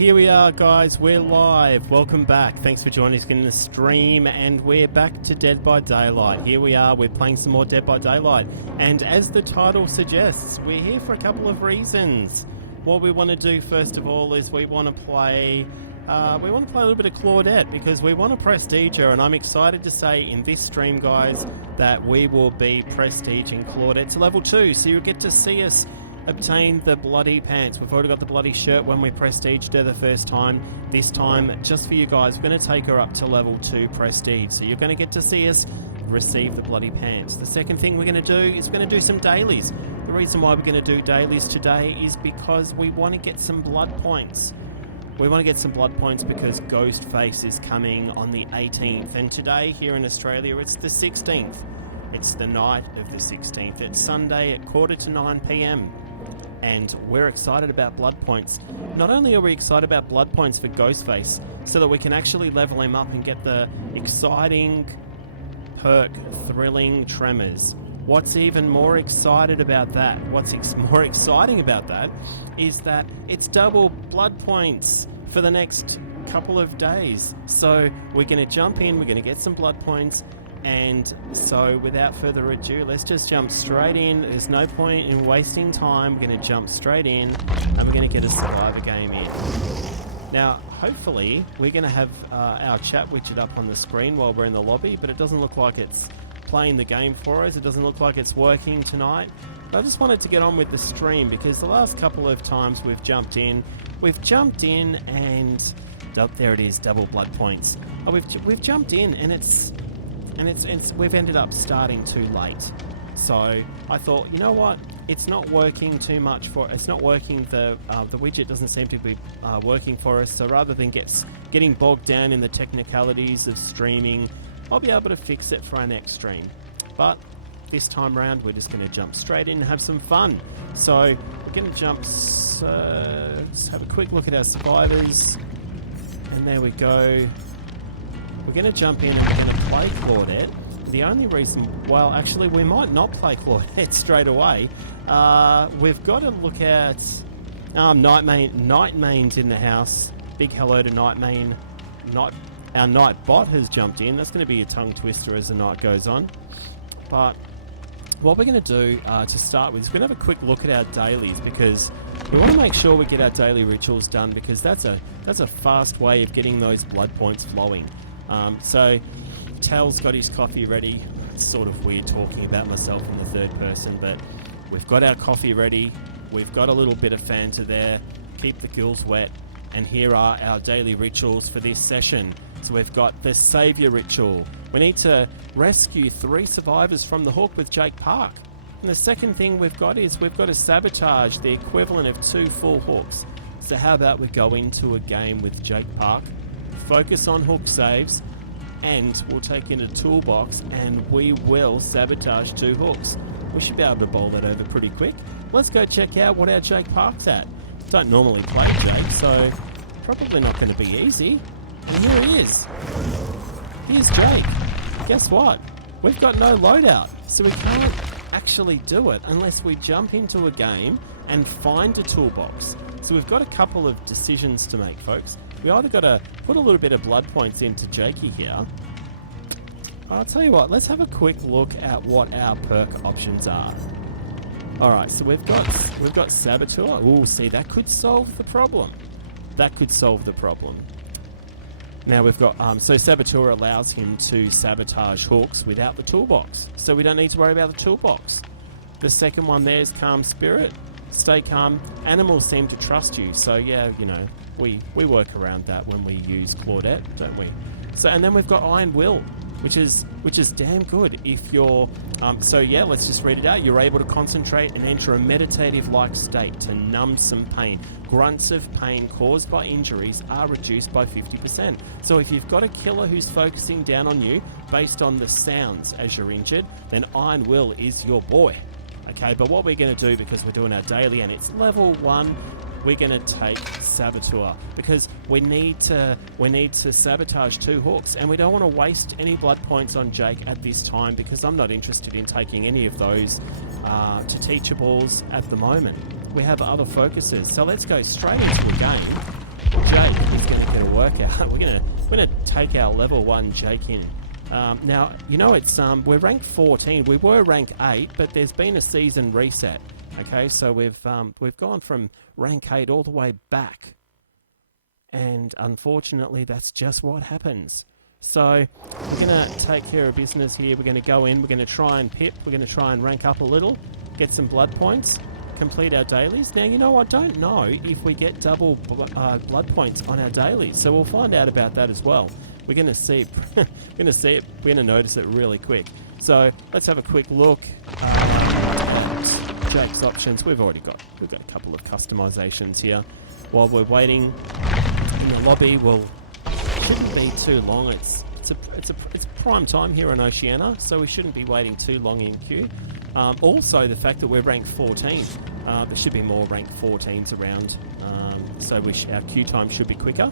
here we are, guys. We're live. Welcome back. Thanks for joining us in the stream, and we're back to Dead by Daylight. Here we are. We're playing some more Dead by Daylight, and as the title suggests, we're here for a couple of reasons. What we want to do first of all is we want to play a little bit of Claudette, because we want to prestige her, and I'm excited to say in this stream, guys, that we will be prestiging Claudette to level 2, so you'll get to see us obtain the bloody pants. We've already got the bloody shirt when we prestiged her the first time. This time, just for you guys, we're going to take her up to level 2 prestige, so you're going to get to see us receive the bloody pants. The second thing we're going to do is we're going to do some dailies. The reason why we're going to do dailies today is because we want to get some blood points. We want to get some blood points because Ghostface is coming on the 18th, and today here in Australia it's the 16th. It's the night of the 16th. It's Sunday at 9:45 p.m. and we're excited about blood points. Not only are we excited about blood points for Ghostface, so that we can actually level him up and get the exciting perk, Thrilling Tremors. What's even more excited about that, more exciting about that, is that it's double blood points for the next couple of days. So we're going to jump in, we're going to get some blood points, and so without further ado, let's just jump straight in. There's no point in wasting time. We're going to jump straight in, and we're going to get a survivor game in. Now, hopefully, we're going to have our chat widget up on the screen while we're in the lobby, but it doesn't look like it's playing the game for us. It doesn't look like it's working tonight. But I just wanted to get on with the stream, because the last couple of times we've jumped in and there it is, double blood points. Oh, we've jumped in, and we've ended up starting too late. So I thought, you know what? It's not working too much it's not working. The widget doesn't seem to be working for us. So rather than getting bogged down in the technicalities of streaming, I'll be able to fix it for our next stream. But this time around, we're just going to jump straight in and have some fun. So we're going to jump. Let's have a quick look at our survivors, and there we go. We're going to jump in and we're going to play Claudette. The only reason, well, actually, we might not play Claudette straight away. We've got to look at Nightmane's in the house. Big hello to Nightmane. Our night bot has jumped in. That's going to be a tongue twister as the night goes on. But what we're going to do to start with is we're going to have a quick look at our dailies, because we want to make sure we get our daily rituals done, because that's a fast way of getting those blood points flowing. So Tal's got his coffee ready. It's sort of weird talking about myself in the third person, but we've got our coffee ready. We've got a little bit of Fanta there. Keep the gills wet. And here are our daily rituals for this session. So we've got the Saviour Ritual. We need to rescue 3 survivors from the hook with Jake Park. And the second thing we've got to sabotage the equivalent of 2 full hooks. So how about we go into a game with Jake Park, focus on hook saves, and we'll take in a toolbox and we will sabotage 2 hooks. We should be able to bowl that over pretty quick. Let's go check out what our Jake Park's at. Don't normally play Jake, so probably not going to be easy. And here he is. Here's Jake. Guess what? We've got no loadout, so we can't actually do it unless we jump into a game and find a toolbox. So we've got a couple of decisions to make, folks. We either got to put a little bit of blood points into Jakey here. I'll tell you what, let's have a quick look at what our perk options are. Alright, so we've got Saboteur. Ooh, see, that could solve the problem. That could solve the problem. Now we've got, so Saboteur allows him to sabotage hooks without the toolbox. So we don't need to worry about the toolbox. The second one there is Calm Spirit. Stay calm. Animals seem to trust you. So yeah, you know, we work around that when we use Claudette, don't we? So, and then we've got Iron Will, which is damn good if you're, so yeah, let's just read it out. You're able to concentrate and enter a meditative-like state to numb some pain. Grunts of pain caused by injuries are reduced by 50%. So if you've got a killer who's focusing down on you based on the sounds as you're injured, then Iron Will is your boy. Okay, but what we're going to do, because we're doing our daily and it's level 1, we're going to take Saboteur, because we need to sabotage 2 hooks, and we don't want to waste any blood points on Jake at this time, because I'm not interested in taking any of those to teachables at the moment. We have other focuses, so let's go straight into the game Jake is going to get a workout. We're going to take our level 1 Jake in. Now, you know, it's we're ranked 14. We were rank 8, but there's been a season reset. Okay, so we've gone from rank 8 all the way back. And unfortunately, that's just what happens. So we're going to take care of business here. We're going to go in. We're going to try and pip. We're going to try and rank up a little, get some blood points, complete our dailies. Now, you know, I don't know if we get double blood points on our dailies, so we'll find out about that as well. We're going to see. We're going to see it. We're going to notice it really quick. So let's have a quick look at Jake's options. We've got a couple of customizations here. While we're waiting in the lobby, shouldn't be too long. It's prime time here in Oceania, so we shouldn't be waiting too long in queue. Also, the fact that we're ranked 14, there should be more ranked 14s around, so our queue time should be quicker.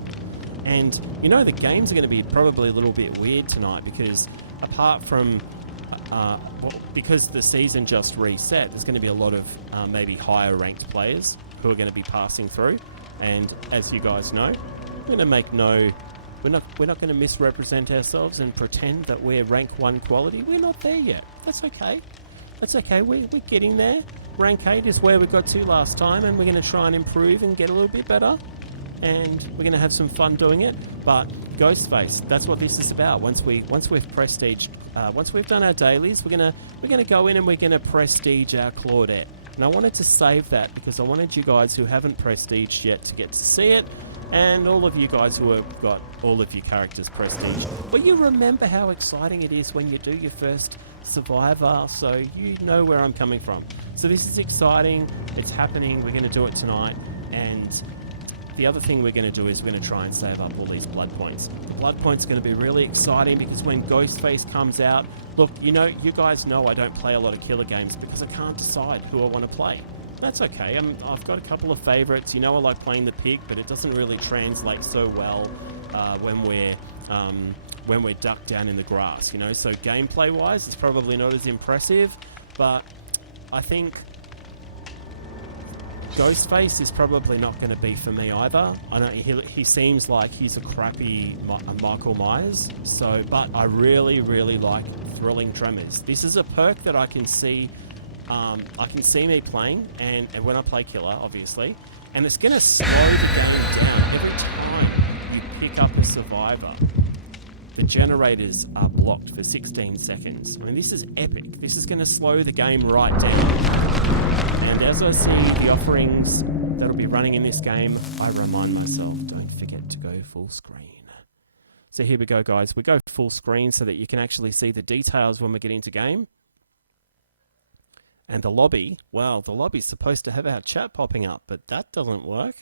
And you know, the games are going to be probably a little bit weird tonight because apart from because the season just reset, there's going to be a lot of maybe higher ranked players who are going to be passing through. And as you guys know, we're going to make we're not going to misrepresent ourselves and pretend that we're rank 1 quality. We're not there yet. That's okay. That's okay. We're getting there. Rank 8 is where we got to last time, and we're going to try and improve and get a little bit better. And we're going to have some fun doing it. But Ghostface, that's what this is about. Once we've prestige, once we've done our dailies, we're going to go in and we're going to prestige our Claudette. And I wanted to save that because I wanted you guys who haven't prestiged yet to get to see it. And all of you guys who have got all of your characters prestige. But you remember how exciting it is when you do your first survivor, so you know where I'm coming from. So this is exciting. It's happening. We're going to do it tonight. And the other thing we're going to do is we're going to try and save up all these blood points. The blood points are going to be really exciting because when Ghostface comes out, look, you guys know I don't play a lot of killer games because I can't decide who I want to play. That's okay. I've got a couple of favorites. You know, I like playing the pig, but it doesn't really translate so well when we're ducked down in the grass. You know, so gameplay-wise, it's probably not as impressive. But I think Ghostface is probably not going to be for me either. I know he seems like he's a crappy Michael Myers. So, but I really, really like Thrilling Tremors. This is a perk that I can see. I can see me playing, and when I play killer, obviously, and it's going to slow the game down. Every time you pick up a survivor, the generators are blocked for 16 seconds. I mean, this is epic. This is going to slow the game right down. And as I see the offerings that'll be running in this game, I remind myself, don't forget to go full screen. So here we go, guys. We go full screen so that you can actually see the details when we get into game. And the lobby, well, the lobby's supposed to have our chat popping up, but that doesn't work.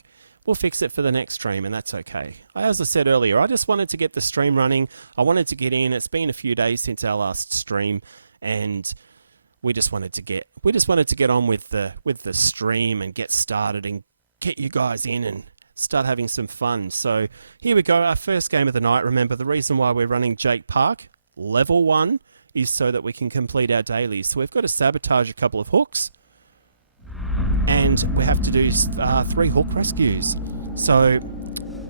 We'll fix it for the next stream, and that's okay. As I said earlier, I just wanted to get the stream running. I wanted to get in. It's been a few days since our last stream, and we just wanted to get on with the stream and get started and get you guys in and start having some fun. So here we go, our first game of the night. Remember, the reason why we're running Jake Park, level 1, is so that we can complete our dailies. So we've got to sabotage a couple of hooks, and we have to do 3 hook rescues. So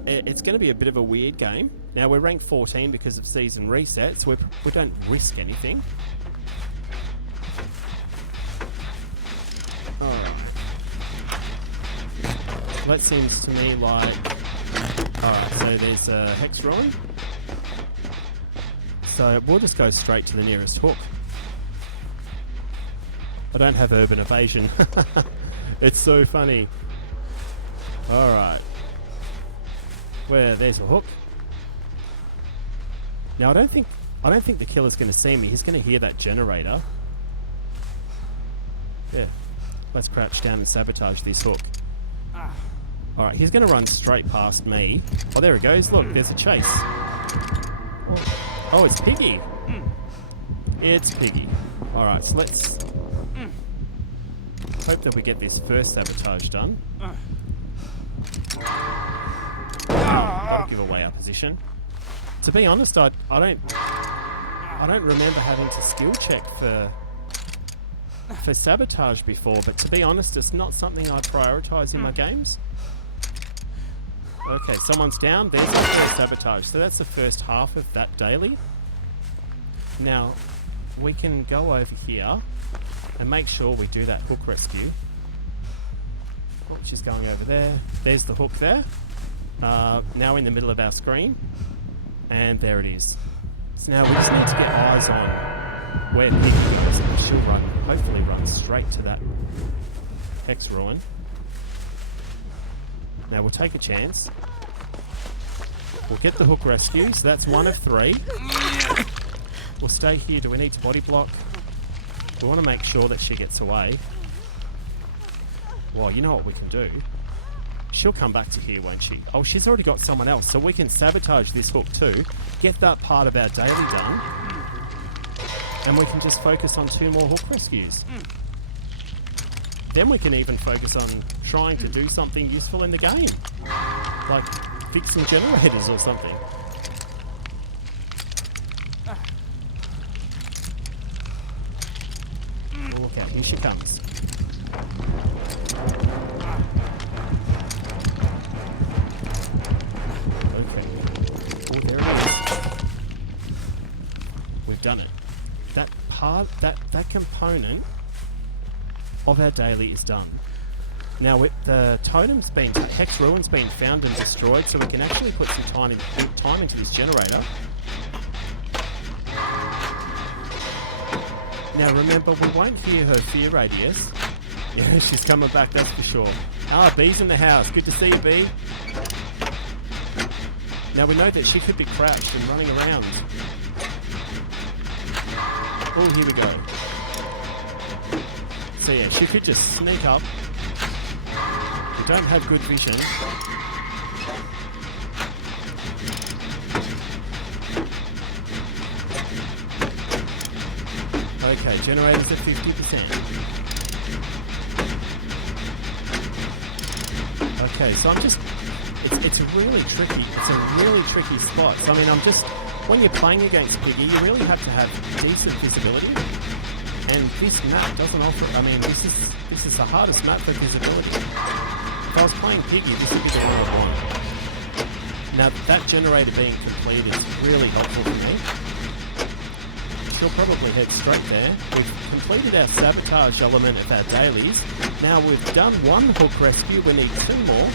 it's going to be a bit of a weird game. Now, we're ranked 14 because of season reset, so we don't risk anything. Alright. That seems to me like... Alright, so there's a Hex Ruin. So we'll just go straight to the nearest hook. I don't have urban evasion. It's so funny. Alright. There's a hook. Now I don't think the killer's gonna see me. He's gonna hear that generator. Yeah. Let's crouch down and sabotage this hook. Alright, he's gonna run straight past me. Oh, there he goes. Look, there's a chase. Oh, it's Piggy. It's Piggy. Alright, so let's hope that we get this first sabotage done. I'll give away our position. To be honest, I don't remember having to skill check for sabotage before, but to be honest, it's not something I prioritize in my games. Okay, someone's down. There's the first sabotage. So that's the first half of that daily. Now, we can go over here and make sure we do that hook rescue. Oh, she's going over there. There's the hook there. Now in the middle of our screen. And there it is. So now we just need to get eyes on where Piggy is. And she'll hopefully run straight to that hex ruin. Now we'll take a chance. We'll get the hook rescue, so that's 1 of 3. We'll stay here. Do we need to body block? We want to make sure that she gets away. Well, you know what we can do? She'll come back to here, won't she? Oh, she's already got someone else, so we can sabotage this hook too. Get that part of our daily done. And we can just focus on 2 more hook rescues. Then we can even focus on trying to do something useful in the game. Like fixing generators or something. Oh, look out, here she comes. Okay. Oh, there it is. We've done it. That part, that component of our daily is done. Now the totem's been, hex ruin's been found and destroyed, so we can actually put some time into this generator. Now remember, we won't hear her fear radius. Yeah, she's coming back, that's for sure. Ah, Bee's in the house. Good to see you, Bee. Now we know that she could be crouched and running around. Oh, here we go. So yeah, she could just sneak up. We don't have good vision. Okay, generators at 50%. Okay, so I'm just... It's a really tricky spot. So I mean, when you're playing against Piggy, you really have to have decent visibility. And this map doesn't offer... I mean, this is the hardest map for visibility. If I was playing Piggy, this would be the one I want. Now, that generator being completed is really helpful for me. She'll probably head straight there. We've completed our sabotage element of our dailies. Now we've done 1 hook rescue, we need 2 more.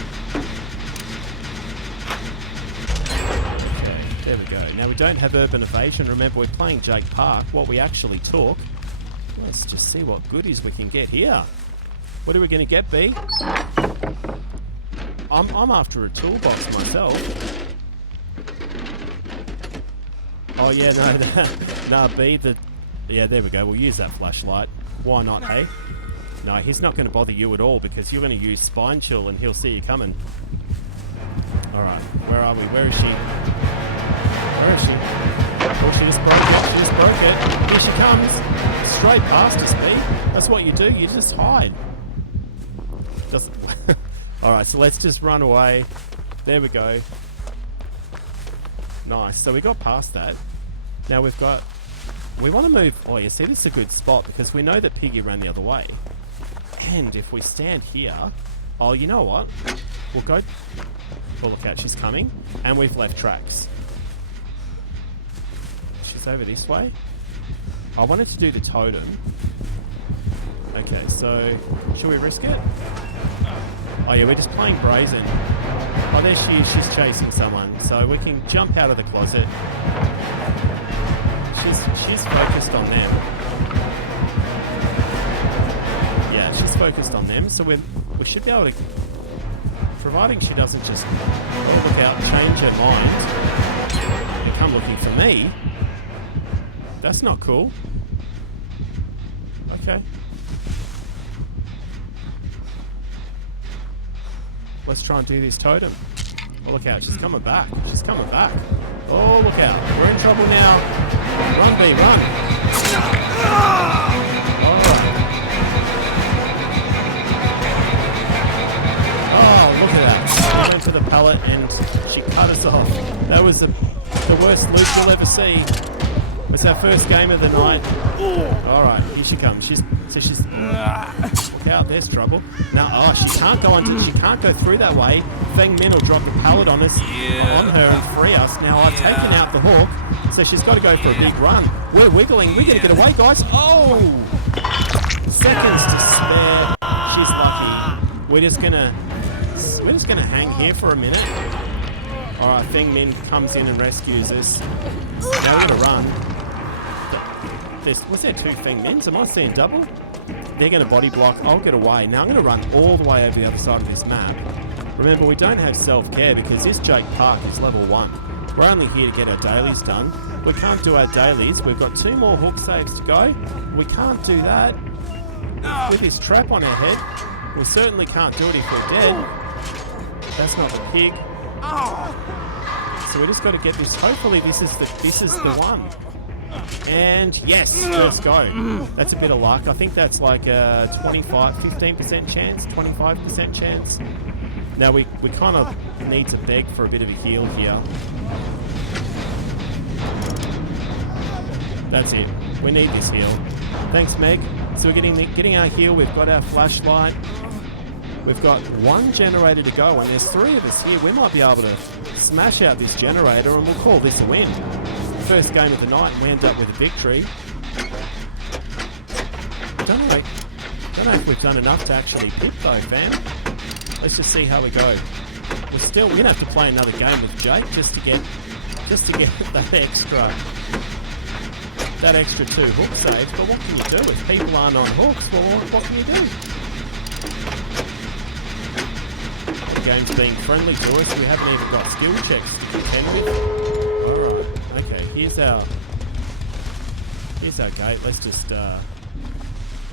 Okay, there we go. Now we don't have urban evasion. Remember, we're playing Jake Park. What we actually took... Let's just see what goodies we can get here. What are we going to get, B? I'm after a toolbox myself. Oh yeah, no, B, yeah, there we go. We'll use that flashlight. Why not, hey? No, he's not going to bother you at all because you're going to use Spine Chill and he'll see you coming. Alright, where are we? Where is she? Where is she? Oh, she just broke it. She just broke it. Here she comes. Straight past us, B. That's what you do. You just hide. Doesn't... Alright, so let's just run away. There we go. Nice. So we got past that. Now we've got... We want to move... Oh, you see, this is a good spot because we know that Piggy ran the other way. And if we stand here... Oh, you know what? We'll go... Oh, look out. She's coming. And we've left tracks. She's over this way. I wanted to do the totem. Okay, so... Should we risk it? Oh, yeah, we're just playing brazen. Oh, there she is. She's chasing someone. So we can jump out of the closet. She's focused on them. Yeah, she's focused on them. So we should be able to... Providing she doesn't just, oh, look out, change her mind and come looking for me. That's not cool. Okay. Let's try and do this totem. Oh, look out, she's coming back. She's coming back. Oh, look out. We're in trouble now. Run, B, run. Oh, look at that. She went into the pallet and she cut us off. That was the worst loop you'll ever see. It's our first game of the night. Alright, here she comes. She's look out, there's trouble. Now she can't go through that way. Feng Min will drop the pallet on us on her and free us. Now I've taken out the hook, so she's got to go for a big run. We're wiggling, we're gonna get away, guys. Oh! Seconds to spare. She's lucky. We're just gonna hang here for a minute. Alright, Feng Min comes in and rescues us. Now we're gonna run. Was there 2 Feng Mins? Am I seeing double? They're gonna body block. I'll get away. Now I'm gonna run all the way over the other side of this map. Remember, we don't have self-care because this Jake Park is level 1. We're only here to get our dailies done. We can't do our dailies. We've got 2 more hook saves to go. We can't do that with this trap on our head. We certainly can't do it if we're dead. That's not the pig. So we just got to get this. Hopefully this is the one. And yes, let's go. That's a bit of luck. I think that's like a 15% chance, 25% chance. Now we kind of need to beg for a bit of a heal here. That's it. We need this heal. Thanks, Meg. So we're getting our heal. We've got our flashlight. We've got 1 generator to go, and there's 3 of us here. We might be able to smash out this generator, and we'll call this a win. First game of the night, and we end up with a victory. I don't know if we've done enough to actually pip though, fam. Let's just see how we go. We're gonna have to play another game with Jake just to get that extra 2 hook saves. But what can you do if people aren't on hooks? Well, what can you do? The game's being friendly to us. We haven't even got skill checks to contend with. Alright, okay, here's our gate. Let's just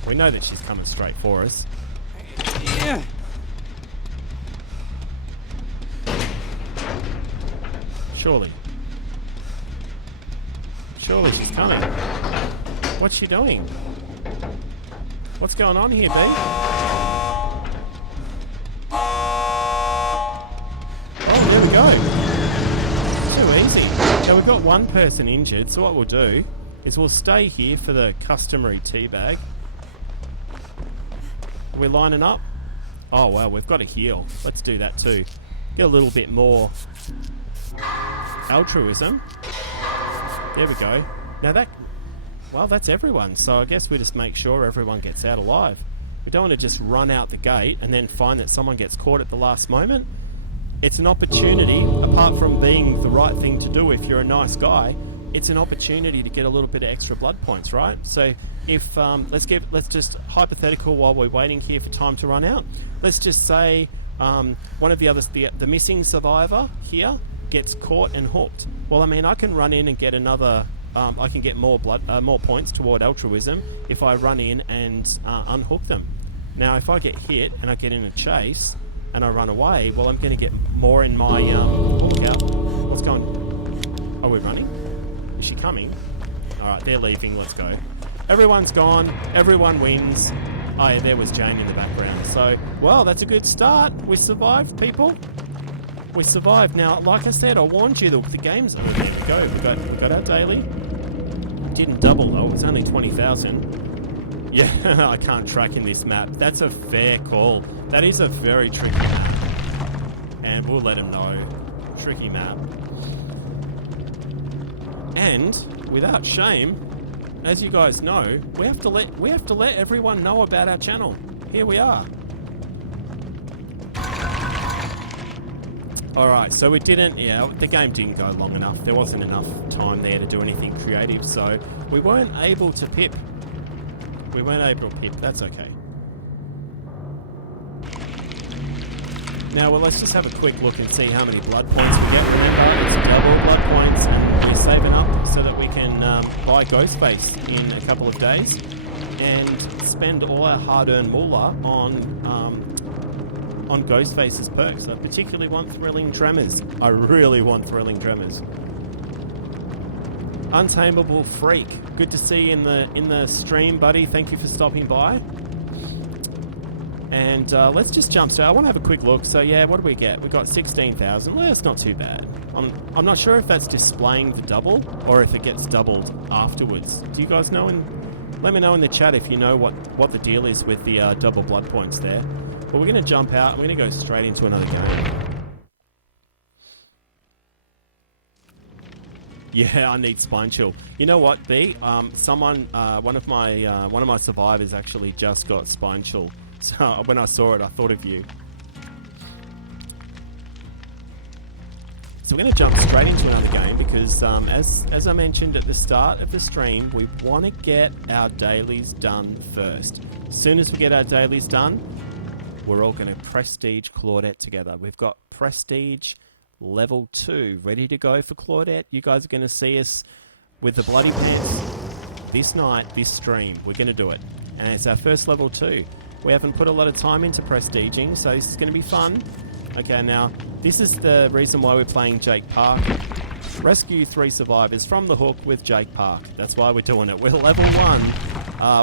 we know that she's coming straight for us. Yeah. Surely she's coming. What's she doing? What's going on here, B? There we go. Too easy. Now we've got 1 person injured, so what we'll do is we'll stay here for the customary teabag. We're lining up. Oh wow, we've got a heal. Let's do that too. Get a little bit more altruism. There we go. Now that's everyone. So I guess we just make sure everyone gets out alive. We don't want to just run out the gate and then find that someone gets caught at the last moment. It's an opportunity, apart from being the right thing to do if you're a nice guy, it's an opportunity to get a little bit of extra blood points, right? So if, let's just hypothetical while we're waiting here for time to run out. Let's just say one of the others, the missing survivor here, gets caught and hooked. Well, I mean, I can run in and get another, I can get more points toward altruism if I run in and unhook them. Now, if I get hit and I get in a chase and I run away, well, I'm going to get more in my look out. What's going on? Are we running? Is she coming? Alright, they're leaving. Let's go. Everyone's gone. Everyone wins. Oh, yeah, there was Jane in the background. So, well, that's a good start. We survived, people. We survived. Now, like I said, I warned you the game's... Oh, there we go. We got our daily. Didn't double, though. It was only 20,000. Yeah, I can't track in this map. That's a fair call. That is a very tricky map. And we'll let them know. Tricky map. And, without shame, as you guys know, we have to let everyone know about our channel. Here we are. Alright, so the game didn't go long enough. There wasn't enough time there to do anything creative, so we weren't able to pip. That's okay. Now, well, let's just have a quick look and see how many blood points we get. Remember, it's double blood points, and we're saving up so that we can buy Ghostface in a couple of days and spend all our hard-earned moolah on Ghostface's perks. I particularly want Thrilling Tremors. I really want Thrilling Tremors. Untamable Freak. Good to see you in the stream, buddy. Thank you for stopping by. And let's just jump straight. I want to have a quick look. So yeah, what do we get? We got 16,000. Well, that's not too bad. I'm not sure if that's displaying the double or if it gets doubled afterwards. Do you guys know? And let me know in the chat if you know what the deal is with the double blood points there. But we're going to jump out. I'm going to go straight into another game. Yeah, I need spine chill. You know what, B? Someone, one of my survivors actually just got spine chill. So when I saw it, I thought of you. So we're going to jump straight into another game because, as I mentioned at the start of the stream, we want to get our dailies done first. As soon as we get our dailies done, we're all going to prestige Claudette together. We've got prestige level 2 ready to go for Claudette. You guys are going to see us with the bloody pants this night, this stream. We're going to do it. And it's our first level 2. We haven't put a lot of time into prestiging, so this is going to be fun. Okay, now, this is the reason why we're playing Jake Park. Rescue 3 survivors from the hook with Jake Park. That's why we're doing it. We're level 1.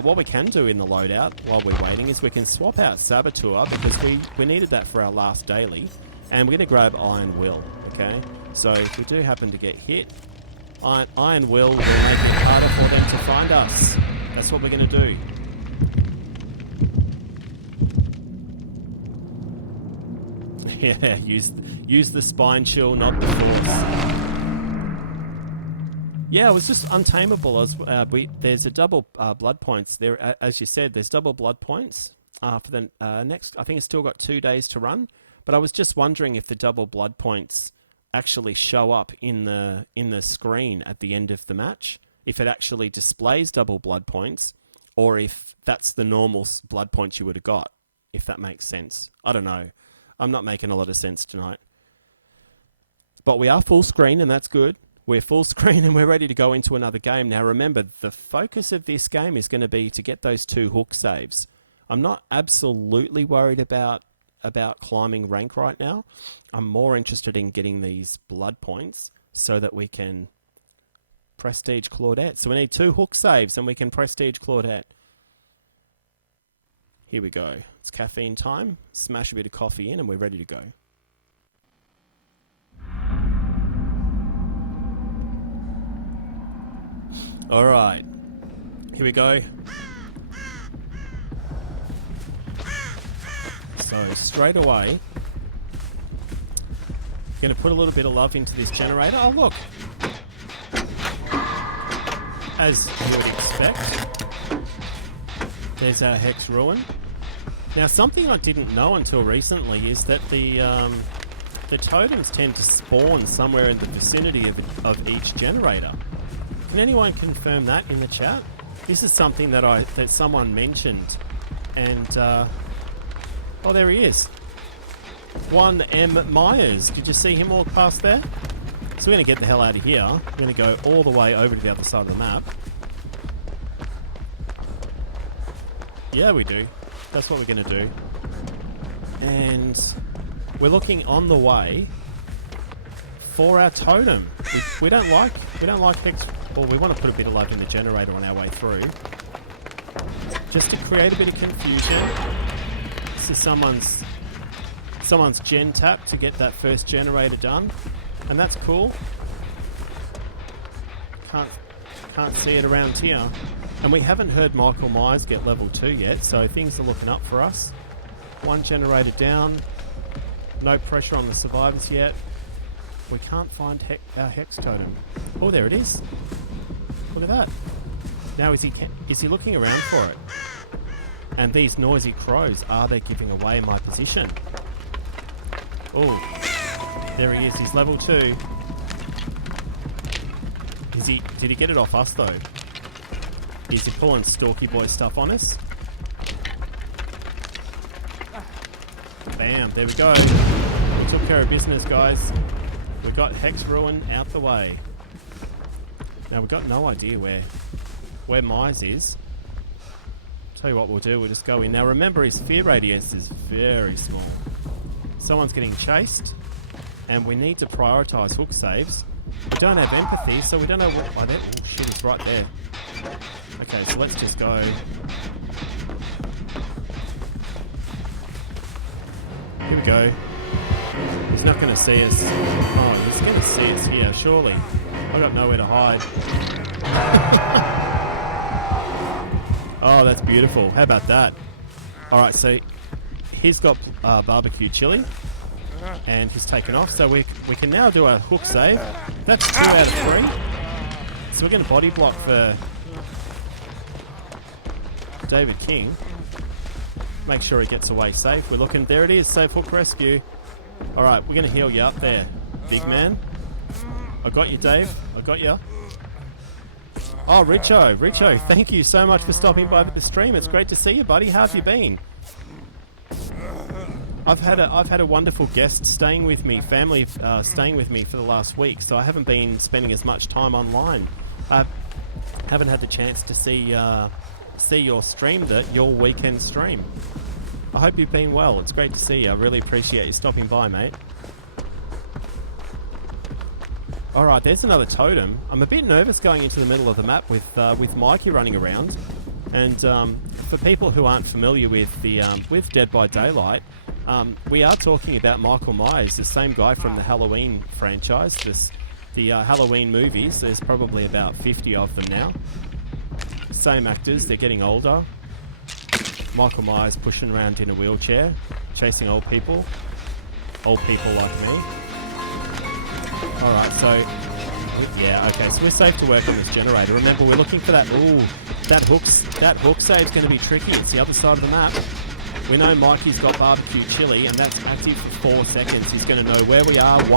What we can do in the loadout while we're waiting is we can swap out Saboteur because we needed that for our last daily. And we're going to grab Iron Will, okay? So if we do happen to get hit, Iron Will make it harder for them to find us. That's what we're going to do. Yeah, use the spine chill, not the force. Yeah, it was just untamable. There's a double blood points there, as you said. There's double blood points for the next. I think it's still got 2 days to run. But I was just wondering if the double blood points actually show up in the screen at the end of the match, if it actually displays double blood points, or if that's the normal blood points you would have got, if that makes sense. I don't know. I'm not making a lot of sense tonight. But we are full screen, and that's good. We're full screen, and we're ready to go into another game. Now, remember, the focus of this game is going to be to get those 2 hook saves. I'm not absolutely worried about climbing rank right now. I'm more interested in getting these blood points so that we can prestige Claudette. So we need 2 hook saves and we can prestige Claudette. Here we go. It's caffeine time. Smash a bit of coffee in and we're ready to go. All right. Here we go. So straight away, going to put a little bit of love into this generator. Oh look, as you would expect, there's our Hex Ruin. Now something I didn't know until recently is that the totems tend to spawn somewhere in the vicinity of each generator. Can anyone confirm that in the chat? This is something that someone mentioned, and oh, there he is. 1M Myers. Did you see him walk past there? So we're going to get the hell out of here. We're going to go all the way over to the other side of the map. Yeah, we do. That's what we're going to do. And we're looking on the way for our totem. We don't like Hex. Well, we want to put a bit of love in the generator on our way through, just to create a bit of confusion. This is someone's gen tap to get that first generator done, and that's cool. Can't see it around here, and we haven't heard Michael Myers get level 2 yet, so things are looking up for us. 1 generator down. No pressure on the survivors yet. We can't find our Hex totem. Oh, there it is. Look at that. Now is he looking around for it? And these noisy crows, are they giving away my position? Oh, there he is. He's level 2. Did he get it off us though? Is he pulling Stalky Boy stuff on us? Bam, there we go. We took care of business, guys. We got Hex Ruin out the way. Now we've got no idea where Myers is. Tell you what we'll do, we'll just go in. Now remember, his fear radius is very small. Someone's getting chased, and we need to prioritise hook saves. We don't have empathy, so we don't know what... Oh, shit, it's right there. Okay, so let's just go. Here we go. There's not going to see us. Oh, he's going to see us here, surely. I got nowhere to hide. Oh, that's beautiful. How about that? All right, so he's got barbecue chili, and he's taken off. So we can now do a hook save. That's 2 out of 3. So we're going to body block for David King. Make sure he gets away safe. We're looking. There it is. Safe hook rescue. All right, we're going to heal you up there, big man. I got you, Dave. I got you. Oh, Richo, thank you so much for stopping by the stream. It's great to see you, buddy. How have you been? I've had a wonderful guest staying with me, family staying with me for the last week, so I haven't been spending as much time online. I haven't had the chance to see your stream, your weekend stream. I hope you've been well. It's great to see you. I really appreciate you stopping by, mate. All right, there's another totem. I'm a bit nervous going into the middle of the map with Mikey running around. And for people who aren't familiar with with Dead by Daylight, we are talking about Michael Myers, the same guy from the Halloween franchise. The Halloween movies. There's probably about 50 of them now. Same actors. They're getting older. Michael Myers pushing around in a wheelchair, chasing old people like me. Alright, so yeah, okay, so we're safe to work on this generator. Remember, we're looking for that. Ooh, that hook save's going to be tricky. It's the other side of the map. We know Mikey's got barbecue chili, and that's active for 4 seconds. He's going to know where we are. 1,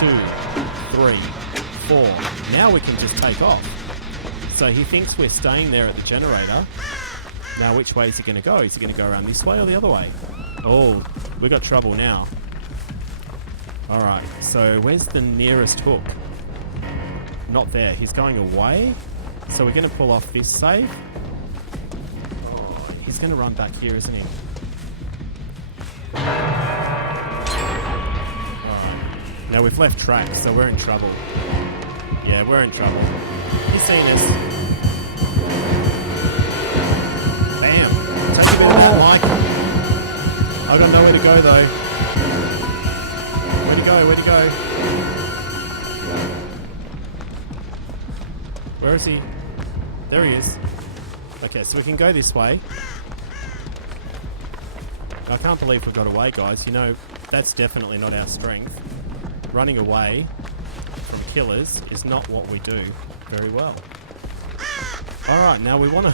2, 3, 4. Now we can just take off. So he thinks we're staying there at the generator. Now, which way is he going to go? Is he going to go around this way or the other way? Oh, we got trouble now. Alright, so where's the nearest hook? Not there. He's going away. So we're going to pull off this save. Oh, he's going to run back here, isn't he? Alright. Now we've left tracks, so we're in trouble. Yeah, we're in trouble. He's seen us. Bam! Take a bit of that like. I got nowhere to go though. Where'd he go? Where'd he go? Where is he? There he is. Okay, so we can go this way. I can't believe we got away, guys. You know, that's definitely not our strength. Running away from killers is not what we do very well. Alright, now we want to...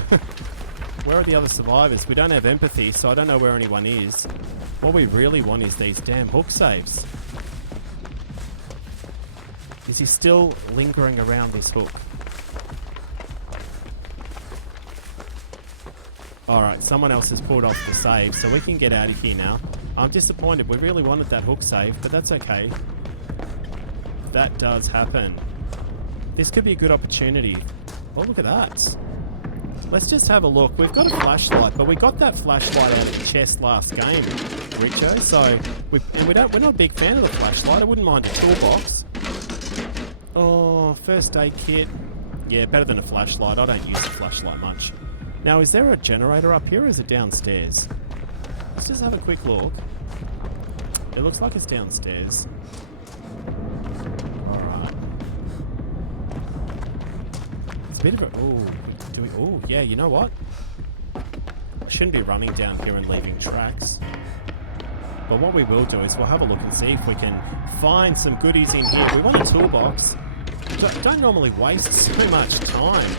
Where are the other survivors? We don't have empathy, so I don't know where anyone is. What we really want is these damn hook saves. Is he still lingering around this hook? Alright, someone else has pulled off the save, so we can get out of here now. I'm disappointed. We really wanted that hook save, but that's okay. That does happen. This could be a good opportunity. Oh, look at that. Let's just have a look. We've got a flashlight, but we got that flashlight out of the chest last game, Richo. So, we're not a big fan of the flashlight. I wouldn't mind a toolbox. Oh, first aid kit. Yeah, better than a flashlight. I don't use the flashlight much. Now, is there a generator up here or is it downstairs? Let's just have a quick look. It looks like it's downstairs. Alright. It's a bit of a... Ooh, oh, yeah, you know what? I shouldn't be running down here and leaving tracks. But what we will do is we'll have a look and see if we can find some goodies in here. We want a toolbox. Don't normally waste so much time.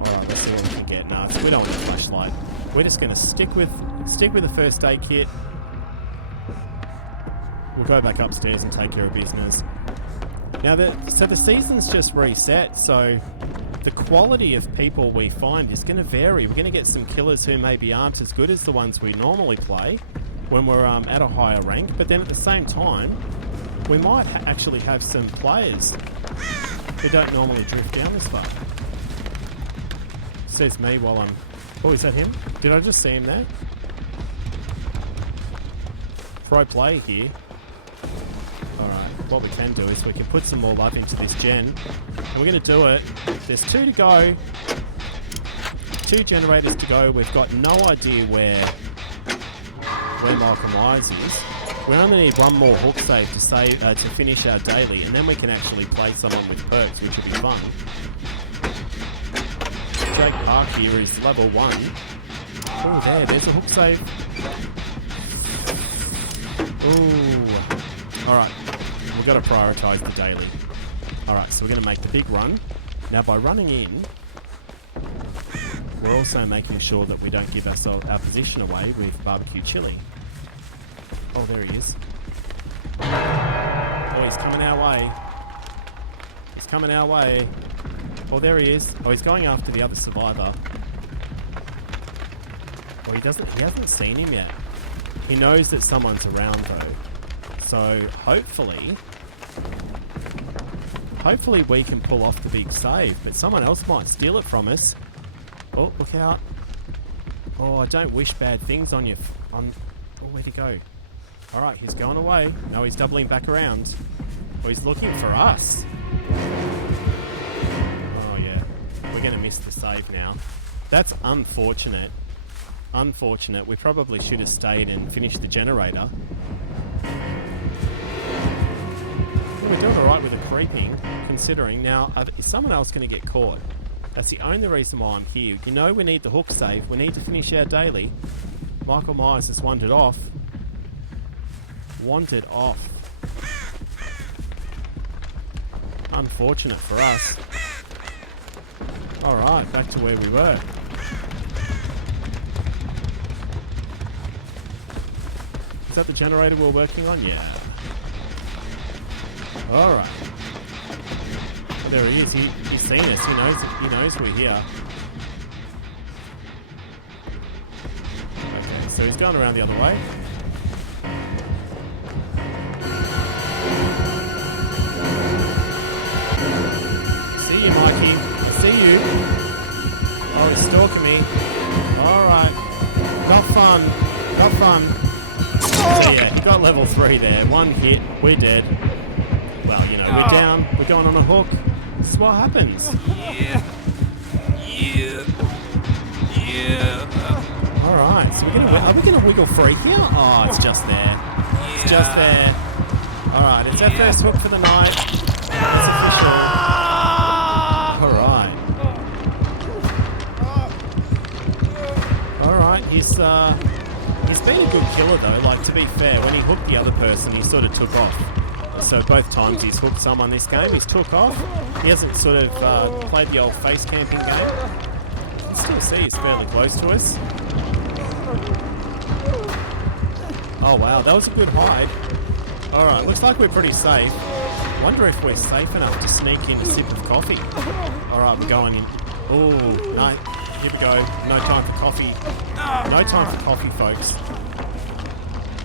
Alright, let's see what we can get. No, we don't want a flashlight. We're just going to stick with the first aid kit. We'll go back upstairs and take care of business. Now, so the season's just reset, so the quality of people we find is going to vary. We're going to get some killers who maybe aren't as good as the ones we normally play when we're at a higher rank, but then at the same time, we might actually have some players who don't normally drift down this far. Says me while I'm... Oh, is that him? Did I just see him there? Pro play here. Alright, what we can do is we can put some more love into this gen. And we're going to do it. There's 2 to go. 2 generators to go. We've got no idea where where Michael Myers is. We only need one more hook save to finish our daily, and then we can actually play someone with perks, which will be fun. Jake Park here is level 1. Oh, there's a hook save. Ooh. Alright, we've got to prioritise the daily. Alright, so we're going to make the big run. Now, by running in, we're also making sure that we don't give our position away with barbecue chili. Oh, there he is. Oh, he's coming our way. He's coming our way. Oh, there he is. Oh, he's going after the other survivor. Oh, he hasn't seen him yet. He knows that someone's around though. So hopefully we can pull off the big save, but someone else might steal it from us. Oh, look out. Oh, I don't wish bad things on you. Oh, where'd he go? Alright, he's going away. No, he's doubling back around. Oh, he's looking for us. Oh, yeah. We're going to miss the save now. That's unfortunate. Unfortunate. We probably should have stayed and finished the generator. We're doing alright with the creeping, considering. Now, is someone else going to get caught? That's the only reason why I'm here. You know we need the hook save. We need to finish our daily. Michael Myers has wandered off. Wandered off. Unfortunate for us. Alright, back to where we were. Is that the generator we're working on? Yeah. Alright. Oh, there he is. He's seen us. He knows we're here. Okay, so he's going around the other way. See you, Mikey. I see you. Oh, he's stalking me. Alright. Got fun. Got fun. So yeah, he got level 3 there. One hit. We're dead. Well, you know, we're down. We're going on a hook. This is what happens. Yeah. Alright, so are we gonna wiggle free here? Oh, it's just there. It's just there. Alright, it's our first hook for the night. It's official. Alright. Alright, he's been a good killer though. Like, to be fair, when he hooked the other person, he sort of took off. So both times he's hooked someone this game, he's took off. He hasn't sort of played the old face camping game. You can still see he's fairly close to us. Oh wow, that was a good hide. Alright, looks like we're pretty safe. Wonder if we're safe enough to sneak in a sip of coffee. Alright, we're going in. Oh, no. Here we go. No time for coffee. No time for coffee, folks.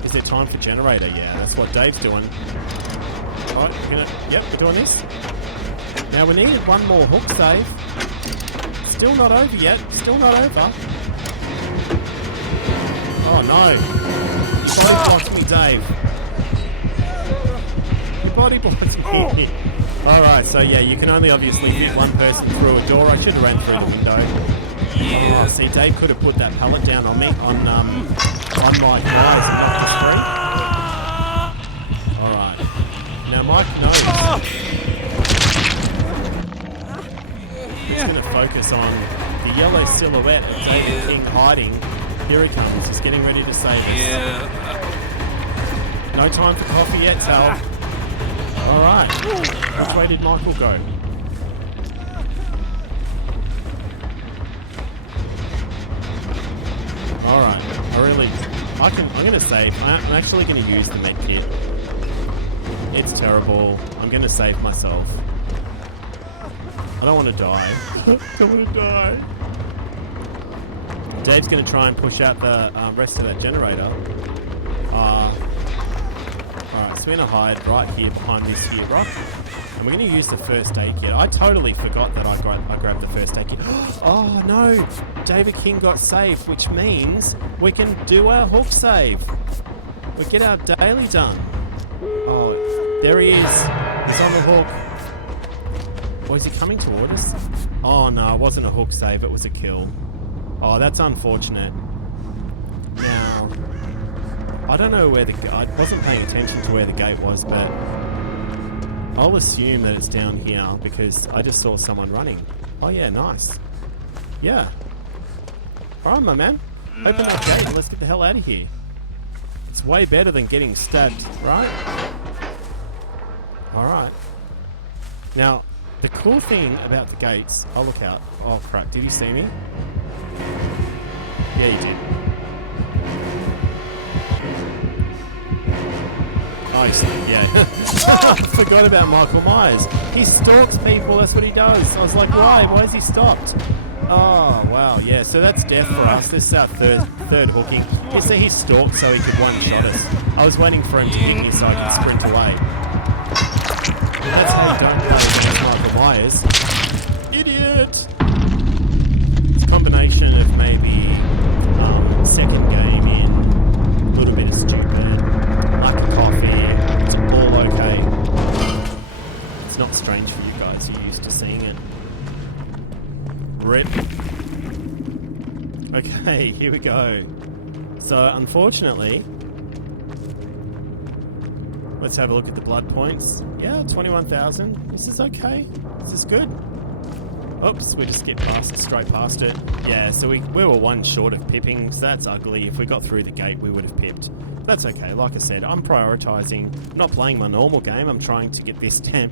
Is there time for generator? Yeah, that's what Dave's doing. Alright, yep, we're doing this. Now we needed one more hook save. Still not over yet. Still not over. Oh no. Your body blocked me, Dave. Your body blocked me. Alright, so yeah, you can only obviously fit one person through a door. I should have ran through the window. Oh, see, Dave could have put that pallet down on me, on my guys and not the screen. Alright. Now Mike knows. He's going to focus on the yellow silhouette of David King hiding. Here he comes. He's getting ready to save us. No time for coffee yet, Tal. Alright. Which way did Michael go? Alright. I'm going to save. I'm actually going to use the med kit. It's terrible. I'm going to save myself. I don't want to die. I don't want to die. Dave's going to try and push out the rest of that generator. Alright, so we're going to hide right here behind this here rock. And we're going to use the first aid kit. I totally forgot that I grabbed the first aid kit. Oh no! David King got saved, which means we can do our hook save. We get our daily done. Oh, there he is. He's on the hook. Or is he coming toward us? Oh no, it wasn't a hook save, it was a kill. Oh, that's unfortunate. Now, I don't know where I wasn't paying attention to where the gate was, but I'll assume that it's down here because I just saw someone running. Oh yeah, nice. Yeah. Alright, my man. Open that gate and let's get the hell out of here. It's way better than getting stabbed, right? Alright. Now, the cool thing about the gates... Oh, look out. Oh, crap. Did he see me? Yeah, he did. Oh, he's yeah. I forgot about Michael Myers. He stalks people. That's what he does. I was like, why? Why is he stopped? Oh, wow. Yeah, so that's death for us. This is our third hooking. You see, he stalked so he could one-shot us. I was waiting for him to hit me so I could sprint away. That's how you don't play against Michael Myers. Idiot! It's a combination of maybe second game in, a little bit of stupid, lack of coffee, it's all okay. It's not strange for you guys, you're used to seeing it. RIP. Okay, here we go. So, unfortunately, let's have a look at the blood points. Yeah, 21,000. This is okay. This is good. Oops, we just skipped past it, straight past it. Yeah, so we were one short of pipping, so that's ugly. If we got through the gate, we would have pipped. That's okay. Like I said, I'm prioritising not playing my normal game. I'm trying to get this damn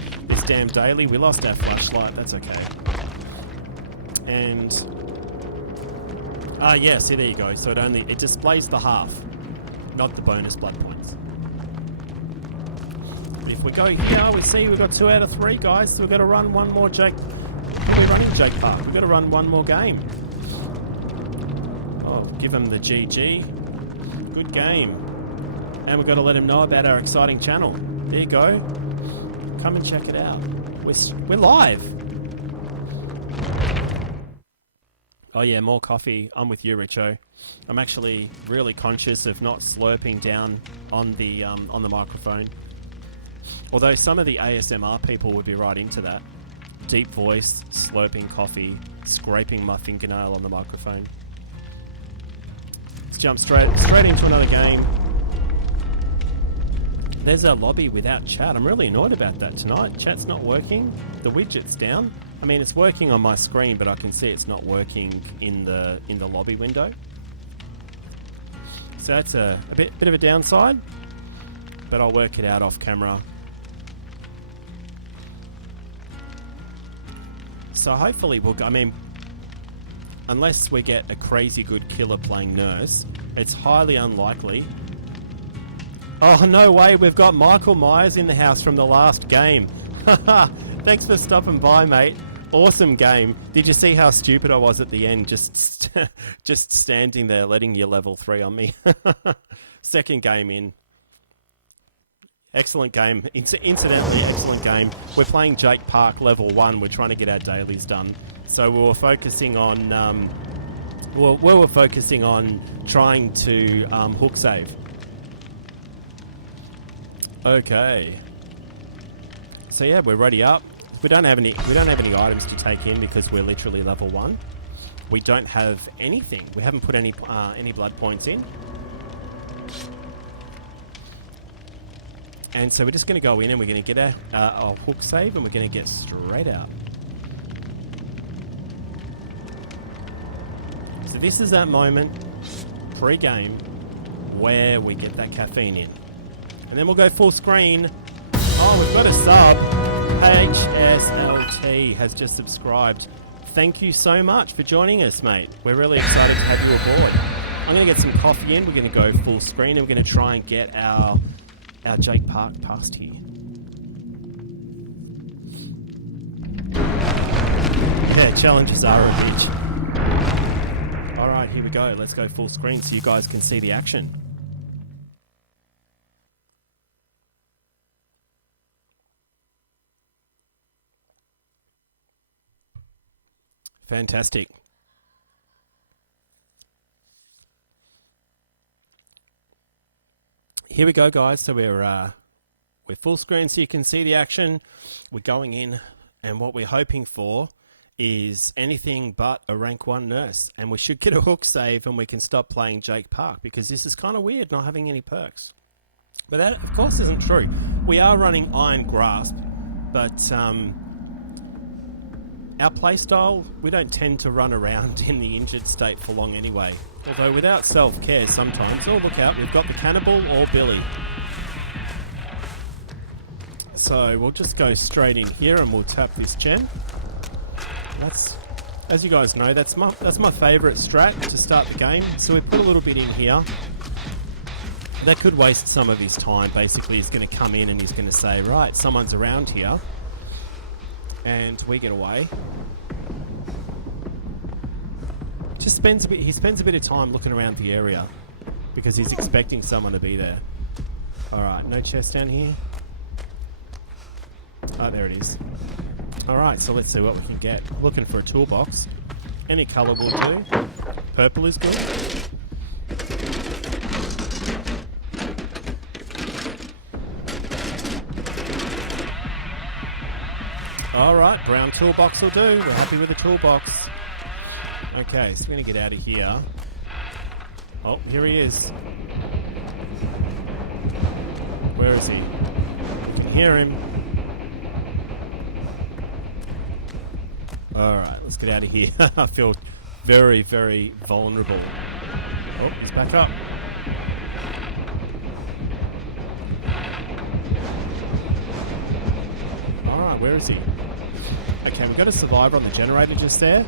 daily. We lost our flashlight. That's okay. And yeah, see, there you go. So it displays the half, not the bonus blood points. But if we go here, we see we've got 2 out of 3, guys. So we've got to run one more Jake. We're running Jake Park. We've got to run one more game. Oh, give him the GG. Good game. And we've got to let him know about our exciting channel. There you go. Come and check it out. We're live. Oh yeah, more coffee. I'm with you, Richo. I'm actually really conscious of not slurping down on the microphone. Although some of the ASMR people would be right into that. Deep voice, slurping coffee, scraping my fingernail on the microphone. Let's jump straight into another game. There's a lobby without chat. I'm really annoyed about that tonight. Chat's not working. The widget's down. I mean, it's working on my screen, but I can see it's not working in the lobby window. So that's a bit of a downside, but I'll work it out off camera. So hopefully unless we get a crazy good killer playing nurse, it's highly unlikely. Oh, no way, we've got Michael Myers in the house from the last game. Thanks for stopping by, mate. Awesome game. Did you see how stupid I was at the end, just standing there letting you level 3 on me? Second game in. Excellent game. Incidentally, excellent game. We're playing Jake Park level 1. We're trying to get our dailies done. So we were focusing on trying to hook save. Okay. So yeah, we're ready up. We don't have any items to take in because we're literally level 1. We don't have anything. We haven't put any blood points in. And so we're just going to go in and we're going to get our hook save and we're going to get straight out. So this is that moment, pre-game, where we get that caffeine in. And then we'll go full screen. Oh, we've got a sub. HSLT has just subscribed. Thank you so much for joining us, mate. We're really excited to have you aboard. I'm going to get some coffee in. We're going to go full screen and we're going to try and get our Jake Park past here. Yeah, challenges are a bitch. Alright, here we go. Let's go full screen so you guys can see the action. Fantastic. Here we go, guys. So we're full screen so you can see the action. We're going in, and what we're hoping for is anything but a rank 1 nurse, and we should get a hook save and we can stop playing Jake Park, because this is kind of weird not having any perks. But that, of course, isn't true. We are running Iron Grasp, but our playstyle, we don't tend to run around in the injured state for long anyway. Although without self-care sometimes, oh look out, we've got the Cannibal or Billy. So we'll just go straight in here and we'll tap this gen. That's, as you guys know, that's my favourite strat to start the game. So we put a little bit in here. That could waste some of his time. Basically, he's going to come in and he's going to say, right, someone's around here. And we get away. He spends a bit of time looking around the area because he's expecting someone to be there. Alright, no chest down here. Oh, there it is. Alright, so let's see what we can get. Looking for a toolbox. Any colour will do. Purple is good. Alright, brown toolbox will do. We're happy with the toolbox. Okay, so we're going to get out of here. Oh, here he is. Where is he? You can hear him. Alright, let's get out of here. I feel very, very vulnerable. Oh, he's back up. Alright, where is he? Okay, we've got a survivor on the generator just there.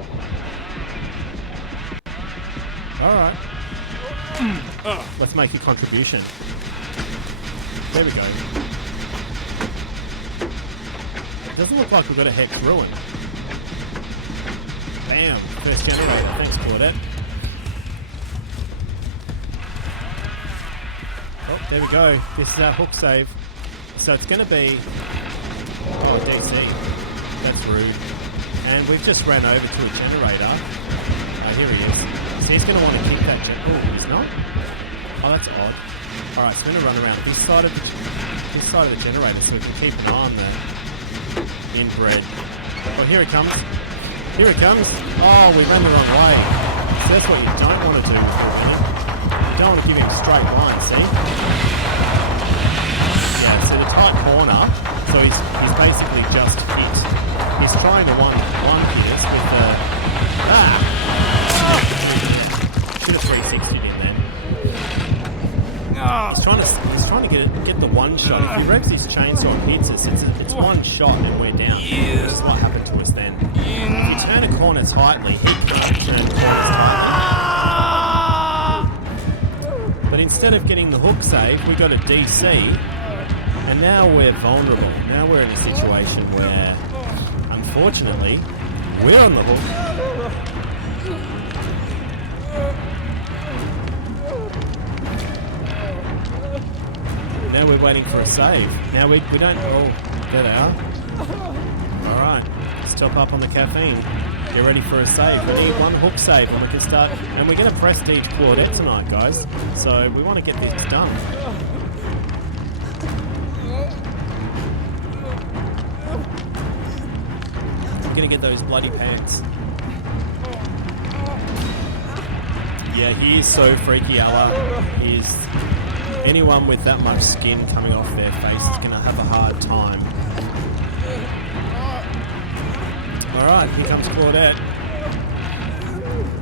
Alright. Let's make a contribution. There we go. It doesn't look like we've got a hex ruin. Bam! First generator. Thanks, Claudette. Oh, there we go. This is our hook save. So it's going to be... Oh, DC. That's rude. And we've just ran over to a generator. Oh, here he is. So he's going to want to keep that generator. Oh, he's not? Oh, that's odd. Alright, so we're going to run around this side of the generator so we can keep an eye on the inbred. Oh, here it comes. Here it comes. Oh, we ran the wrong way. So that's what you don't want to do with the running. You don't want to give him straight line, see? Yeah, so the tight corner, so he's basically just hit. He's trying to one pierce with the... Should have 360'd him then. He's trying to get the one shot. If he revs his chainsaw and hits us, it's one shot and we're down. Yeah. Which is what happened to us then. If you turn a corner tightly, he can't turn the corners tightly. But instead of getting the hook save, we got a DC, and now we're vulnerable. Now we're in a situation where, unfortunately, we're on the hook. Now we're waiting for a save. Now we don't... Oh, there they are. Alright, let's top up on the caffeine. Get ready for a save. We need one hook save and we can start... And we're going to prestige Claudette tonight, guys. So we want to get this done. We're going to get those bloody pants. Yeah, he is so freaky, Allah. He is... Anyone with that much skin coming off their face is going to have a hard time. Alright, here comes Claudette.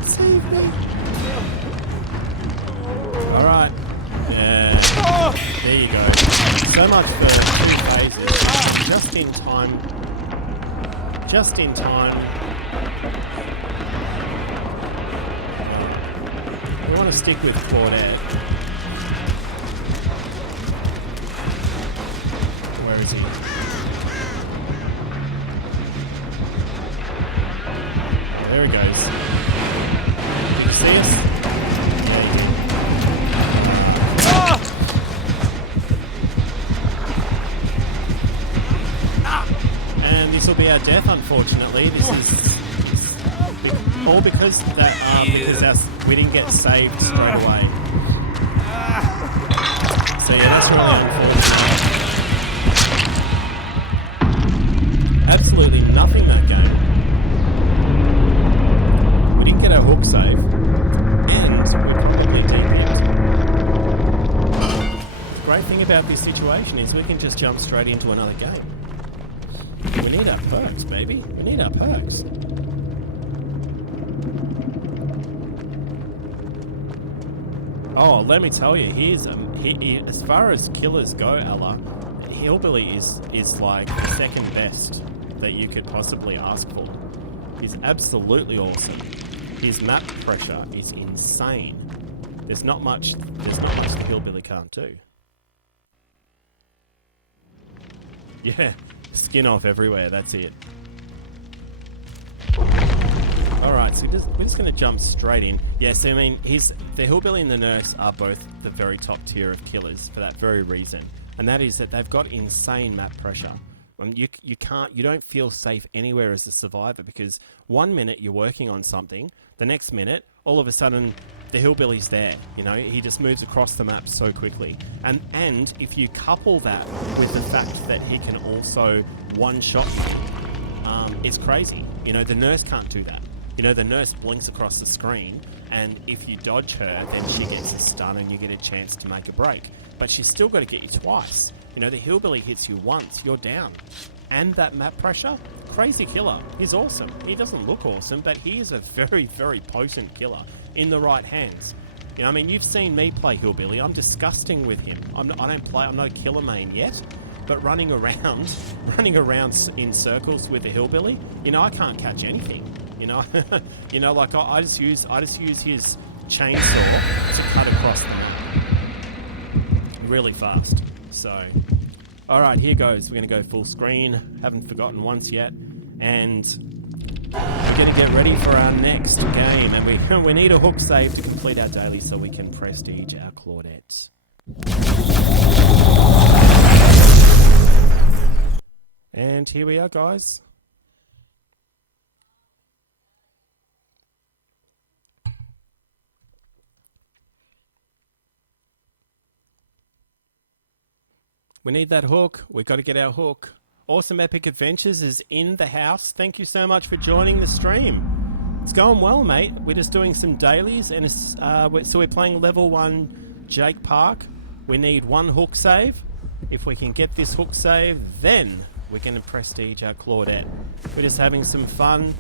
Save me. Alright. Yeah. There you go. So much for 2 phases. Just in time. Just in time. We want to stick with Claudette. Where is he? There he goes. You see us? And this will be our death, unfortunately. This is all because we didn't get saved straight away. So yeah, that's really unfortunate. Absolutely nothing that game. hook save, and we're probably deep-hit. The great thing about this situation is we can just jump straight into another game. We need our perks, baby. We need our perks. Oh, let me tell you, as far as killers go, Ella, Hillbilly is like the second best that you could possibly ask for. He's absolutely awesome. His map pressure is insane. There's not much the Hillbilly can't do. Yeah, skin off everywhere, that's it. Alright, so we're just going to jump straight in. Yes, I mean, the Hillbilly and the Nurse are both the very top tier of killers for that very reason. And that is that they've got insane map pressure. You don't feel safe anywhere as a survivor, because one minute you're working on something, the next minute, all of a sudden, the Hillbilly's there. You know, he just moves across the map so quickly. And if you couple that with the fact that he can also one-shot you, it's crazy. You know, the Nurse can't do that. You know, the Nurse blinks across the screen, and if you dodge her, then she gets a stun and you get a chance to make a break. But she's still got to get you twice. You know, the Hillbilly hits you once, you're down. And that map pressure, crazy killer. He's awesome. He doesn't look awesome, but he is a very, very potent killer in the right hands. You know, I mean, you've seen me play Hillbilly. I'm disgusting with him. I'm not a killer main yet. But running around in circles with a Hillbilly, you know, I can't catch anything. You know, like I just use his chainsaw to cut across the map really fast. So, all right, here goes. We're going to go full screen. Haven't forgotten once yet, and we're going to get ready for our next game. And we need a hook save to complete our daily, so we can prestige our Claudette. And here we are, guys. We need that hook. We've got to get our hook. Awesome Epic Adventures is in the house. Thank you so much for joining the stream. It's going well, mate. We're just doing some dailies, and so we're playing level 1 Jake Park. We need one hook save. If we can get this hook save, then we're going to prestige our Claudette. We're just having some fun.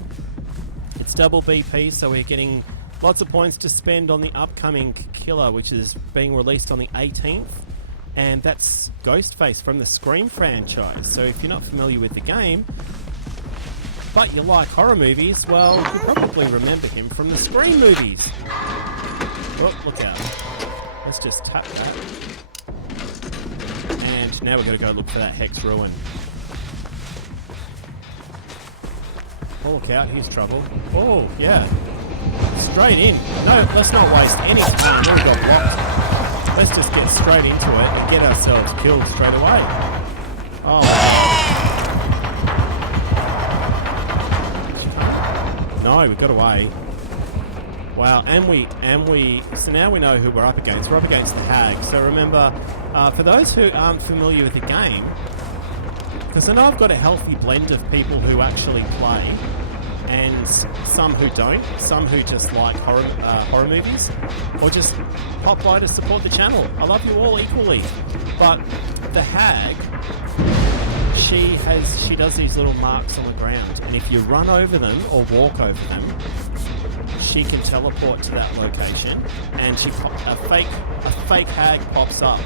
It's double BP, so we're getting lots of points to spend on the upcoming killer, which is being released on the 18th. And that's Ghostface from the Scream franchise. So if you're not familiar with the game, but you like horror movies, well, you probably remember him from the Scream movies. Oh, look out. Let's just tap that. And now we're going to go look for that Hex Ruin. Oh, look out, here's trouble. Oh, yeah. Straight in. No, let's not waste any time. We've got blocked. Let's just get straight into it and get ourselves killed straight away. Oh. No, we got away. Wow, and we. So now we know who we're up against. We're up against the Hag. So remember, for those who aren't familiar with the game, because I know I've got a healthy blend of people who actually play, and some who don't, some who just like horror movies, or just pop by to support the channel. I love you all equally. But the Hag, she does these little marks on the ground, and if you run over them or walk over them, she can teleport to that location, and a fake Hag pops up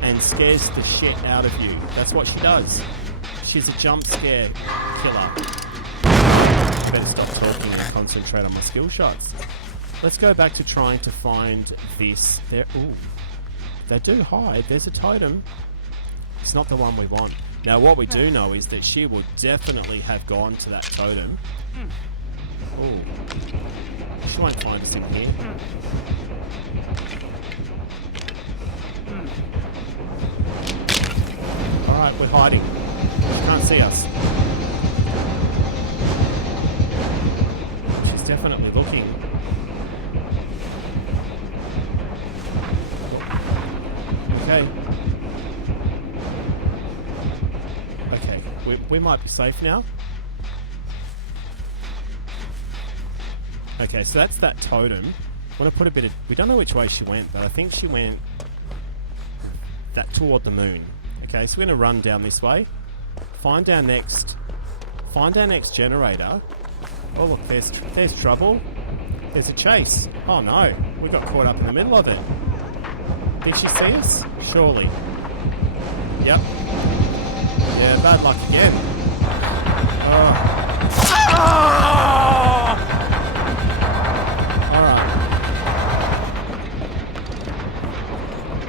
and scares the shit out of you. That's what she does. She's a jump scare killer. Better stop talking and concentrate on my skill shots. Let's go back to trying to find this. Ooh, they do hide. There's a totem. It's not the one we want. Now, what we do know is that she will definitely have gone to that totem. Oh, she won't find us in here. All right, we're hiding. She can't see us. Definitely looking. Okay. Okay, we might be safe now. Okay, so that's that totem. I want to put a bit of... We don't know which way she went, but I think she went that toward the moon. Okay, so we're going to run down this way. Find our next generator. Oh, look, there's trouble. There's a chase. Oh, no. We got caught up in the middle of it. Did she see us? Surely. Yep. Yeah, bad luck again. Oh. Alright.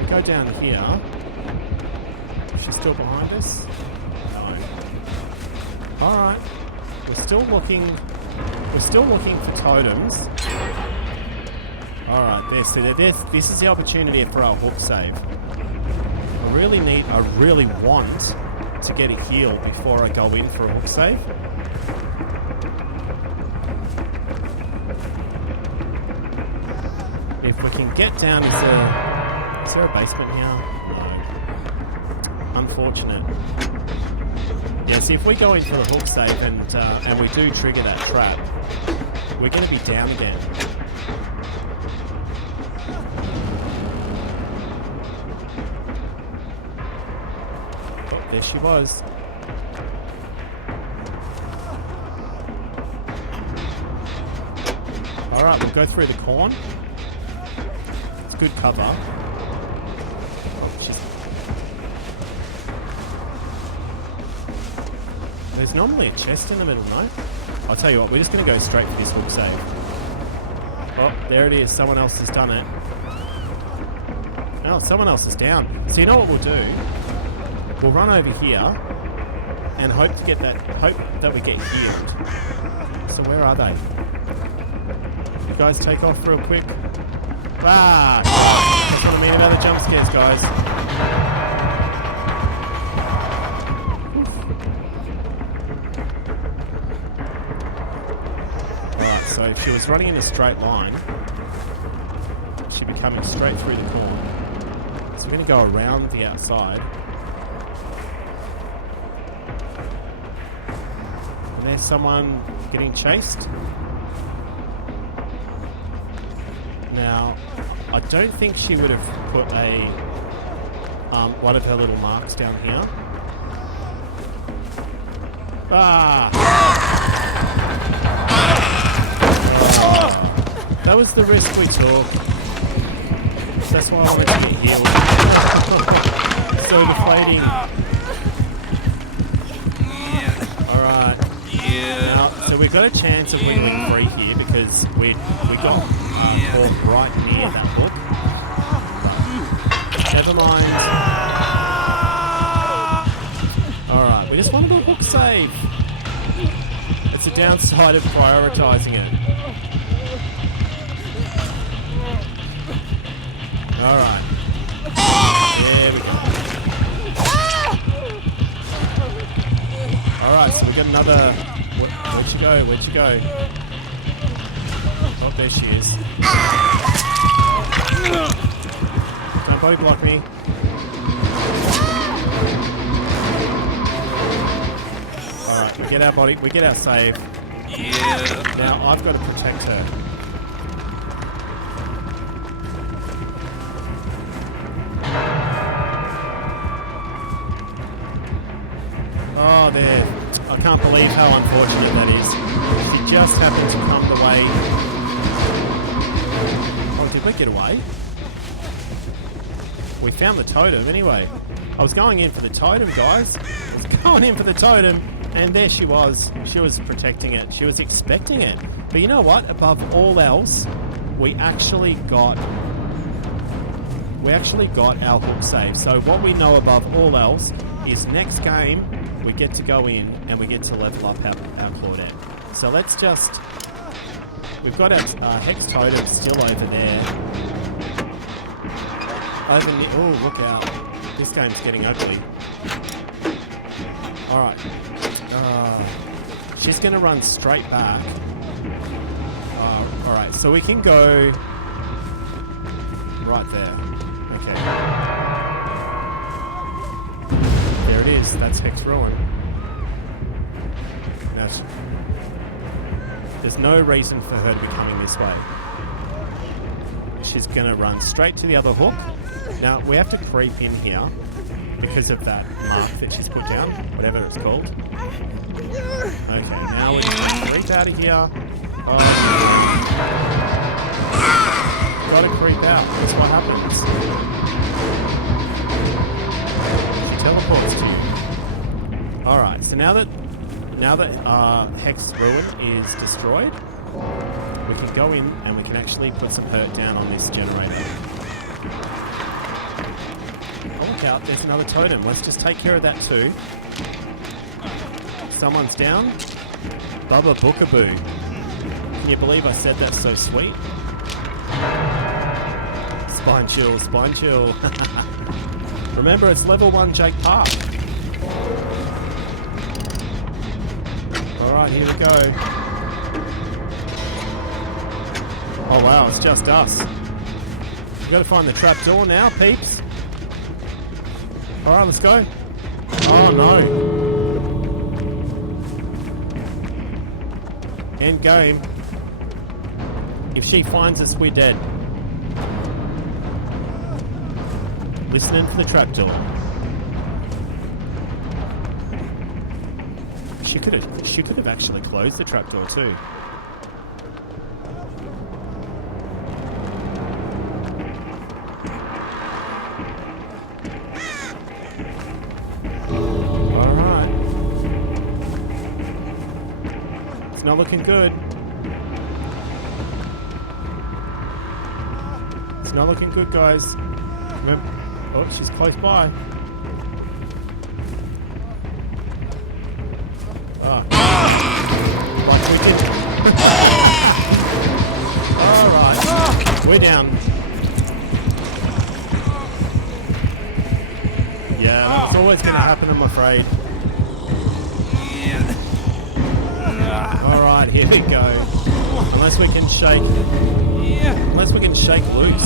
Go down here. Is she still behind us? No. Alright. We're still looking for totems. Alright, this is the opportunity for our hook save. I really want to get a heal before I go in for a hook save. If we can get down, is there a basement here? No. Unfortunate. Yeah, see, if we go in for a hook save and we do trigger that trap, we're going to be down again. Oh, there she was. Alright, we'll go through the corn. It's good cover. Oh, there's normally a chest in the middle, no? I'll tell you what, we're just going to go straight for this hook save. Oh, there it is. Someone else has done it. Oh, someone else is down. So you know what we'll do? We'll run over here and hope that we get healed. So where are they? You guys take off real quick. Ah! That's what I mean about the jump scares, guys. Alright, so if she was running in a straight line, she'd be coming straight through the corner. So we're going to go around the outside. And there's someone getting chased. Now, I don't think she would have put one of her little marks down here. Ah! Oh, that was the risk we took. That's why I wanted to get healed. So deflating. Alright. Now, so we've got a chance of winning free here because we got caught right near that hook. But never mind. Alright, we just wanted a hook save. It's a downside of prioritising it. Alright. There we go. Alright, so we got another... Where'd you go? Where'd you go? Oh, there she is. Don't body block me. Alright, we get our save. Yeah. Now I've got to protect her. Oh, there. I can't believe how unfortunate that is. She just happened to come the way. Oh, did we get away? We found the totem anyway. I was going in for the totem, guys. I was going in for the totem, and there she was. She was protecting it. She was expecting it. But you know what? Above all else, we actually got our hook save. So what we know above all else is next game we get to go in and we get to level up our Claudette. So let's just... We've got our Hex Totem still over there. Oh, look out. This game's getting ugly. Alright. She's going to run straight back. Alright, so we can go... right there. Okay. There it is. That's Hex Ruin. There's no reason for her to be coming this way. She's going to run straight to the other hook. Now, we have to creep in here because of that mark that she's put down, whatever it's called. Okay, now we're going to creep out of here. Oh. Gotta creep out. That's what happens. She teleports to you. Alright, so now that Hex Ruin is destroyed, we can go in and we can actually put some hurt down on this generator. Oh, look out, there's another totem. Let's just take care of that too. Someone's down. Bubba Bookaboo. Can you believe I said that so sweet? Spine chill, spine chill. Remember, it's level 1 Jake Park. Alright, here we go. Oh wow, it's just us. We've got to find the trap door now, peeps. Alright, let's go. Oh no. End game. If she finds us, we're dead. Listening for the trapdoor. She could have actually closed the trapdoor too. Alright. It's not looking good. It's not looking good, guys. Remember, oh, she's close by. Oh. Like we did. Alright. We're down. Yeah, it's always going to happen, I'm afraid. Alright, here we go. Unless we can shake. Unless we can shake loose.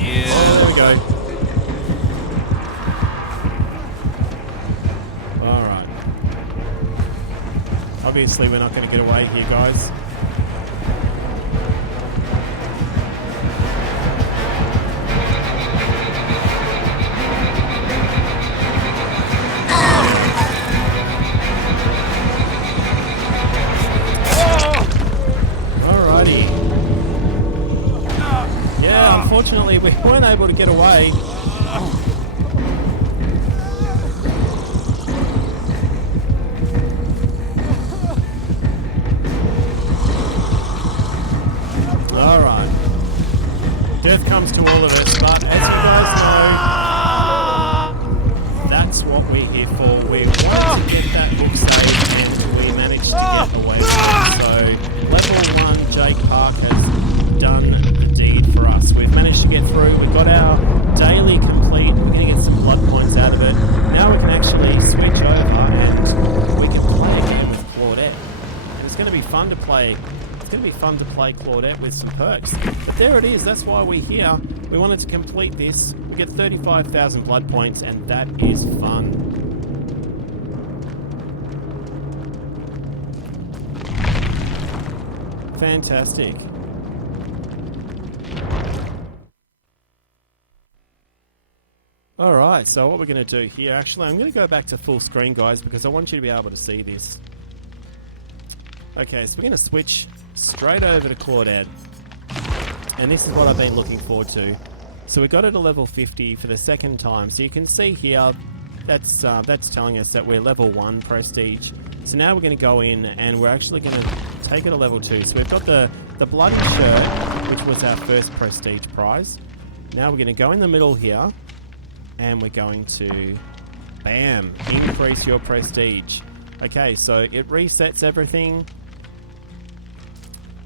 There we go. Alright. Obviously we're not going to get away here, guys. Unfortunately, we weren't able to get away. Alright. Death comes to all of us, but as you guys know, that's what we're here for. We wanted to get that hook saved and we managed to get away with it. So, level 1 Jake Park has done the deed for us. We've managed to get through. We've got our daily complete. We're going to get some blood points out of it. Now we can actually switch over and we can play a game with Claudette. And it's going to be fun to play. It's going to be fun to play Claudette with some perks. But there it is. That's why we're here. We wanted to complete this. We get 35,000 blood points, and that is fun. Fantastic. Alright, so what we're going to do here, actually, I'm going to go back to full screen, guys, because I want you to be able to see this. Okay, so we're going to switch straight over to Claudette. And this is what I've been looking forward to. So we got it to level 50 for the second time. So you can see here, that's telling us that we're level 1 prestige. So now we're going to go in and we're actually going to take it to level 2. So we've got the bloody shirt, which was our first prestige prize. Now we're going to go in the middle here. And we're going to, bam, increase your prestige. Okay, so it resets everything.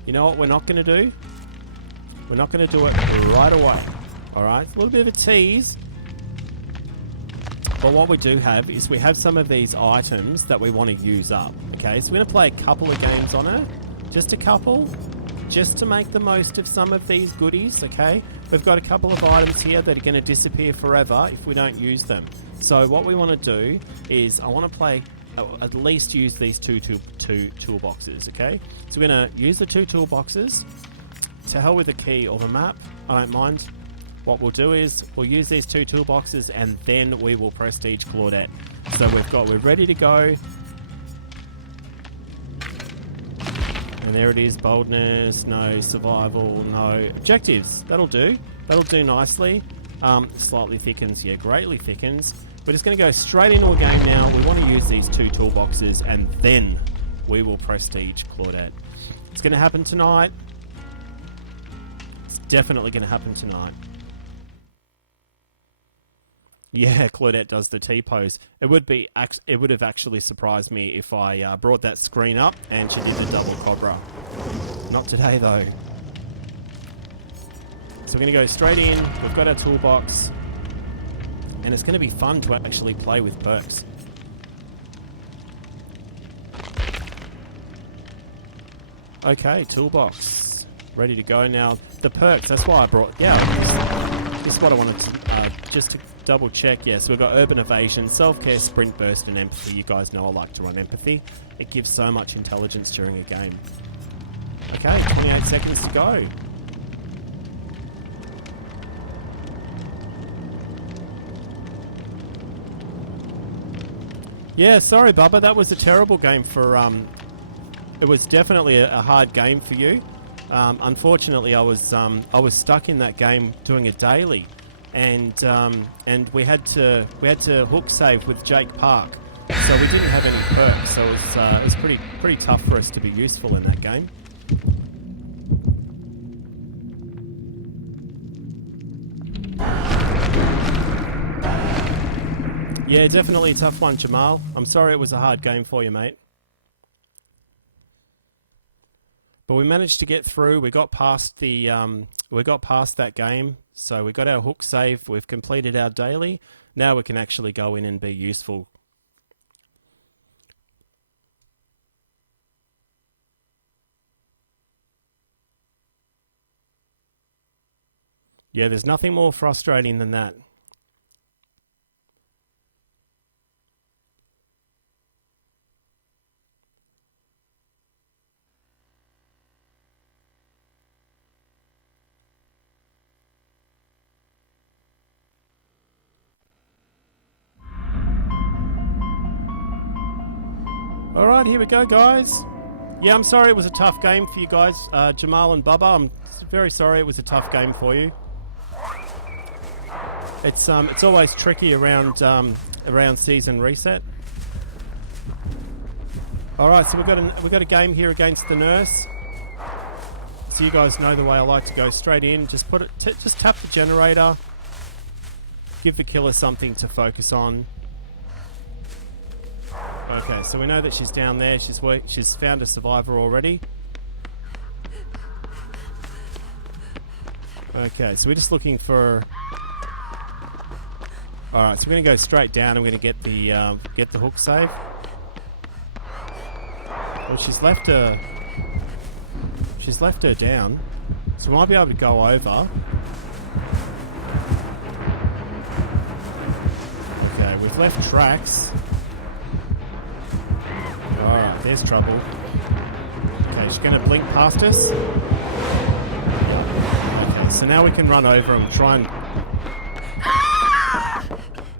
You know what we're not going to do? We're not going to do it right away. Alright, it's a little bit of a tease. But what we do have is we have some of these items that we want to use up. Okay, so we're going to play a couple of games on it. Just a couple. just to make the most of some of these goodies, okay? We've got a couple of items here that are going to disappear forever if we don't use them. So what we want to do is I want to at least use these two toolboxes, okay? So we're going to use the 2 toolboxes. To hell with the key or the map, I don't mind. What we'll do is we'll use these 2 toolboxes and then we will prestige Claudette. So we're ready to go. And there it is, boldness, no, survival, no. Objectives, that'll do. That'll do nicely. Slightly thickens, yeah, greatly thickens. We're just going to go straight into a game now. We want to use these 2 toolboxes and then we will prestige Claudette. It's going to happen tonight. It's definitely going to happen tonight. Yeah, Claudette does the T-pose. It would have actually surprised me if I brought that screen up and she did the double cobra. Not today, though. So we're going to go straight in. We've got our toolbox. And it's going to be fun to actually play with perks. Okay, toolbox. Ready to go now. The perks, that's why I brought... Yeah, this is what I wanted to... just to double check, yes, we've got Urban Evasion, Self-Care, Sprint Burst, and Empathy. You guys know I like to run Empathy. It gives so much intelligence during a game. Okay, 28 seconds to go. Yeah, sorry, Bubba, that was a terrible game for... it was definitely a hard game for you. Unfortunately, I was stuck in that game doing a daily. And we had to hook save with Jake Park, so we didn't have any perks. So it was pretty tough for us to be useful in that game. Yeah, definitely a tough one, Jamal. I'm sorry it was a hard game for you, mate. But we managed to get through. We got past that game. So we got our hook save. We've completed our daily. Now we can actually go in and be useful. Yeah, there's nothing more frustrating than that. Alright, here we go, guys. Yeah, I'm sorry it was a tough game for you guys, Jamal and Bubba. I'm very sorry it was a tough game for you. It's always tricky around season reset. Alright, so we've got a game here against the nurse. So you guys know the way I like to go straight in. Just just tap the generator. Give the killer something to focus on. Okay, so we know that she's down there. She's found a survivor already. Okay, so we're just looking for... Alright, so we're going to go straight down. I'm going to get the hook save. Well, she's left her down. So we might be able to go over. Okay, we've left tracks. Alright, there's trouble. Okay, she's going to blink past us. Okay, so now we can run over and try and...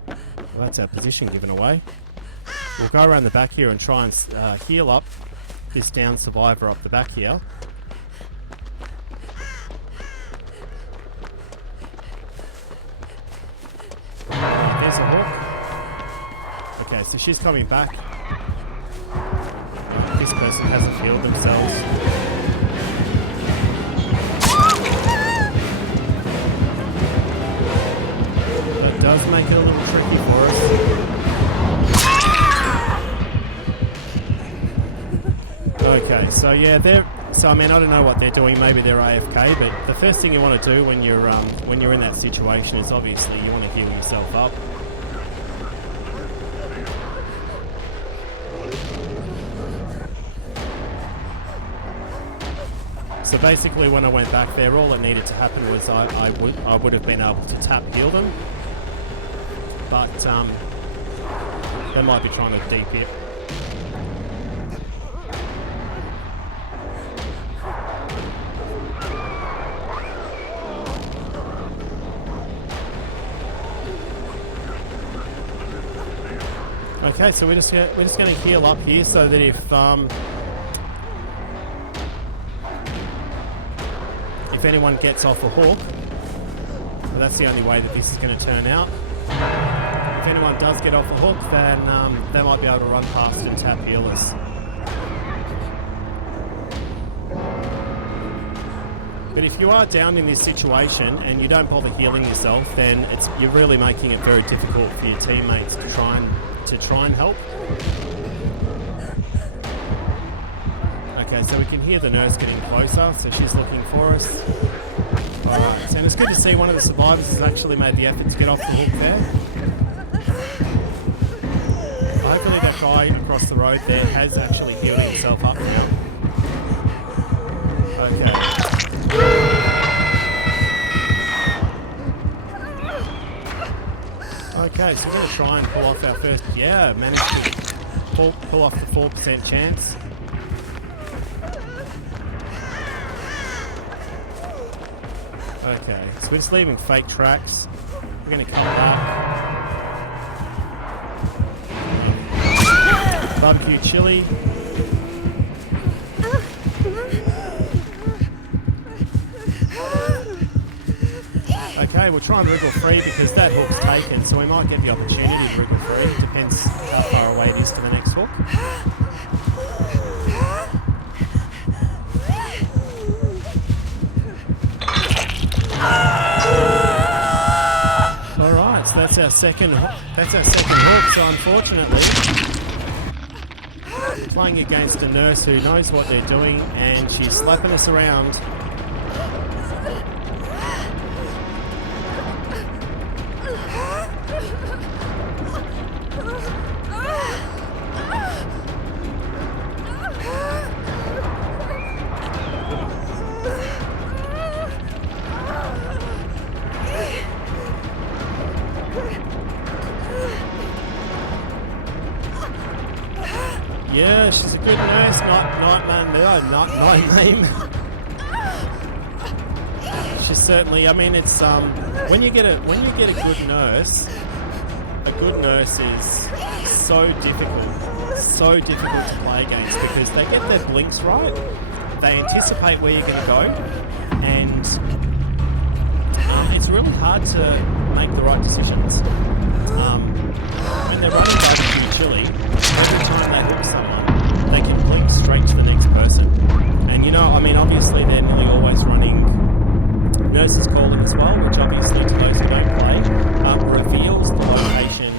Well, that's our position given away. We'll go around the back here and try and heal up this down survivor up the back here. There's a hook. Okay, so she's coming back. This person hasn't healed themselves. That does make it a little tricky for us. Okay, so yeah, I mean, I don't know what they're doing. Maybe they're AFK, but the first thing you want to do when you're in that situation is obviously you want to heal yourself up. So basically when I went back there, all that needed to happen was I would have been able to tap heal them. But they might be trying to deep hit. Okay, so we're just going to heal up here so that if anyone gets off a hook, well, that's the only way that this is going to turn out. If anyone does get off a hook, then they might be able to run past and tap healers. But if you are down in this situation and you don't bother healing yourself, then you're really making it very difficult for your teammates to try and help. Okay, so we can hear the nurse getting closer, so she's looking for us. Alright, and it's good to see one of the survivors has actually made the effort to get off the hook there. Hopefully that guy across the road there has actually healed himself up now. Okay. Okay, so we're going to try and pull off our first... Yeah, managed to pull off the 4% chance. Okay, so we're just leaving fake tracks. We're going to cover that. Barbecue chili. Okay, we'll try and wriggle free because that hook's taken, so we might get the opportunity to wriggle free. It depends how far away it is to the next hook. Alright, so that's our second hook, so unfortunately playing against a nurse who knows what they're doing and she's slapping us around. Yeah, she's a good nurse, not my name. She's certainly. I mean, it's when you get a good nurse is so difficult to play against because they get their blinks right, they anticipate where you're going to go, and it's really hard to make the right decisions. When they're running barbecue chili, every time they hook someone, they can blink straight to the next person. And you know, I mean, obviously they're nearly always running nurses calling as well, which obviously to those who don't play, reveals the location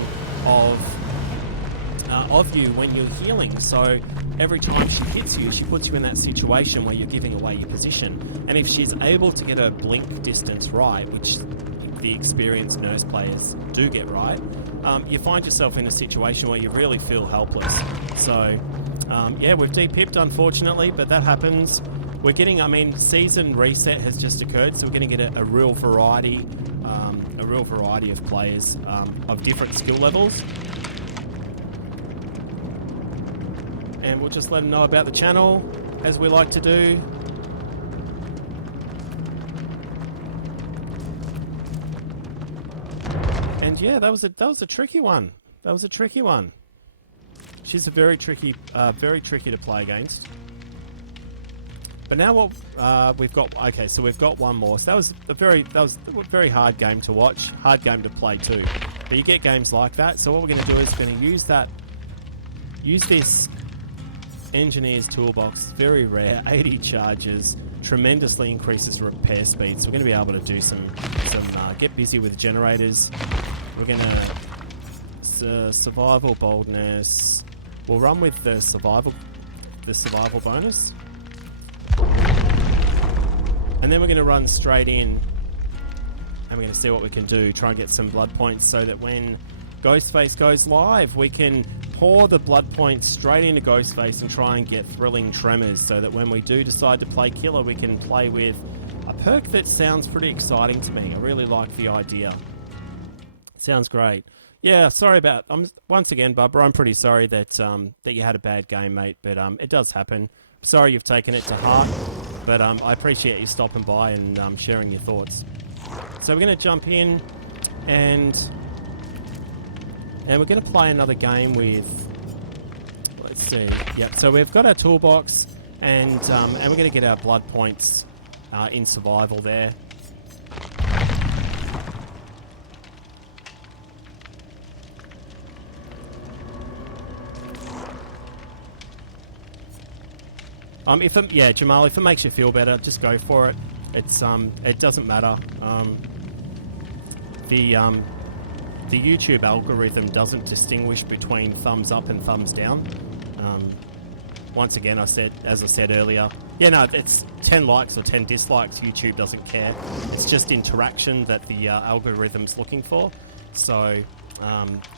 of you when you're healing. So every time she hits you, she puts you in that situation where you're giving away your position. And if she's able to get her blink distance right, which the experienced nurse players do get right, you find yourself in a situation where you really feel helpless. So, yeah, we've deep-hipped, unfortunately, but that happens. We're getting, I mean, season reset has just occurred, so we're going to get a real variety of players of different skill levels. And we'll just let them know about the channel, as we like to do. And yeah, that was a tricky one. That was a tricky one. She's a very tricky to play against. But now what we've got? Okay, so we've got one more. So that was a very hard game to watch, hard game to play too. But you get games like that. So what we're going to do is going to use this engineer's toolbox. Very rare, 80 charges, tremendously increases repair speed. So we're going to be able to do some get busy with generators. We're going to survival boldness. We'll run with the survival bonus. And then we're going to run straight in and we're going to see what we can do. Try and get some blood points so that when Ghostface goes live, we can pour the blood points straight into Ghostface and try and get thrilling tremors so that when we do decide to play killer, we can play with a perk that sounds pretty exciting to me. I really like the idea. Sounds great. Yeah, sorry about... once again, Bubba, I'm pretty sorry that that you had a bad game, mate, but it does happen. Sorry you've taken it to heart, but I appreciate you stopping by and sharing your thoughts. So we're going to jump in and we're going to play another game with... Let's see. Yep, so we've got our toolbox and we're going to get our blood points in survival there. Yeah, Jamal, if it makes you feel better, just go for it. It's it doesn't matter. The YouTube algorithm doesn't distinguish between thumbs up and thumbs down. Once again, as I said earlier, yeah, no, it's 10 likes or 10 dislikes. YouTube doesn't care. It's just interaction that the algorithm's looking for. So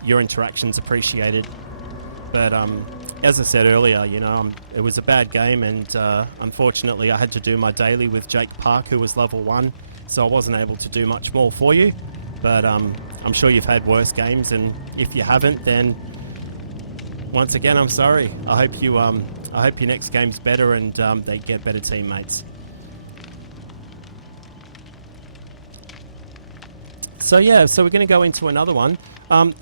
your interaction's appreciated. But as I said earlier, you know, it was a bad game, and unfortunately I had to do my daily with Jake Park, who was level 1, so I wasn't able to do much more for you. But I'm sure you've had worse games, and if you haven't, then once again, I'm sorry. I hope your next game's better and they get better teammates. So yeah, so we're going to go into another one.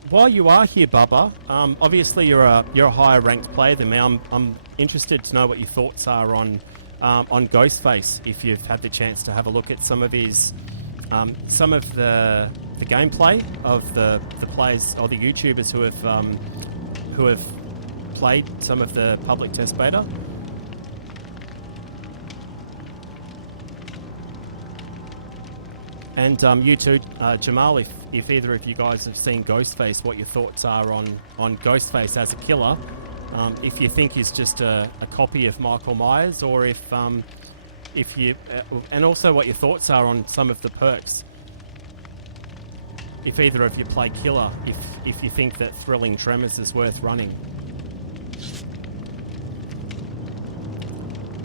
While you are here, Bubba, obviously you're a higher ranked player than me. I'm interested to know what your thoughts are on Ghostface. If you've had the chance to have a look at some of his some of the gameplay of the players or the YouTubers who have played some of the public test beta. And you too, Jamal, if either of you guys have seen Ghostface, what your thoughts are on Ghostface as a killer. If you think he's just a copy of Michael Myers, or if you... and also what your thoughts are on some of the perks. If either of you play killer, if you think that thrilling tremors is worth running.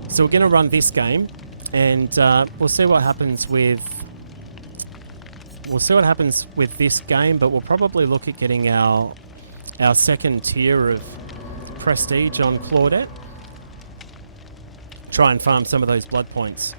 So we're going to run this game, and we'll see what happens with... We'll see what happens with this game, but we'll probably look at getting our second tier of prestige on Claudette. Try and farm some of those blood points.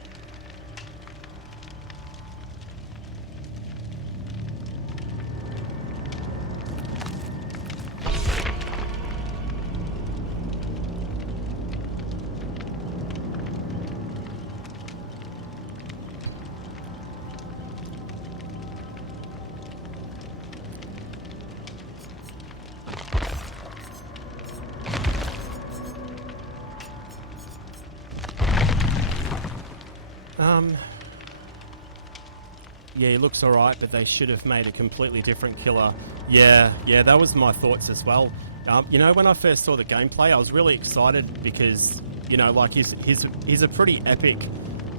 Yeah, he looks alright, but they should have made a completely different killer. Yeah, that was my thoughts as well. You know, when I first saw the gameplay, I was really excited because, you know, like he's a pretty epic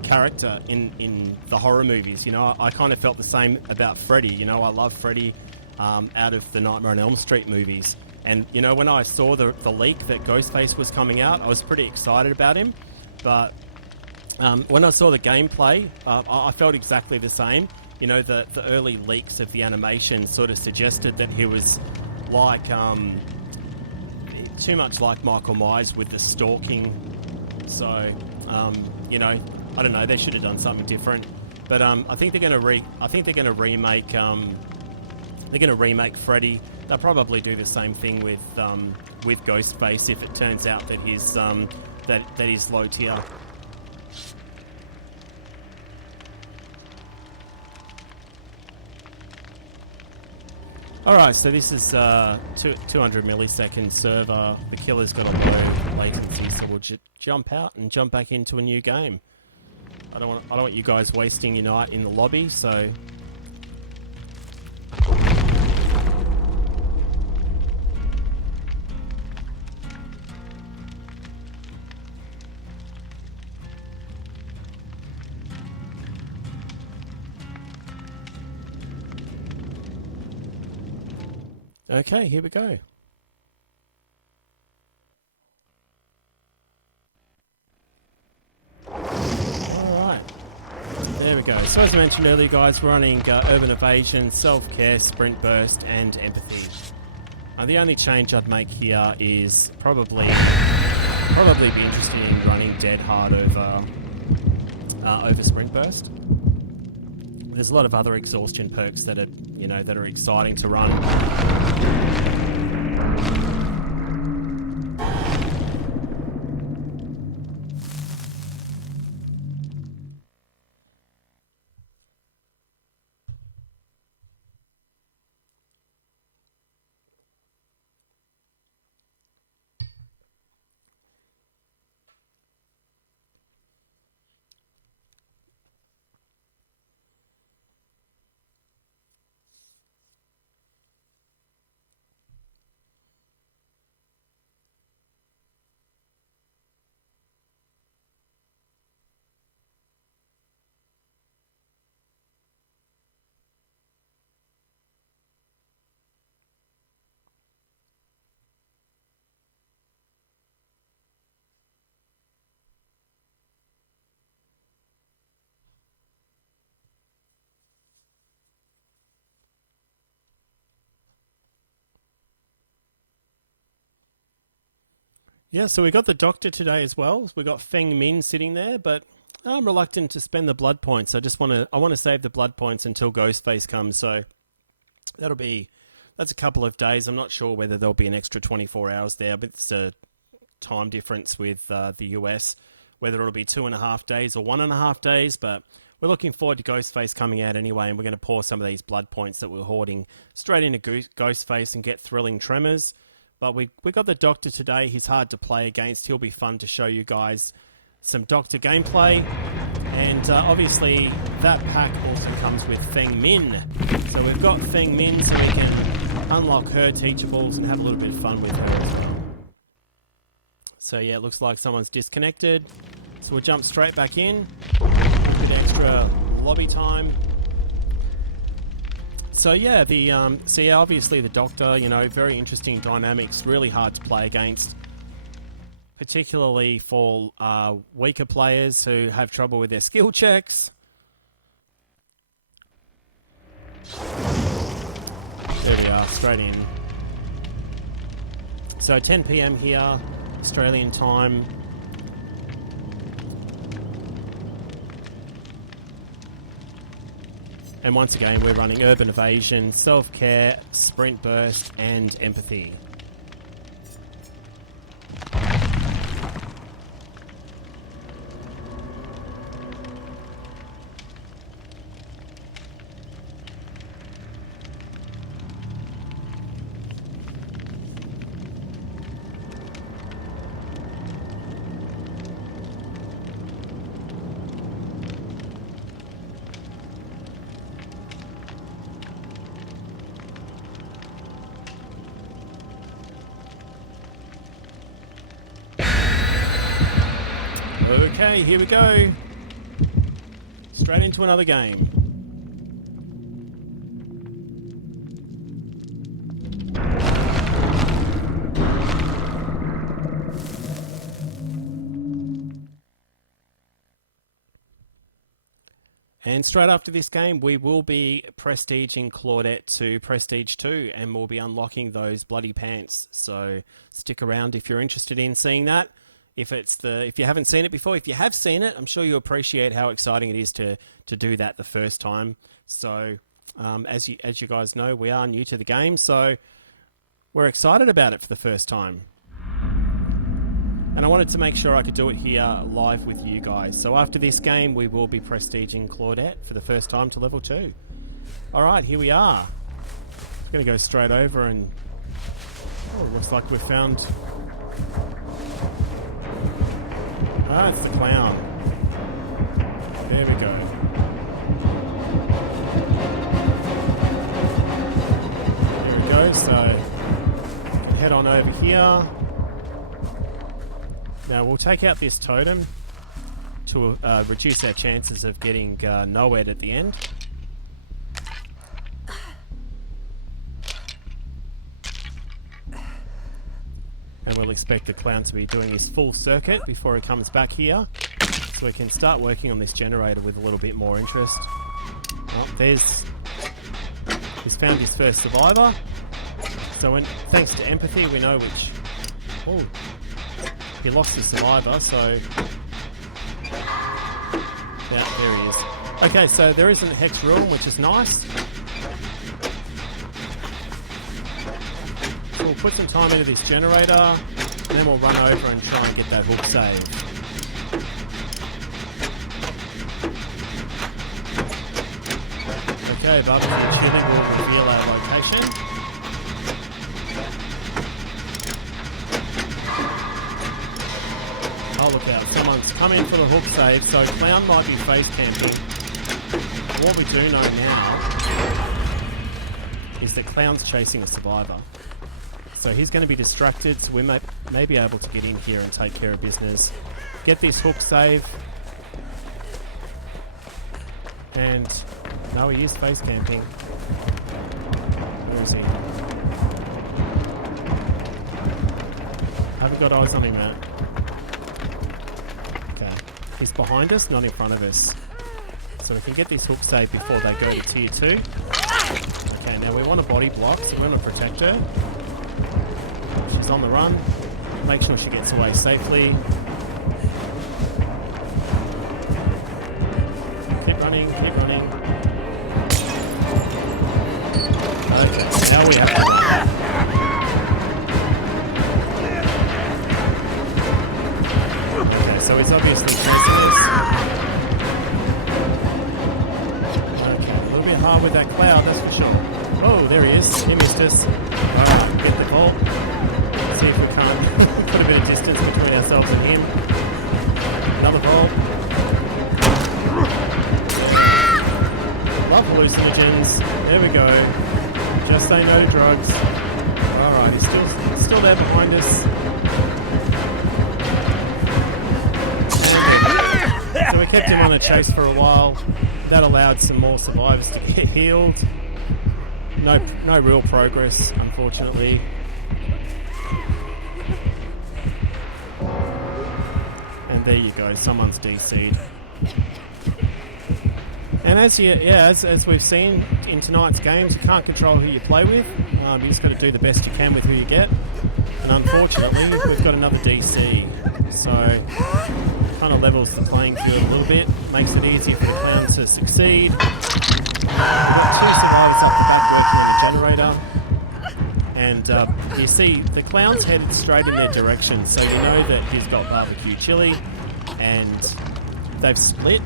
character in the horror movies. You know, I kind of felt the same about Freddy. You know, I love Freddy out of the Nightmare on Elm Street movies. And, you know, when I saw the leak that Ghostface was coming out, I was pretty excited about him. But when I saw the gameplay, I felt exactly the same. You know, the early leaks of the animation sort of suggested that he was like, too much like Michael Myers with the stalking. So, you know, I don't know, they should have done something different. But I think they're going to remake. They're going to remake Freddy. They'll probably do the same thing with Ghostface if it turns out that he's that he's low tier. Alright, so this is 200 millisecond server. The killer's got a low latency, so we'll jump out and jump back into a new game. I don't want you guys wasting your night in the lobby, so... Okay, here we go. go. So as I mentioned earlier, guys, we're running Urban Evasion, Self-Care, Sprint Burst, and Empathy. The only change I'd make here is probably be interested in running Dead Hard over Sprint Burst. There's a lot of other exhaustion perks that are, you know, that are exciting to run. Yeah, so we got the Doctor today as well. We got Feng Min sitting there, but I'm reluctant to spend the blood points. I want to save the blood points until Ghostface comes. So that's a couple of days. I'm not sure whether there'll be an extra 24 hours there, but it's a time difference with the US, whether it'll be 2.5 days or 1.5 days. But we're looking forward to Ghostface coming out anyway, and we're going to pour some of these blood points that we're hoarding straight into Ghostface and get thrilling tremors. But we got the Doctor today. He's hard to play against. He'll be fun to show you guys some Doctor gameplay. And obviously that pack also comes with Feng Min. So we've got Feng Min so we can unlock her teachables and have a little bit of fun with her as well. So yeah, it looks like someone's disconnected. So we'll jump straight back in. A bit extra lobby time. So yeah, obviously the Doctor, you know, very interesting dynamics, really hard to play against, particularly for weaker players who have trouble with their skill checks. There we are, straight in. So 10 PM here, Australian time. And once again, we're running Urban Evasion, Self-Care, Sprint Burst, and Empathy. Okay, here we go. Straight into another game. And straight after this game, we will be prestiging Claudette to Prestige 2, and we'll be unlocking those bloody pants. So stick around if you're interested in seeing that. If you haven't seen it before, if you have seen it, I'm sure you appreciate how exciting it is to do that the first time. So as you guys know, we are new to the game, so we're excited about it for the first time. And I wanted to make sure I could do it here live with you guys. So after this game, we will be prestiging Claudette for the first time to level 2. All right, here we are. I'm going to go straight over and... Oh, looks like we've found... Ah, it's the clown. There we go. There we go, so head on over here. Now we'll take out this totem to reduce our chances of getting nowhere at the end. And we'll expect the clown to be doing his full circuit before he comes back here. So we can start working on this generator with a little bit more interest. Oh, he's found his first survivor. So thanks to empathy, we know which... Oh, he lost his survivor, so... Yeah, there he is. Okay, so there isn't a hex room, which is nice. So we'll put some time into this generator, and then we'll run over and try and get that hook save. Okay, barbecue chili will reveal our location. Oh, look out, someone's come in for the hook save, so Clown might be face camping. What we do know now is that Clown's chasing a survivor. So he's going to be distracted, so we may be able to get in here and take care of business. Get this hook save. And no, he is face camping. Where is he? Haven't got eyes on him yet. Okay. He's behind us, not in front of us. So we can get this hook save before they go to tier 2. Okay, now we want a body block, so we're going to protect her. She's on the run. Make sure she gets away safely. Keep running, keep running. Okay, now we have... Okay, so he's obviously chasing us. Okay, a little bit hard with that cloud, that's for sure. Oh, there he is. He missed us. Alright, get the vault. Let's see if we can't put a bit of distance between ourselves and him. Another vault. Love hallucinogens. There we go. Just say no to drugs. Alright, he's still there behind us. So we kept him on a chase for a while. That allowed some more survivors to get healed. No real progress, unfortunately. And there you go, someone's DC'd. And as we've seen in tonight's games, you can't control who you play with. You just got to do the best you can with who you get. And unfortunately, we've got another DC. So kind of levels the playing field a little bit, makes it easier for the Clown to succeed. We've got 2 survivors up the back working on the generator. And you see, the Clown's headed straight in their direction, so you know that he's got barbecue chili, and they've split.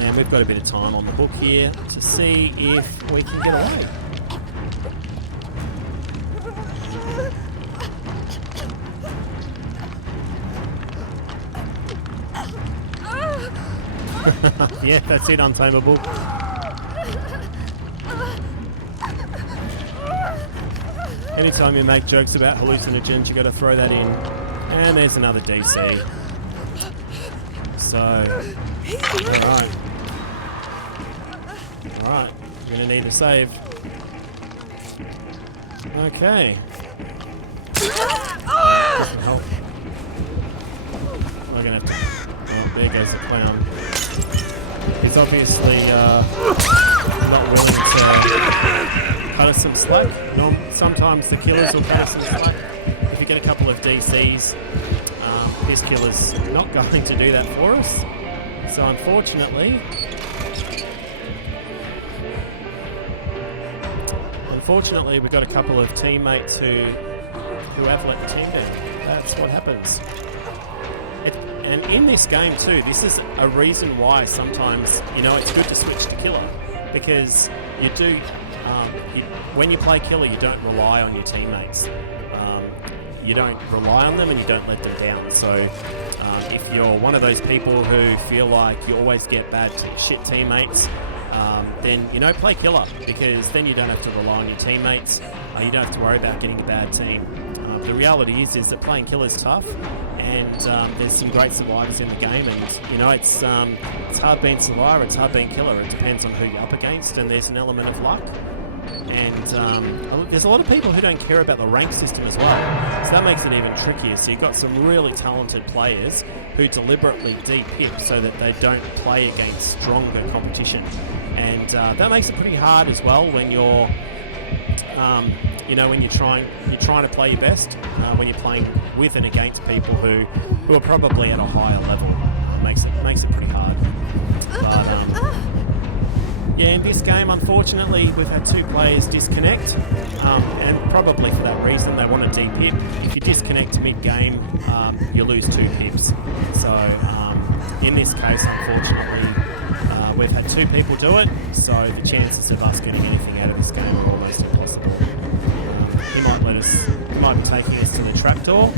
And we've got a bit of time on the book here to see if we can get away. Yeah, that's it, untamable. Anytime you make jokes about hallucinogens, you got to throw that in. And there's another DC. So, alright. Alright, we're going to need a save. Okay. Oh. We're going to have to... Oh, there goes the Clown. He's obviously not willing to cut us some slack. Sometimes the killers will cut us some slack. If you get a couple of DCs, this killer's not going to do that for us. So unfortunately, we've got a couple of teammates who have let the team down. That's what happens. And in this game too, this is a reason why sometimes, it's good to switch to killer, because you do, when you play killer, you don't rely on your teammates. You don't rely on them and you don't let them down. So if you're one of those people who feel like you always get shit teammates, then, play killer, because then you don't have to rely on your teammates. You don't have to worry about getting a bad team. The reality is that playing killer is tough, and there's some great survivors in the game, and it's hard being survivor, it's hard being killer. It depends on who you're up against, and there's an element of luck. And there's a lot of people who don't care about the rank system as well, so that makes it even trickier. So you've got some really talented players who deliberately de-pip so that they don't play against stronger competition, and that makes it pretty hard as well when you're when you're trying to play your best, when you're playing with and against people who are probably at a higher level. Makes it pretty hard. But yeah, in this game, unfortunately, we've had 2 players disconnect, and probably for that reason they want to de-pip. If you disconnect mid-game, you lose 2 pips. So in this case, unfortunately, we've had 2 people do it, so the chances of us getting anything out of this game are almost impossible. He might be taking us to the trapdoor.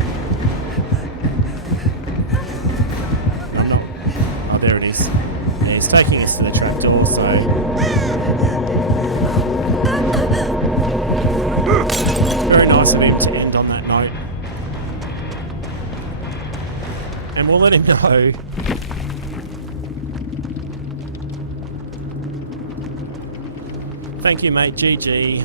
Oh, there it is. Yeah, he's taking us to the trapdoor, so... Very nice of him to end on that note. And we'll let him know... Thank you, mate. GG.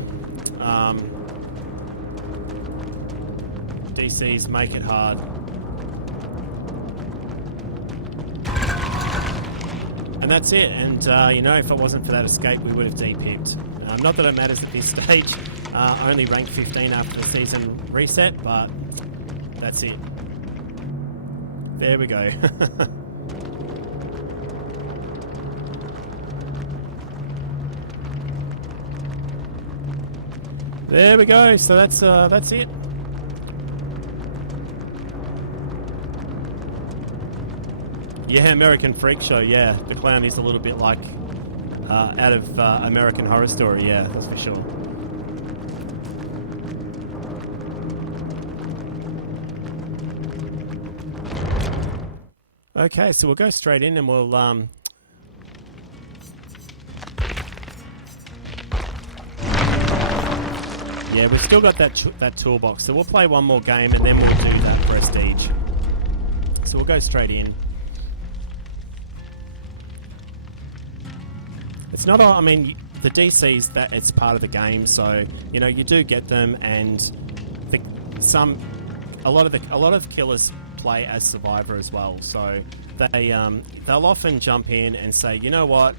DCs make it hard. And that's it. And, if it wasn't for that escape, we would have de-pipped. Not that it matters at this stage. Only rank 15 after the season reset, but that's it. There we go. There we go. So that's it. Yeah, American Freak Show. Yeah, the clown is a little bit like out of American Horror Story. Yeah, that's for sure. Okay, so we'll go straight in and we'll yeah, we've still got that toolbox, so we'll play one more game and then we'll do that prestige. So we'll go straight in. It's not all, I mean, the DC's that it's part of the game, so you do get them, and a lot of killers play as survivor as well. So they'll often jump in and say, you know what,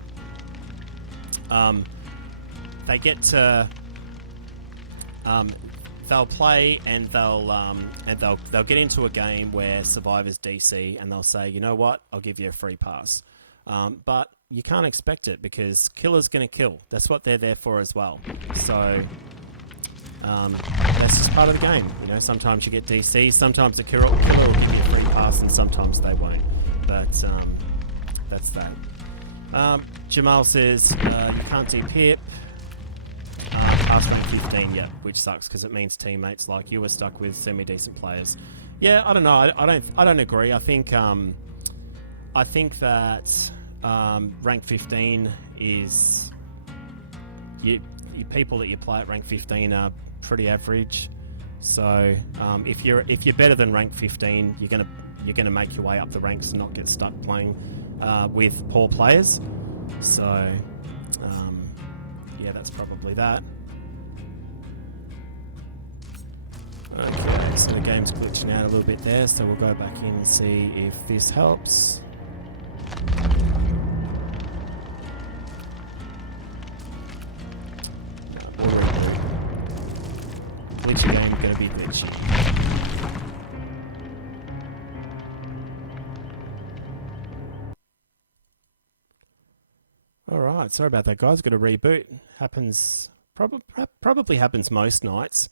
they get to they'll play and they'll get into a game where survivors DC and they'll say, you know what, I'll give you a free pass, but you can't expect it because killer's going to kill. That's what they're there for as well. So that's just part of the game. Sometimes you get DC, sometimes the killer will give you a free pass, and sometimes they won't. But that's that. Jamal says you can't do past rank 15 yet, which sucks because it means teammates like you are stuck with semi-decent players. Yeah, I don't know. I don't agree. I think that rank 15 is you people that you play at rank 15 are pretty average. So if you're better than rank 15, you're gonna make your way up the ranks and not get stuck playing with poor players. So yeah, that's probably that. Okay, so the game's glitching out a little bit there, so we'll go back in and see if this helps. Glitchy game, gonna be glitchy. Alright, sorry about that, guys. Got a reboot. Happens, probably happens most nights.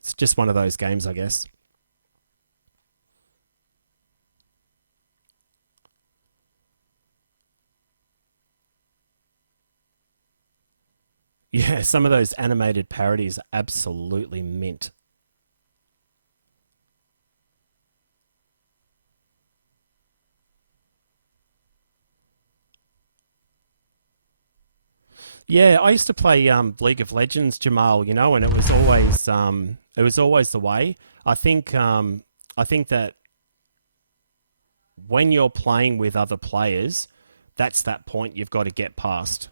It's just one of those games, I guess. Yeah, some of those animated parodies are absolutely mint. Yeah, I used to play League of Legends, Jamal, and it was always the way. I think that when you're playing with other players, that's that point you've got to get past.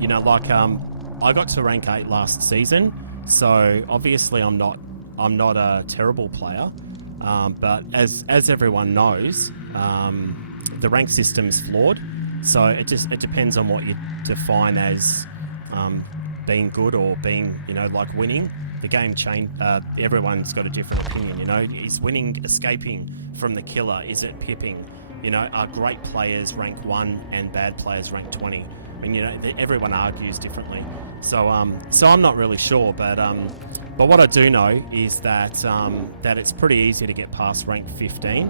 You know, like I got to rank 8 last season, so obviously I'm not a terrible player, but as everyone knows, the rank system's flawed. So it depends on what you define as being good or being, you know, like winning. The game change. Everyone's got a different opinion. You know, is winning escaping from the killer? Is it pipping? You know, are great players rank 1 and bad players rank 20? I mean, you know, everyone argues differently. So I'm not really sure, but what I do know is that that it's pretty easy to get past rank 15.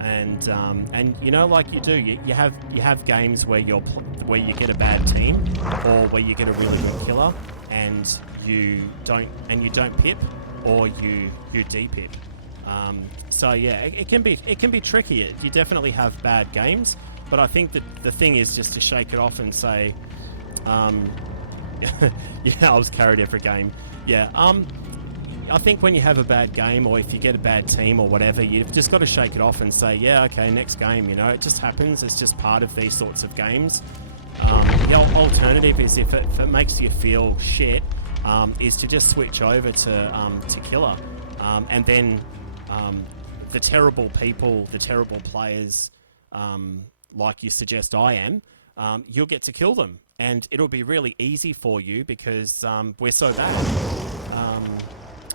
And you know, like you do, you have games where where you get a bad team, or where you get a really good killer, and you don't pip, or you de-pip. So yeah, it can be tricky. You definitely have bad games, but I think that the thing is just to shake it off and say, yeah, I was carried every game. Yeah. I think when you have a bad game, or if you get a bad team or whatever, you've just got to shake it off and say, yeah, okay, next game. You know, it just happens. It's just part of these sorts of games. The alternative is, if it makes you feel shit, is to just switch over to killer, and then the terrible people, the terrible players, like you suggest I am, you'll get to kill them, and it'll be really easy for you because we're so bad.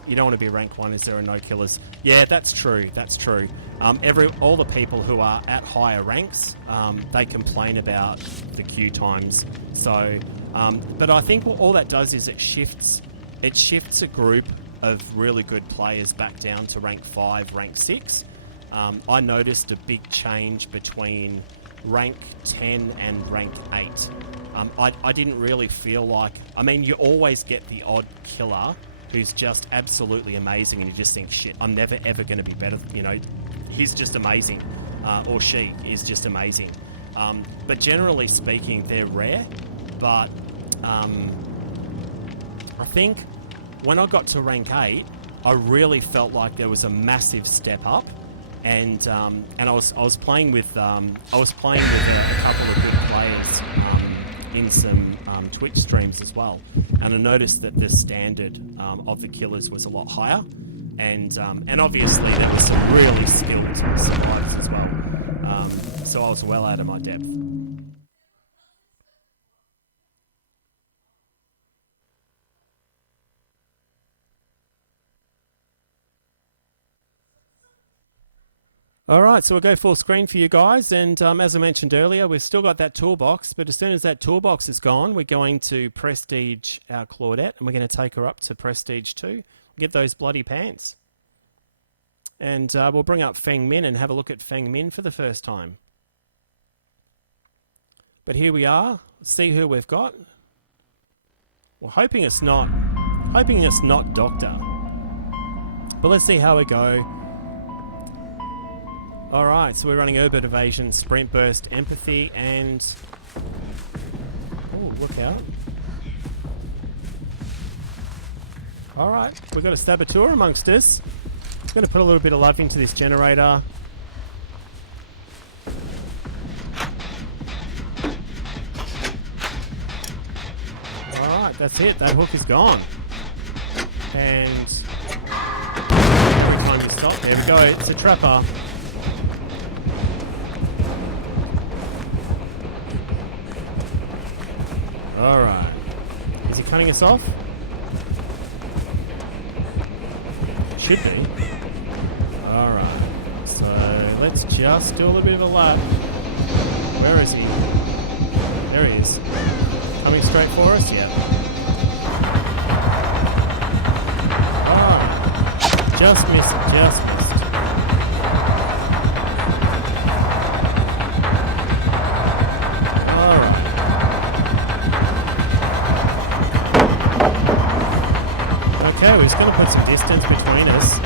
You don't want to be rank 1 as there are no killers. Yeah, that's true. That's true. All the people who are at higher ranks, they complain about the queue times. So, but I think all that does is it shifts a group of really good players back down to rank 5, rank 6. I noticed a big change between rank 10 and rank 8. I didn't really feel like... I mean, you always get the odd killer who's just absolutely amazing, and you just think, shit, I'm never ever going to be better. You know, he's just amazing, or she is just amazing. But generally speaking, they're rare. But I think when I got to rank 8, I really felt like there was a massive step up, and I was playing with a couple of good players in some Twitch streams as well, and I noticed that the standard of the killers was a lot higher, and obviously there was some really skilled survivors as well, so I was well out of my depth. Alright, so we'll go full screen for you guys, and as I mentioned earlier, we've still got that toolbox, but as soon as that toolbox is gone, we're going to prestige our Claudette, and we're going to take her up to prestige 2, get those bloody pants. And we'll bring up Feng Min and have a look at Feng Min for the first time. But here we are, see who we've got. We're hoping it's not Doctor. But let's see how we go. Alright, so we're running Urban Evasion, Sprint Burst, Empathy, and... oh, look out. Alright, we've got a Saboteur amongst us. Going to put a little bit of love into this generator. Alright, that's it. That hook is gone. And... time to stop. There we go. It's a trapper. Alright. Is he cutting us off? Should be. Alright. So let's just do a little bit of a lap. Where is he? There he is. Coming straight for us? Yeah. Alright. Just missed it. Just missed. Okay, we're just going to put some distance between us.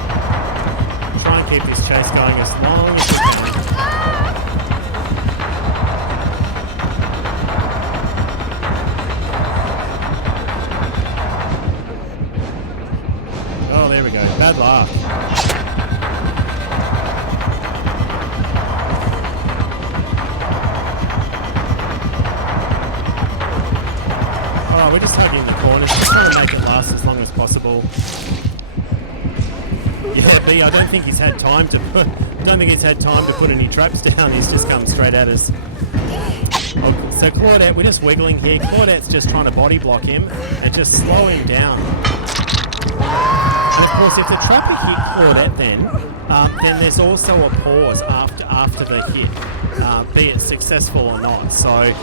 Try and keep this chase going as long as we can. Oh, there we go. Bad laugh. in the corners, just trying to make it last as long as possible. Yeah, B, I don't think he's had time to put any traps down. He's just come straight at us. Oh, so Claudette, we're just wiggling here. Claudette's just trying to body block him and just slow him down. And of course, if the trapper hit Claudette, then there's also a pause after the hit, be it successful or not. So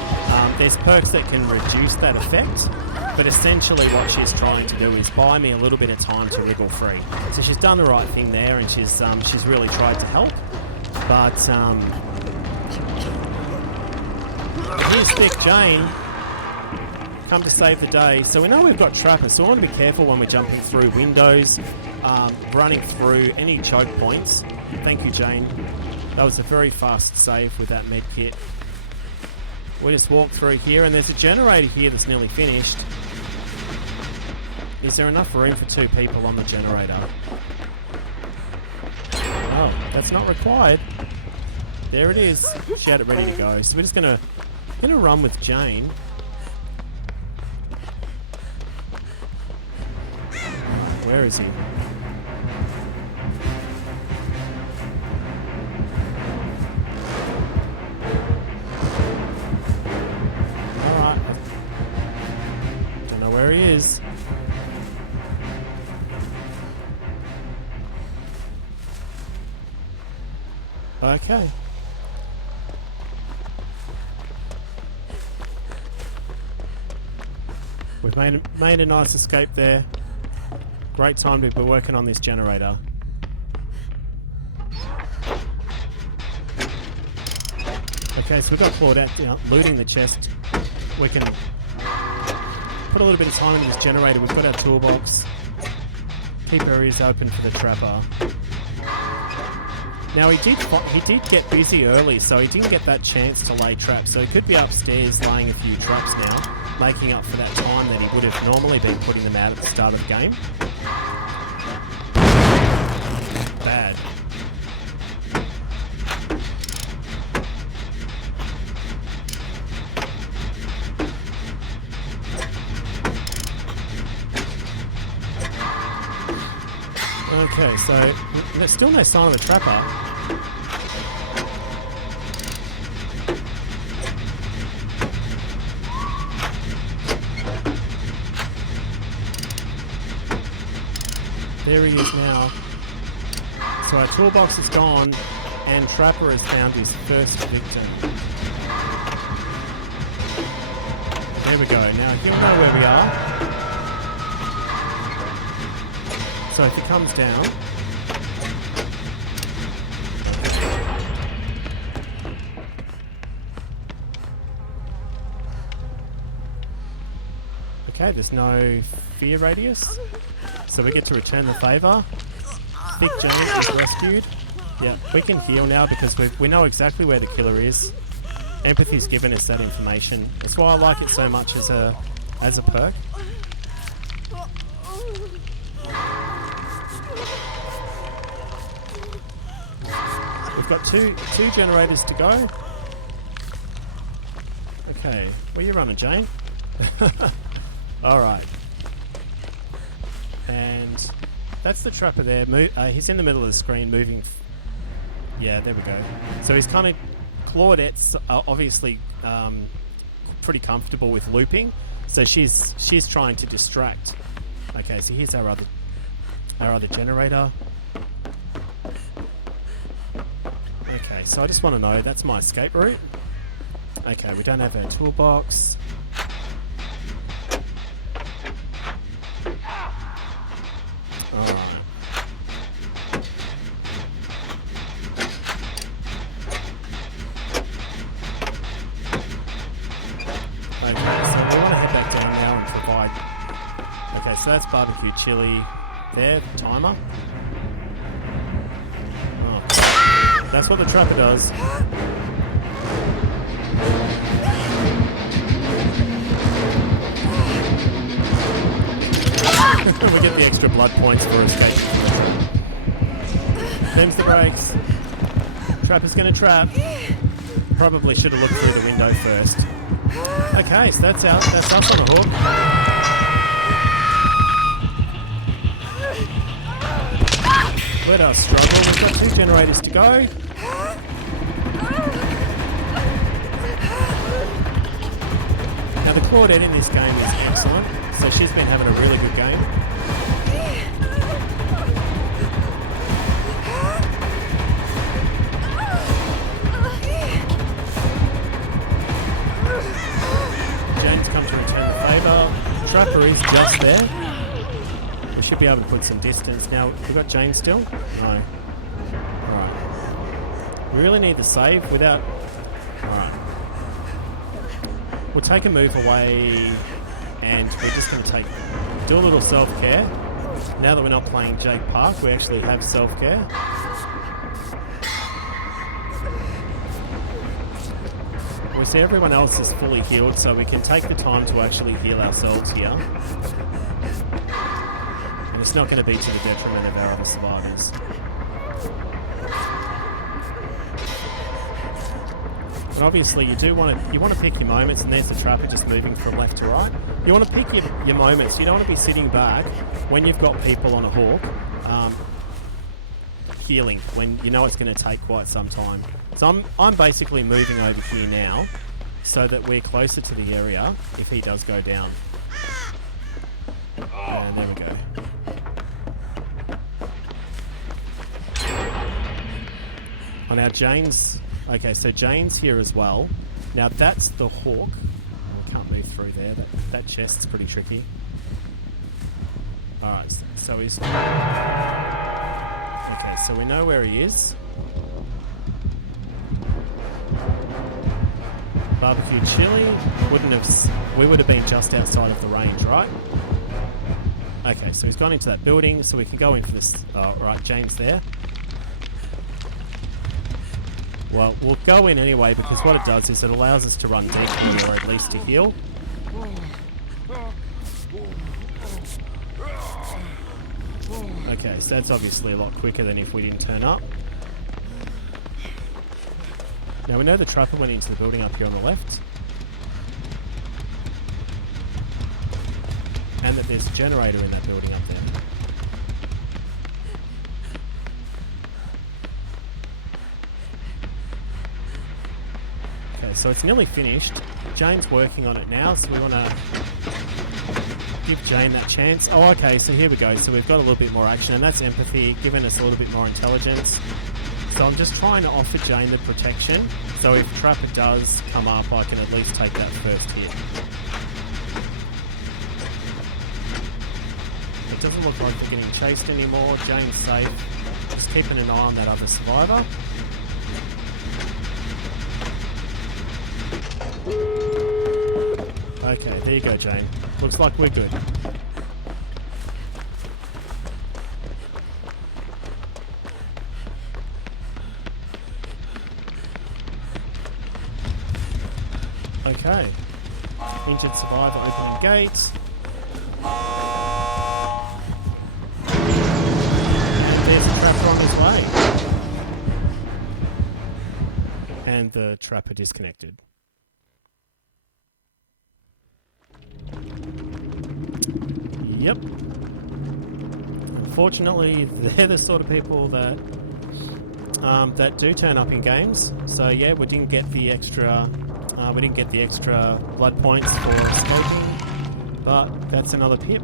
there's perks that can reduce that effect. But essentially what she's trying to do is buy me a little bit of time to wriggle free. So she's done the right thing there, and she's really tried to help. But here's Thick Jane, come to save the day. So we know we've got trappers, so we want to be careful when we're jumping through windows, running through any choke points. Thank you, Jane. That was a very fast save with that med kit. We just walk through here, and there's a generator here that's nearly finished. Is there enough room for 2 people on the generator? Oh, that's not required. There it is. She had it ready to go. So we're just gonna run with Jane. Where is he? Alright. Don't know where he is. Okay. We've made a nice escape there. Great time to be working on this generator. Okay, so we've got Claudette looting the chest. We can put a little bit of time into this generator. We've got our toolbox. Keep our ears open for the trapper. Now he did get busy early, so he didn't get that chance to lay traps. So he could be upstairs laying a few traps now, making up for that time that he would have normally been putting them out at the start of the game. Bad. Okay, so there's still no sign of the trapper. There he is now. So our toolbox is gone, and Trapper has found his first victim. There we go. Now he'll know where we are. So if he comes down, okay, there's no fear radius, so we get to return the favour. Thick Jane is rescued. Yeah, we can heal now because we know exactly where the killer is. Empathy's given us that information. That's why I like it so much as a perk. We've got two generators to go. Okay, where you running, Jane? Alright. And that's the trapper there. He's in the middle of the screen moving. Yeah, there we go. So he's kind of... Claudette's obviously pretty comfortable with looping. So she's trying to distract. Okay, so here's our other generator. Okay, so I just want to know, that's my escape route. Okay, we don't have our toolbox. Alright. Okay, so we want to head back down now and provide... Okay, so that's barbecue chili there, timer. That's what the trapper does. We get the extra blood points for escape. Thems the brakes. Trapper's gonna trap. Probably should have looked through the window first. Okay, so that's us on the hook. Let us struggle. We've got 2 generators to go. Now the Claudette in this game is excellent, so she's been having a really good game. Jane's come to return the favour. Trapper is just there. We should be able to put some distance. Now, we got Jane still? No. Alright. We really need the save without... Alright. We'll take a move away and we're just going to do a little self-care. Now that we're not playing Jake Park, we actually have self-care. We see everyone else is fully healed, so we can take the time to actually heal ourselves here. And it's not going to be to the detriment of our other survivors. But obviously you do want to pick your moments, and there's the trapper just moving from left to right. You want to pick your moments. You don't want to be sitting back when you've got people on a hawk healing, when you know it's going to take quite some time. So I'm basically moving over here now so that we're closer to the area if he does go down. And there we go. Oh, now Jane's... Okay, so Jane's here as well. Now that's the hawk. We can't move through there. That chest's pretty tricky. Alright, so he's... Okay, so we know where he is. Barbecue chili we would have been just outside of the range, right? Okay, so he's gone into that building, so we can go in for this. Oh, right, Jane's there. Well, we'll go in anyway, because what it does is it allows us to run deep, or at least to heal. Okay, so that's obviously a lot quicker than if we didn't turn up. Now we know the trapper went into the building up here on the left. And that there's a generator in that building up there. Okay, so it's nearly finished. Jane's working on it now, so we want to give Jane that chance. Oh, okay, so here we go. So we've got a little bit more action, and that's empathy, giving us a little bit more intelligence. So I'm just trying to offer Jane the protection, so if Trapper does come up, I can at least take that first hit. It doesn't look like we're getting chased anymore. Jane's safe. Just keeping an eye on that other survivor. Okay, there you go, Jane. Looks like we're good. Okay. Injured survivor opening gate. And there's a trapper on his way. And the trapper disconnected. Yep. Unfortunately, they're the sort of people that that do turn up in games. So yeah, we didn't get the extra blood points for escaping, but that's another pip.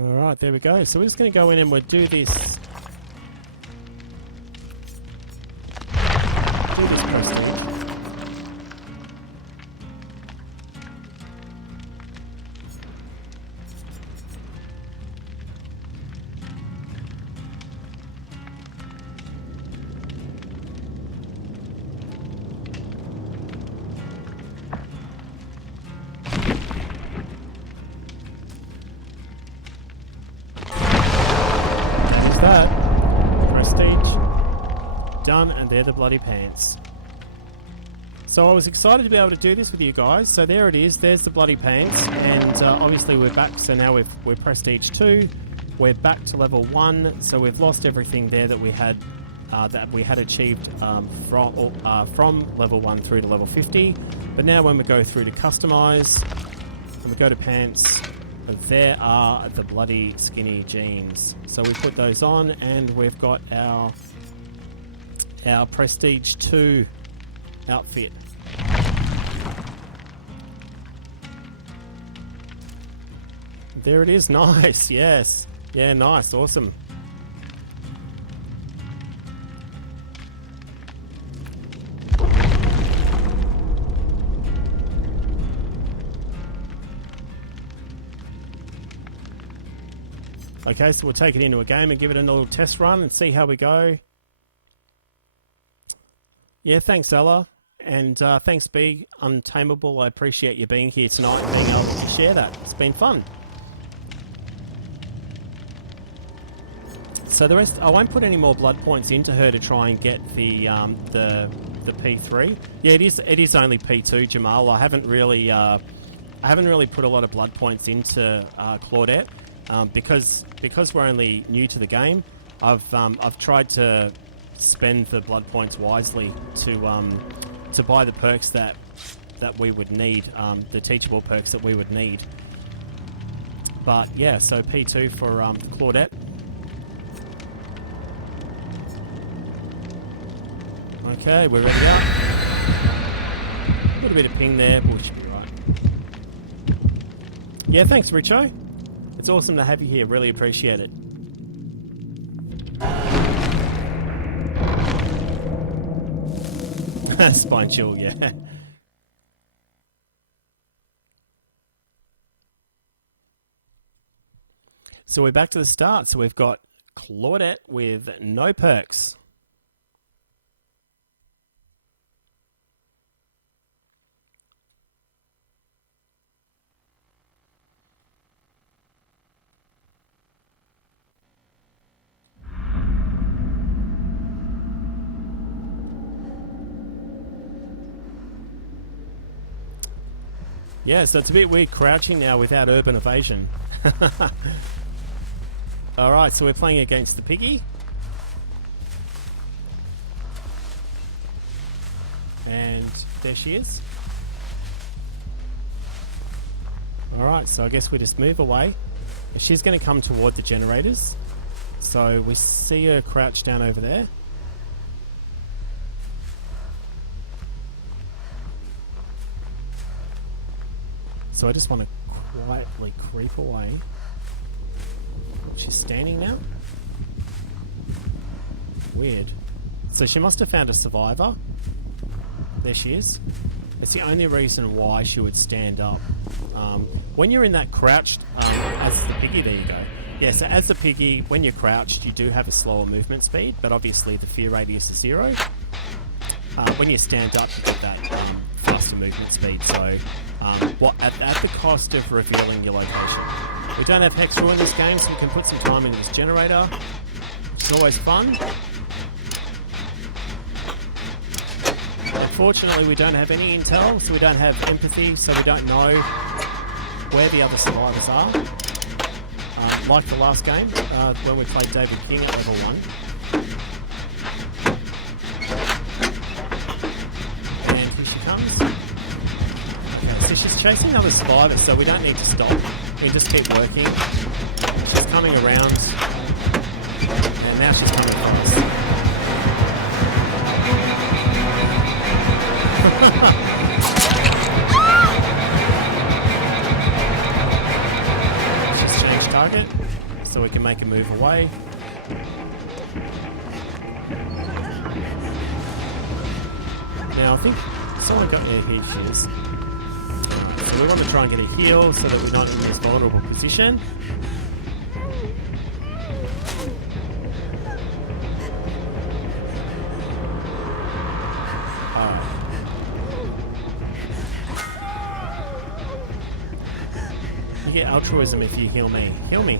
Alright, there we go. So we're just going to go in and we'll do this. Do this prestige. That prestige done, and they're the bloody pants. So I was excited to be able to do this with you guys. So there it is. There's the bloody pants. And obviously we're back. So now we're prestige 2. We're back to level 1. So we've lost everything there that we had achieved from level 1 through to level 50. But now when we go through to customize, and we go to pants, there are the bloody skinny jeans. So we put those on and we've got our prestige 2 outfit. There it is. Nice. Yes. Yeah, nice. Awesome. Okay, so we'll take it into a game and give it a little test run and see how we go. Yeah, thanks, Ella. And thanks, B. Untamable. I appreciate you being here tonight and being able to share that. It's been fun. So the rest, I won't put any more blood points into her to try and get the P3. Yeah, it is only P2, Jamal. I haven't really put a lot of blood points into Claudette because we're only new to the game. I've tried to spend the blood points wisely to buy the perks that we would need, the teachable perks that we would need. But yeah, so P2 for Claudette. Okay, we're ready up. A little bit of ping there, but we should be right. Yeah, thanks, Richo. It's awesome to have you here. Really appreciate it. Spine chill, yeah. So we're back to the start. So we've got Claudette with no perks. Yeah, so it's a bit weird crouching now without urban evasion. Alright, so we're playing against the piggy. And there she is. Alright, so I guess we just move away. And she's going to come toward the generators. So we see her crouch down over there. So I just want to quietly creep away. She's standing now? Weird. So she must have found a survivor. There she is. That's the only reason why she would stand up. When you're in that crouched, as the piggy, there you go. Yeah, so as the piggy, when you're crouched, you do have a slower movement speed, but obviously the fear radius is 0. When you stand up, you get that faster movement speed, so at the cost of revealing your location. We don't have Hex Rule in this game, so we can put some time into this generator, which is always fun. Unfortunately, we don't have any intel, so we don't have empathy, so we don't know where the other survivors are. Like the last game, when we played David King at level 1. Okay, so she's chasing another survivor, so we don't need to stop. We just keep working. She's coming around, and now she's coming across. She's changed target, so we can make a move away. Now I think someone got here. Here she is. So we want to try and get a heal so that we're not in this vulnerable position. You get altruism if you heal me. Heal me.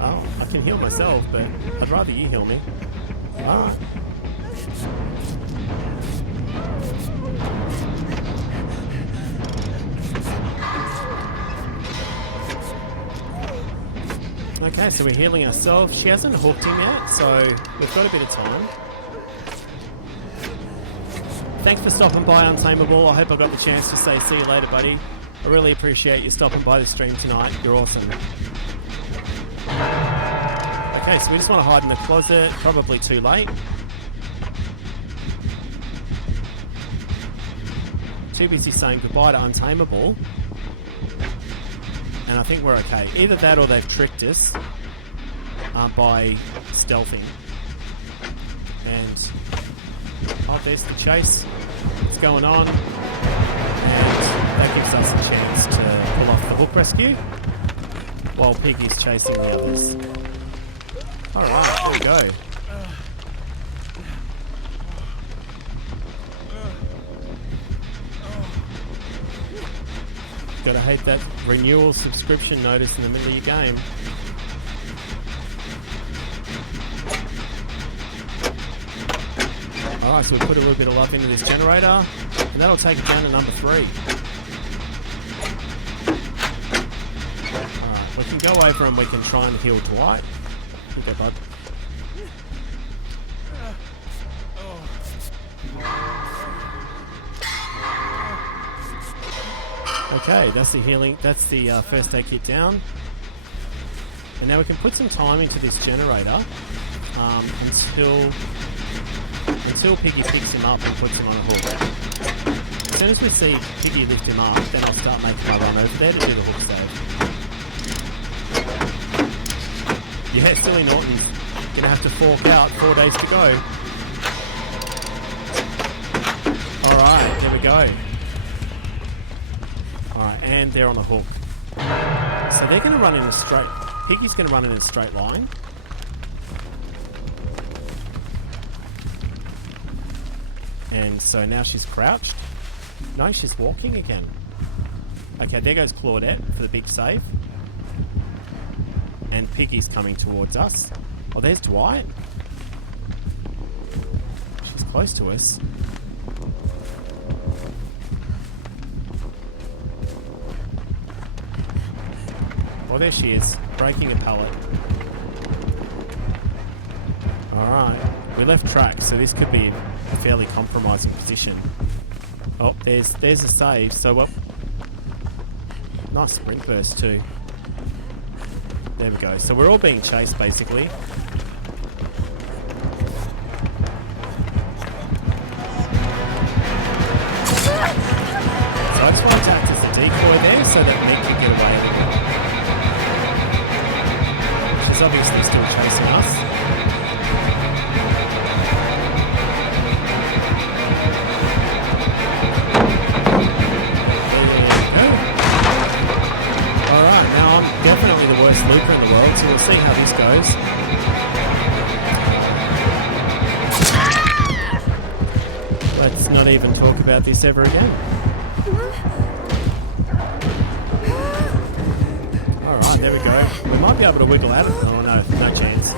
Oh, I can heal myself, but I'd rather you heal me. Alright. Okay, so we're healing ourselves. She hasn't hooked him yet, so we've got a bit of time. Thanks for stopping by, Untamable. I hope I got the chance to say see you later, buddy. I really appreciate you stopping by the stream tonight. You're awesome. Okay, so we just want to hide in the closet. Probably too late. Too busy saying goodbye to Untamable. And I think we're okay. Either that or they've tricked us by stealthing. And oh, there's the chase. What's going on? And that gives us a chance to pull off the hook rescue while Piggy's chasing the others. Alright, there we go. Gotta hate that renewal subscription notice in the middle of your game. Alright, so we put a little bit of love into this generator, and that'll take it down to number 3. Alright, we can go over and we can try and heal Dwight. Okay, bud. Okay, that's the healing, that's the first aid kit down. And now we can put some time into this generator until Piggy picks him up and puts him on a hook. As soon as we see Piggy lift him up, then I'll start making my run over there to do the hook save. Yeah, Silly Norton's gonna have to fork out 4 days to go. Alright, here we go. Alright, and they're on the hook. So they're gonna run in a straight... Piggy's gonna run in a straight line. And so now she's crouched. No, she's walking again. Okay, there goes Claudette for the big save. And Piggy's coming towards us. Oh, there's Dwight. She's close to us. Oh, there she is, breaking a pallet. Alright, we left track, so this could be a fairly compromising position. Oh, there's a save, so well, nice sprint burst too. There we go, so we're all being chased basically. So I just want to act as a decoy there so that Nick can get away with it. She's obviously still chasing us. Alright, now I'm definitely the worst looper in the world, so we'll see how this goes. Let's not even talk about this ever again. Alright, there we go. We might be able to wiggle out of it. Oh no, no chance.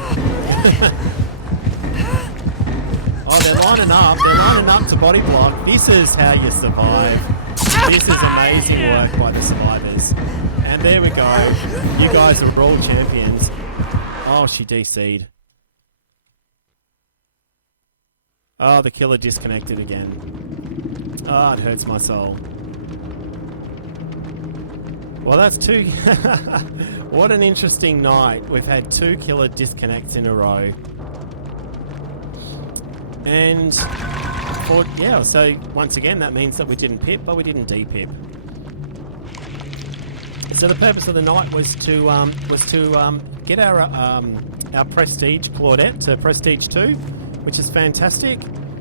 Oh, they're lining up. They're lining up to body block. This is how you survive. This is amazing work by the survivors. And there we go. You guys are all champions. Oh, she DC'd. Oh, the killer disconnected again. Oh, it hurts my soul. Well, that's two... What an interesting night. We've had 2 killer disconnects in a row. And... yeah, so once again, that means that we didn't pip, but we didn't de-pip. So the purpose of the night was to get our Prestige Claudette to Prestige 2, which is fantastic.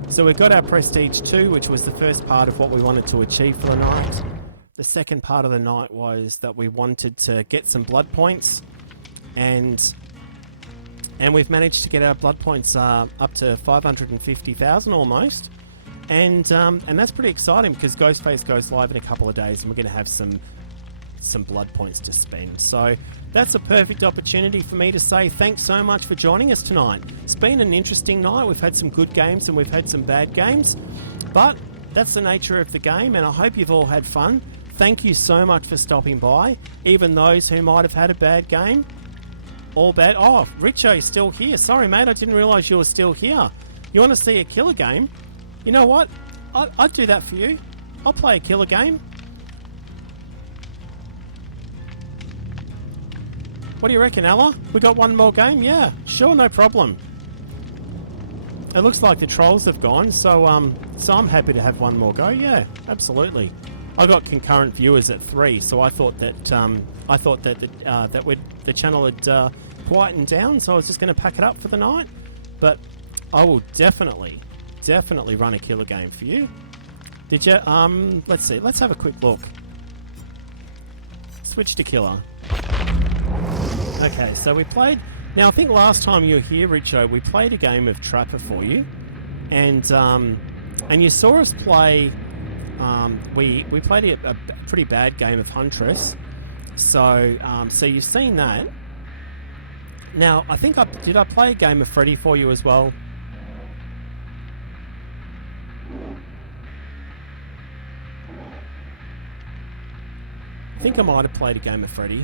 So we got our Prestige 2, which was the first part of what we wanted to achieve for the night. The second part of the night was that we wanted to get some blood points, and we've managed to get our blood points up to 550,000 almost. And that's pretty exciting because Ghostface goes live in a couple of days and we're going to have some blood points to spend. So that's a perfect opportunity for me to say thanks so much for joining us tonight. It's been an interesting night. We've had some good games and we've had some bad games. But that's the nature of the game, and I hope you've all had fun. Thank you so much for stopping by, even those who might have had a bad game. All bad. Oh, Richo's still here. Sorry, mate, I didn't realise you were still here. You want to see a killer game? You know what? I'd do that for you. I'll play a killer game. What do you reckon, Ella? We got one more game? Yeah, sure, no problem. It looks like the trolls have gone, so I'm happy to have one more go. Yeah, absolutely. I got concurrent viewers at 3, so I thought that the channel had quietened down, so I was just going to pack it up for the night. But I will definitely run a killer game for you. Did you? Let's see. Let's have a quick look. Switch to killer. Okay, so we played. Now I think last time you were here, Richo, we played a game of Trapper for you, and you saw us play. We played a pretty bad game of Huntress, so you've seen that. Now I think did I play a game of Freddy for you as well? I think I might have played a game of Freddy.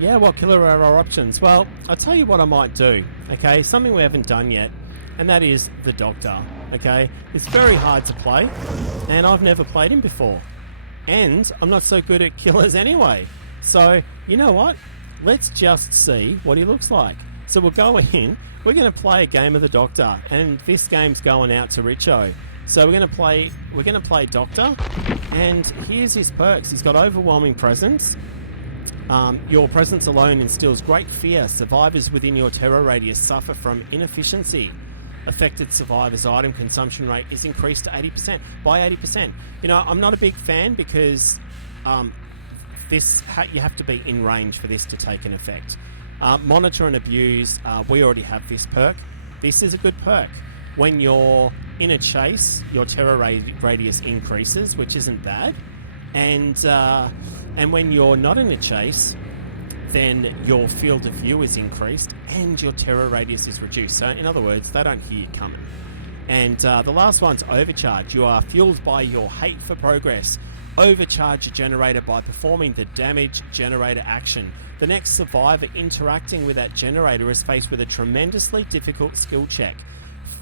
Yeah, what killer are our options? Well, I'll tell you what I might do, okay? Something we haven't done yet, and that is the Doctor, okay? It's very hard to play, and I've never played him before. And I'm not so good at killers anyway. So, you know what? Let's just see what he looks like. So we'll go in, we're going to play a game of the Doctor, and this game's going out to Richo. So we're going to play Doctor, and here's his perks. He's got overwhelming presence. Your presence alone instills great fear. Survivors within your terror radius suffer from inefficiency. Affected survivors' item consumption rate is increased to 80%. By 80%. You know, I'm not a big fan because you have to be in range for this to take an effect. Monitor and abuse, we already have this perk. This is a good perk. When you're in a chase, your terror radius increases, which isn't bad. And when you're not in a chase, then your field of view is increased and your terror radius is reduced. So in other words, they don't hear you coming. And the last one's overcharge. You are fueled by your hate for progress. Overcharge a generator by performing the damage generator action. The next survivor interacting with that generator is faced with a tremendously difficult skill check.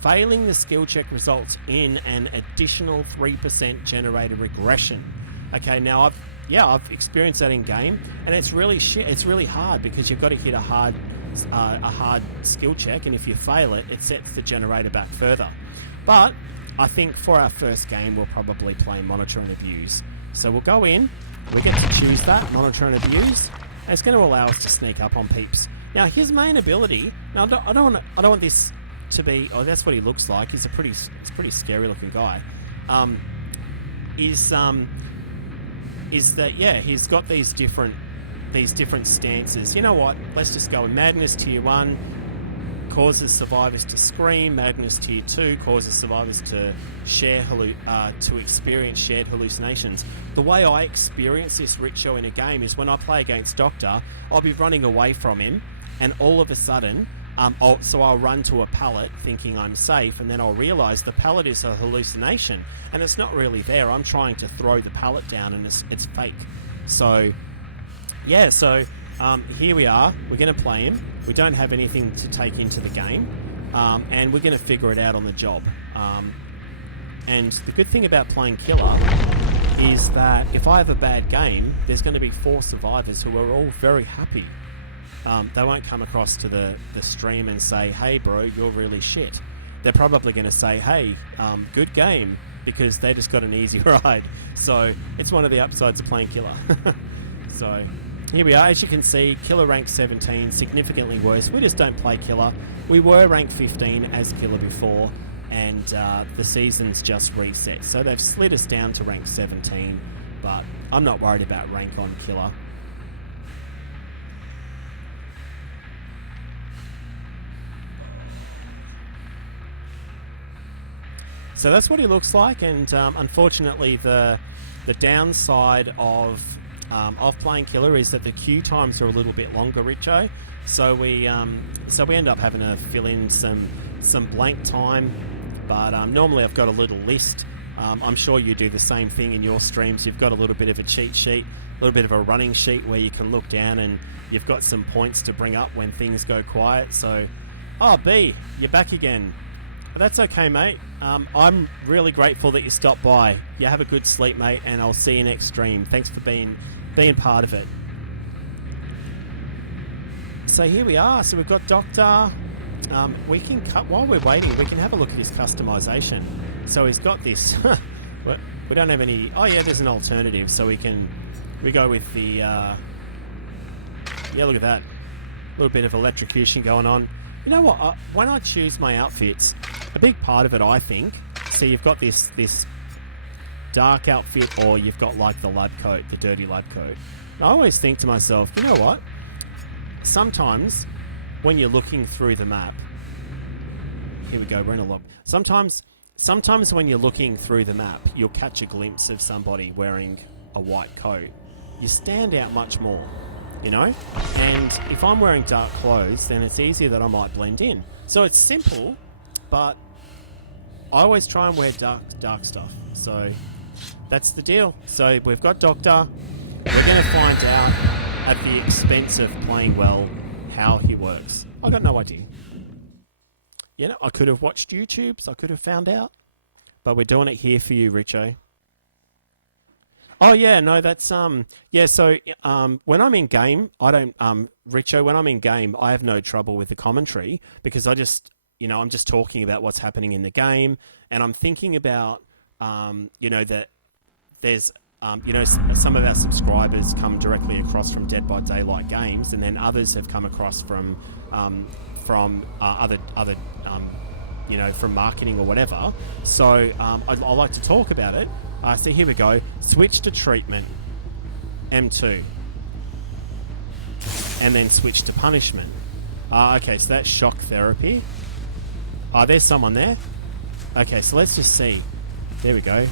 Failing the skill check results in an additional 3% generator regression. Okay, now I've experienced that in game, and it's really it's really hard because you've got to hit a hard skill check, and if you fail it, it sets the generator back further. But I think for our first game, we'll probably play Monitor and Abuse. So we'll go in, we get to choose that, Monitor and Abuse, and it's going to allow us to sneak up on peeps. Now his main ability, now I don't want this to be, oh, that's what he looks like. He's a pretty scary looking guy. Is that, yeah, he's got these different stances. You know what? Let's just go with Madness Tier 1 causes survivors to scream. Madness Tier 2 causes survivors to experience shared hallucinations. The way I experience this, Richo, in a game is when I play against Doctor, I'll be running away from him, and all of a sudden, I'll run to a pallet thinking I'm safe, and then I'll realise the pallet is a hallucination, and it's not really there. I'm trying to throw the pallet down, and it's fake. So, yeah, here we are. We're going to play him. We don't have anything to take into the game, and we're going to figure it out on the job. And the good thing about playing Killer is that if I have a bad game, there's going to be 4 survivors who are all very happy. They won't come across to the stream and say, hey bro, you're really shit. They're probably going to say, hey, good game, because they just got an easy ride. So it's one of the upsides of playing Killer. So here we are. As you can see, Killer rank 17, significantly worse. We just don't play Killer. We were rank 15 as Killer before, and the season's just reset. So they've slid us down to rank 17, but I'm not worried about rank on Killer. So that's what he looks like, and unfortunately the The downside of playing killer is that the queue times are a little bit longer, Richo. So we end up having to fill in some blank time. But normally I've got a little list. I'm sure you do the same thing in your streams. You've got a little bit of a cheat sheet, a little bit of a running sheet where you can look down and you've got some points to bring up when things go quiet. So, oh, B, you're back again. But that's okay, mate. I'm really grateful that you stopped by. You have a good sleep, mate, and I'll see you next stream. Thanks for being part of it. So here we are. So we've got Doctor. We can cut while we're waiting. We can have a look at his customization. So he's got this. We don't have any. Oh yeah, there's an alternative. So we go with the. Yeah, look at that. A little bit of electrocution going on. You know what? When I choose my outfits, a big part of it, I think. So you've got this dark outfit, or you've got like the lab coat, the dirty lab coat. And I always think to myself, you know what? Sometimes when you're looking through the map, here we go, we're in a log. Sometimes when you're looking through the map, you'll catch a glimpse of somebody wearing a white coat. You stand out much more, you know? And if I'm wearing dark clothes, then it's easier that I might blend in. So it's simple, but I always try and wear dark stuff. So that's the deal. So we've got Doctor. We're going to find out at the expense of playing well how he works. I got no idea. You know, I could have watched YouTubes. I could have found out. But we're doing it here for you, Richo. Oh, yeah, no, that's, yeah, so, when I'm in game, I don't, Richo, when I'm in game, I have no trouble with the commentary because I just, you know, I'm just talking about what's happening in the game and I'm thinking about, you know, that there's, you know, some of our subscribers come directly across from Dead by Daylight games, and then others have come across from other you know, from marketing or whatever. So I like to talk about it. So here we go. Switch to treatment, M2, and then switch to punishment. Okay, so that's shock therapy. There's someone there. Okay, so let's just see. There we go.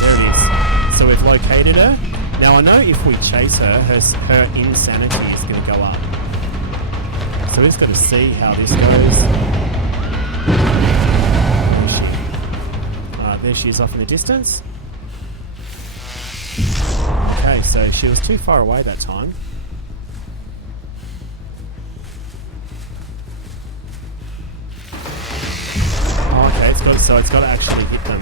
There it is. So we've located her. Now I know if we chase her, her insanity is going to go up. So we're just going to see how this goes. There she is off in the distance. Okay, so she was too far away that time. Okay, it's got to actually hit them.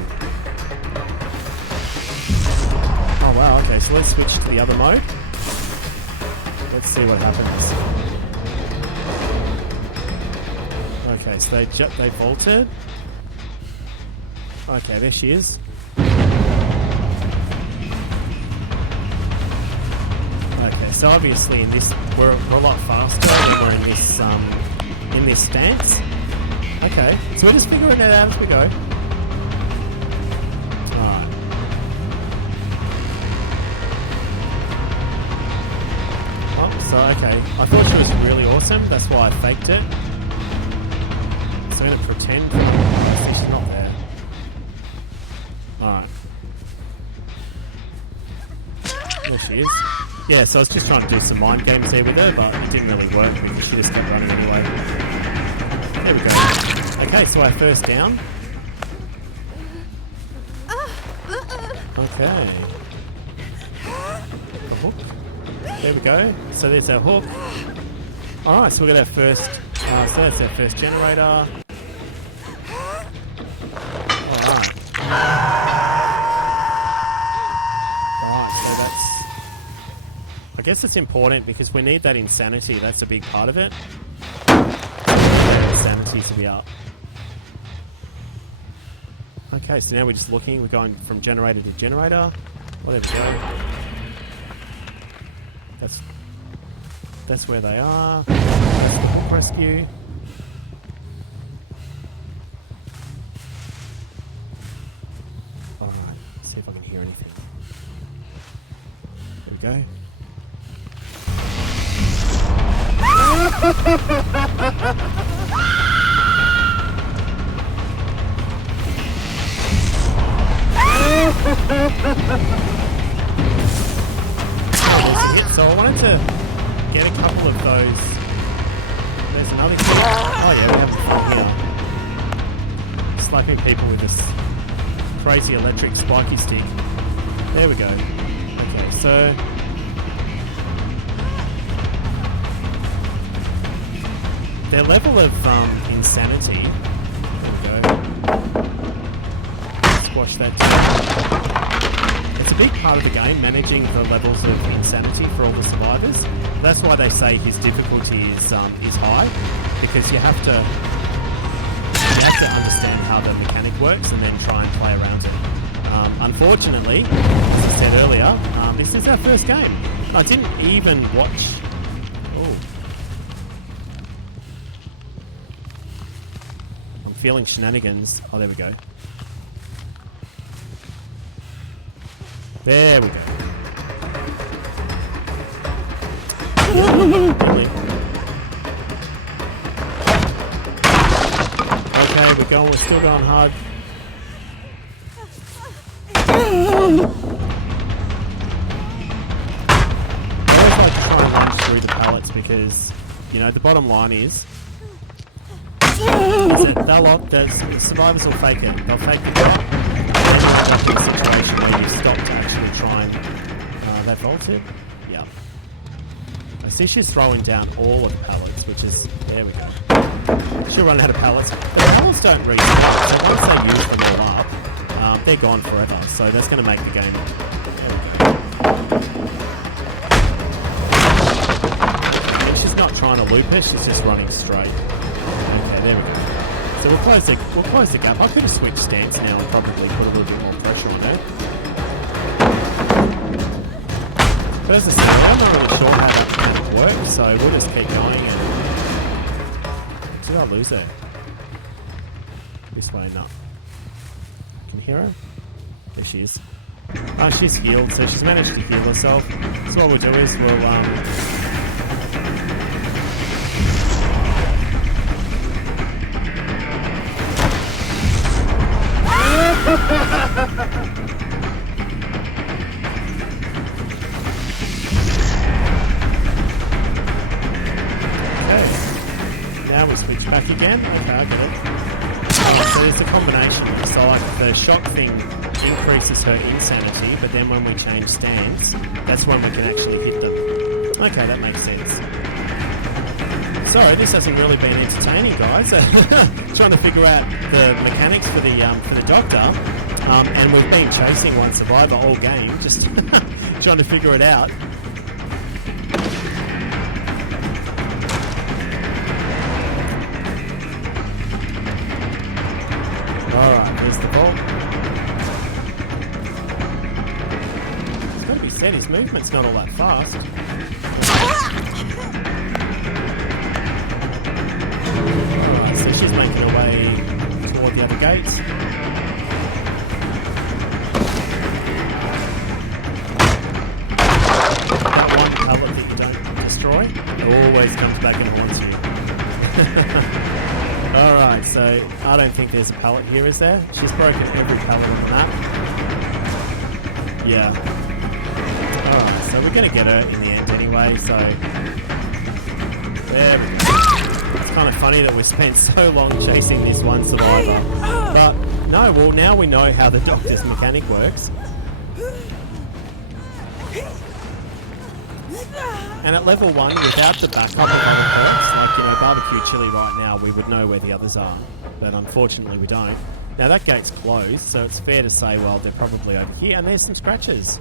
Oh wow, okay, so let's switch to the other mode. Let's see what happens. Okay, so they vaulted. Okay, there she is. Okay, so obviously in this we're a lot faster when we're in this stance. Okay, so we're just figuring it out as we go. Alright. Oh, so okay. I thought she was really awesome, that's why I faked it. So I'm gonna pretend she's not there. Alright. There she is. Yeah, so I was just trying to do some mind games here with her, but it didn't really work because she just kept running anyway. There we go. Okay, so our first down. Okay. The hook. There we go. So there's our hook. Alright, so we've got our first... so that's our first generator. Alright. I guess it's important because we need that insanity. That's a big part of it. Insanity to be up. Okay, so now we're just looking. We're going from generator to generator. Well, there we go. That's where they are. That's the hook rescue. Alright, see if I can hear anything. There we go. So I wanted to get a couple of those. There's another kid. Oh yeah, we have the one here. Slapping people with this crazy electric spiky stick. There we go. Okay, so their level of insanity. There we go. Squash that down. It's a big part of the game, managing the levels of insanity for all the survivors. That's why they say his difficulty is high, because you have to understand how the mechanic works and then try and play around it. Unfortunately, as I said earlier, this is our first game. I didn't even watch. Oh, I'm feeling shenanigans. Oh, there we go. There we go. Okay, we're still going hard. I always like to try and run through the pallets because, you know, the bottom line is that the survivors will fake it. They'll fake the drop. And then you'll get a situation where you stop to actually try and... they vaulted? Yeah. I see she's throwing down all of the pallets, which is... There we go. She'll run out of pallets. But the pallets don't reset, so once they use them all up, they're gone forever. So that's going to make the game... There we go. And she's not trying to loop her, she's just running straight. Okay, there we go. So we'll close the gap. I could have switched stance now and probably put a little bit more pressure on her. But as I said, I'm not really sure how that mechanic works, so we'll just keep going and... Did I lose her? This way, no. Can you hear her? There she is. Oh, she's healed, so she's managed to heal herself. So what we'll do is we'll... Now we switch back again. Okay, I get it. So there's a combination. So like the shock thing increases her insanity, but then when we change stance, that's when we can actually hit them. Okay, that makes sense. So this hasn't really been entertaining, guys. Trying to figure out the mechanics for the doctor, and we've been chasing one survivor all game, just trying to figure it out. Alright, there's the ball. It's got to be said, his movement's not all that fast. Alright, so she's making her way toward the other gates. That one pallet that you don't destroy always comes back and haunts you. Alright, so I don't think there's a pallet here, is there? She's broken every pallet on the map. Yeah. Alright, so we're going to get her in the end anyway, so... There we go. It's kind of funny that we spent so long chasing this one survivor. But, no, well, now we know how the doctor's mechanic works. And at level 1, without the backup of other perks, like, you know, barbecue chili right now, we would know where the others are. But unfortunately we don't. Now that gate's closed, so it's fair to say, well, they're probably over here. And there's some scratches.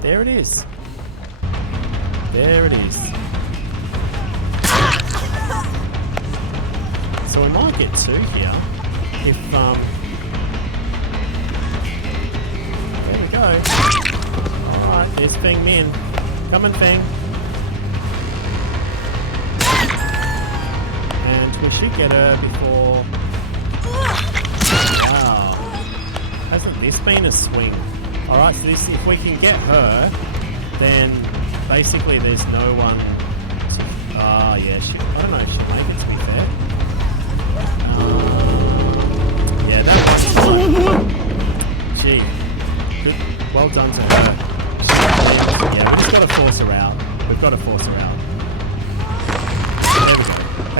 There it is. There it is. So we might get 2 here. If, there we go. Alright, there's Feng Min. Come on, Feng. We should get her before... Wow. Hasn't this been a swing? Alright, so this, if we can get her, then basically there's no one to... Ah, yeah, I don't know if she'll make it, to be fair. Yeah, that was... Gee. Good.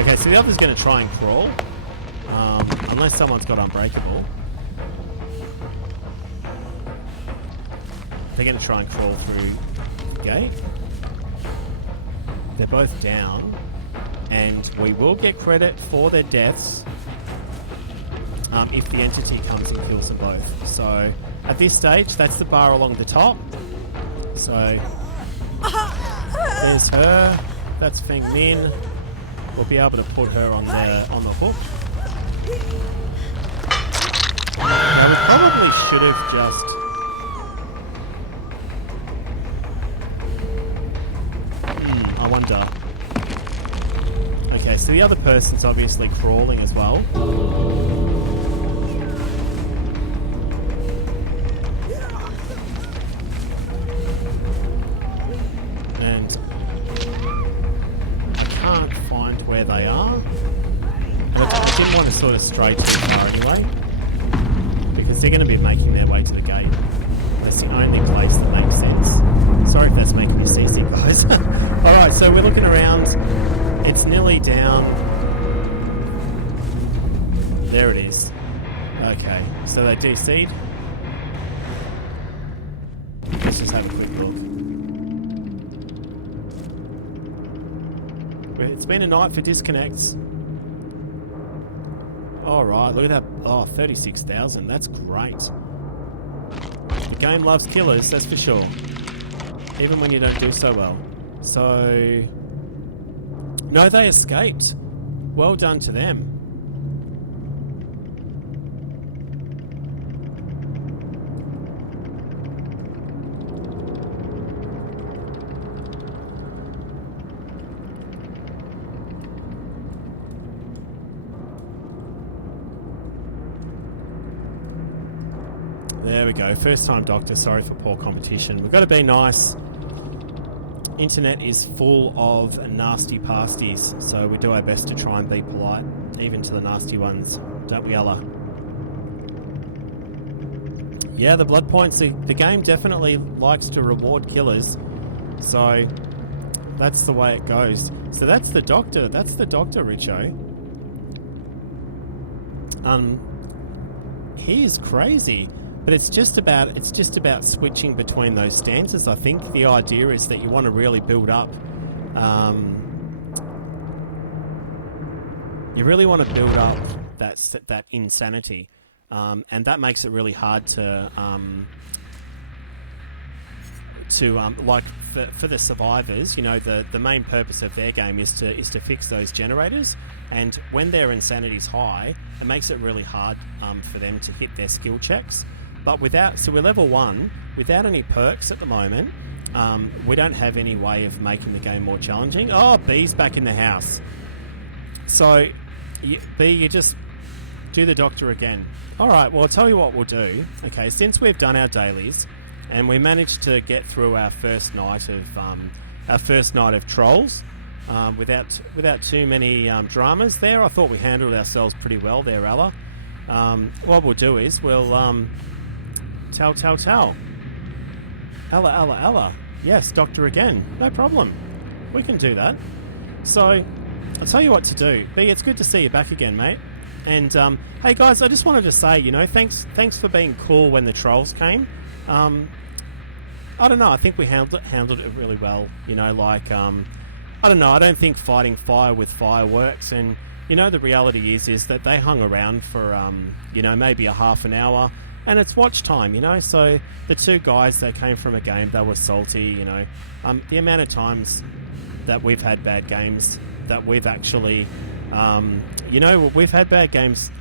Okay, so the other's going to try and crawl. Unless someone's got Unbreakable. They're going to try and crawl through the gate. They're both down. And we will get credit for their deaths if the entity comes and kills them both. So at this stage, that's the bar along the top. So there's her. That's Feng Min. We'll be able to put her on the hook. Now we probably should have just... I wonder. Okay, so the other person's obviously crawling as well. And I can't find where they are. And I didn't want to sort of stray too far anyway, because they're going to be making their way to the gate. That's the only place that makes sense. Sorry if that's making me seasick, guys. Alright, so we're looking around. It's nearly down. There it is. Okay, so they DC'd. Let's just have a quick look. It's been a night for disconnects. Alright, look at that. Oh, 36,000. That's great. The game loves killers, that's for sure. Even when you don't do so well. So... No, they escaped. Well done to them. There we go. First time doctor. Sorry for poor competition. We've got to be nice. Internet is full of nasty pasties, so we do our best to try and be polite, even to the nasty ones. Don't we, Ella? Yeah, the blood points. The game definitely likes to reward killers, so that's the way it goes. So that's the doctor. That's the doctor, Richo. He is crazy. But it's just about switching between those stances. I think the idea is that you want to really build up. You really want to build up that insanity, and that makes it really hard to like for the survivors. You know, the main purpose of their game is to fix those generators, and when their insanity's high, it makes it really hard for them to hit their skill checks. But so we're level 1, without any perks at the moment. We don't have any way of making the game more challenging. Oh, B's back in the house. So, B, you just do the doctor again. Alright, well, I'll tell you what we'll do. Okay, since we've done our dailies, and we managed to get through our first night of trolls, without too many dramas there. I thought we handled ourselves pretty well there, Ella. What we'll do is we'll... Tell. Ella. Yes, doctor again. No problem. We can do that. So, I'll tell you what to do. B, it's good to see you back again, mate. And, hey guys, I just wanted to say, you know, thanks for being cool when the trolls came. I don't know, I think we handled it really well. You know, like, I don't know, I don't think fighting fire with fire works. And, you know, the reality is that they hung around for, you know, maybe a half an hour. And it's watch time, you know, so the two guys that came from a game, they were salty, you know. The amount of times that we've had bad games, that we've actually, you know, we've had bad games.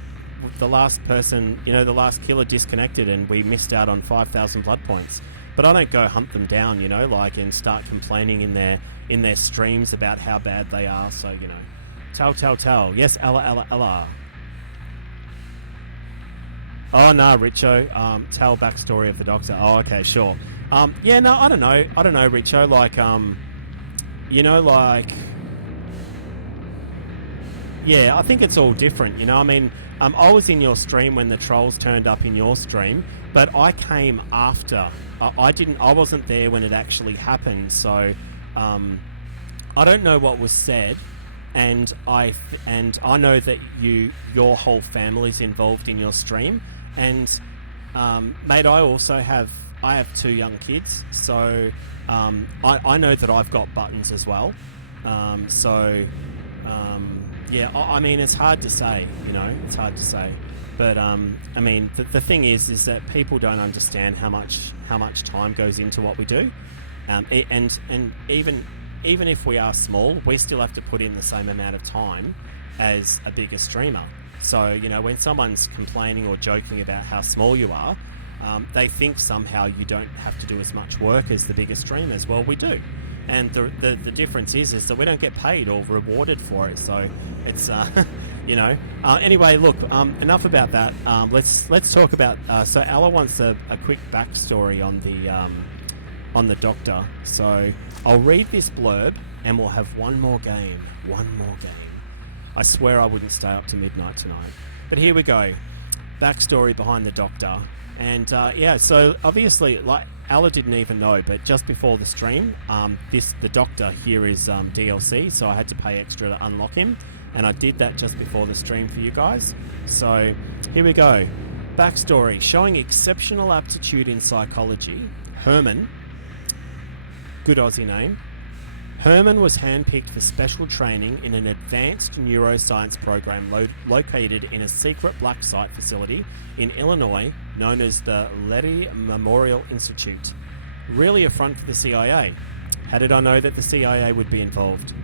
The last person, you know, the last killer disconnected and we missed out on 5,000 blood points. But I don't go hunt them down, you know, like, and start complaining in their streams about how bad they are. So, you know, tell. Yes, Ella. Oh, no, Richo. Tell backstory of the doctor. Oh, okay, sure. Yeah, no, I don't know, Richo. Like, you know, like... Yeah, I think it's all different, you know. I mean, I was in your stream when the trolls turned up in your stream, but I came after. I wasn't there when it actually happened, so... I don't know what was said and I know that your whole family's involved in your stream, and mate, I have 2 young kids, so I know that I've got buttons as well. Yeah, I mean, it's hard to say, it's hard to say. But I mean, the thing is that people don't understand how much time goes into what we do, and even if we are small, we still have to put in the same amount of time as a bigger streamer. So when someone's complaining or joking about how small you are, they think somehow you don't have to do as much work as the bigger streamers. Well, we do. And the difference is that we don't get paid or rewarded for it. So it's anyway, look, enough about that. Let's talk about so Ella wants a quick backstory on the Doctor. So I'll read this blurb and we'll have one more game. I swear I wouldn't stay up to midnight tonight. But here we go. Backstory behind the Doctor. And so obviously, like, Ella didn't even know, but just before the stream, the Doctor here is DLC, so I had to pay extra to unlock him, and I did that just before the stream for you guys. So here we go. Backstory: showing exceptional aptitude in psychology, Herman, good Aussie name, Herman was handpicked for special training in an advanced neuroscience program located in a secret black site facility in Illinois known as the Letty Memorial Institute. Really a front for the CIA. How did I know that the CIA would be involved?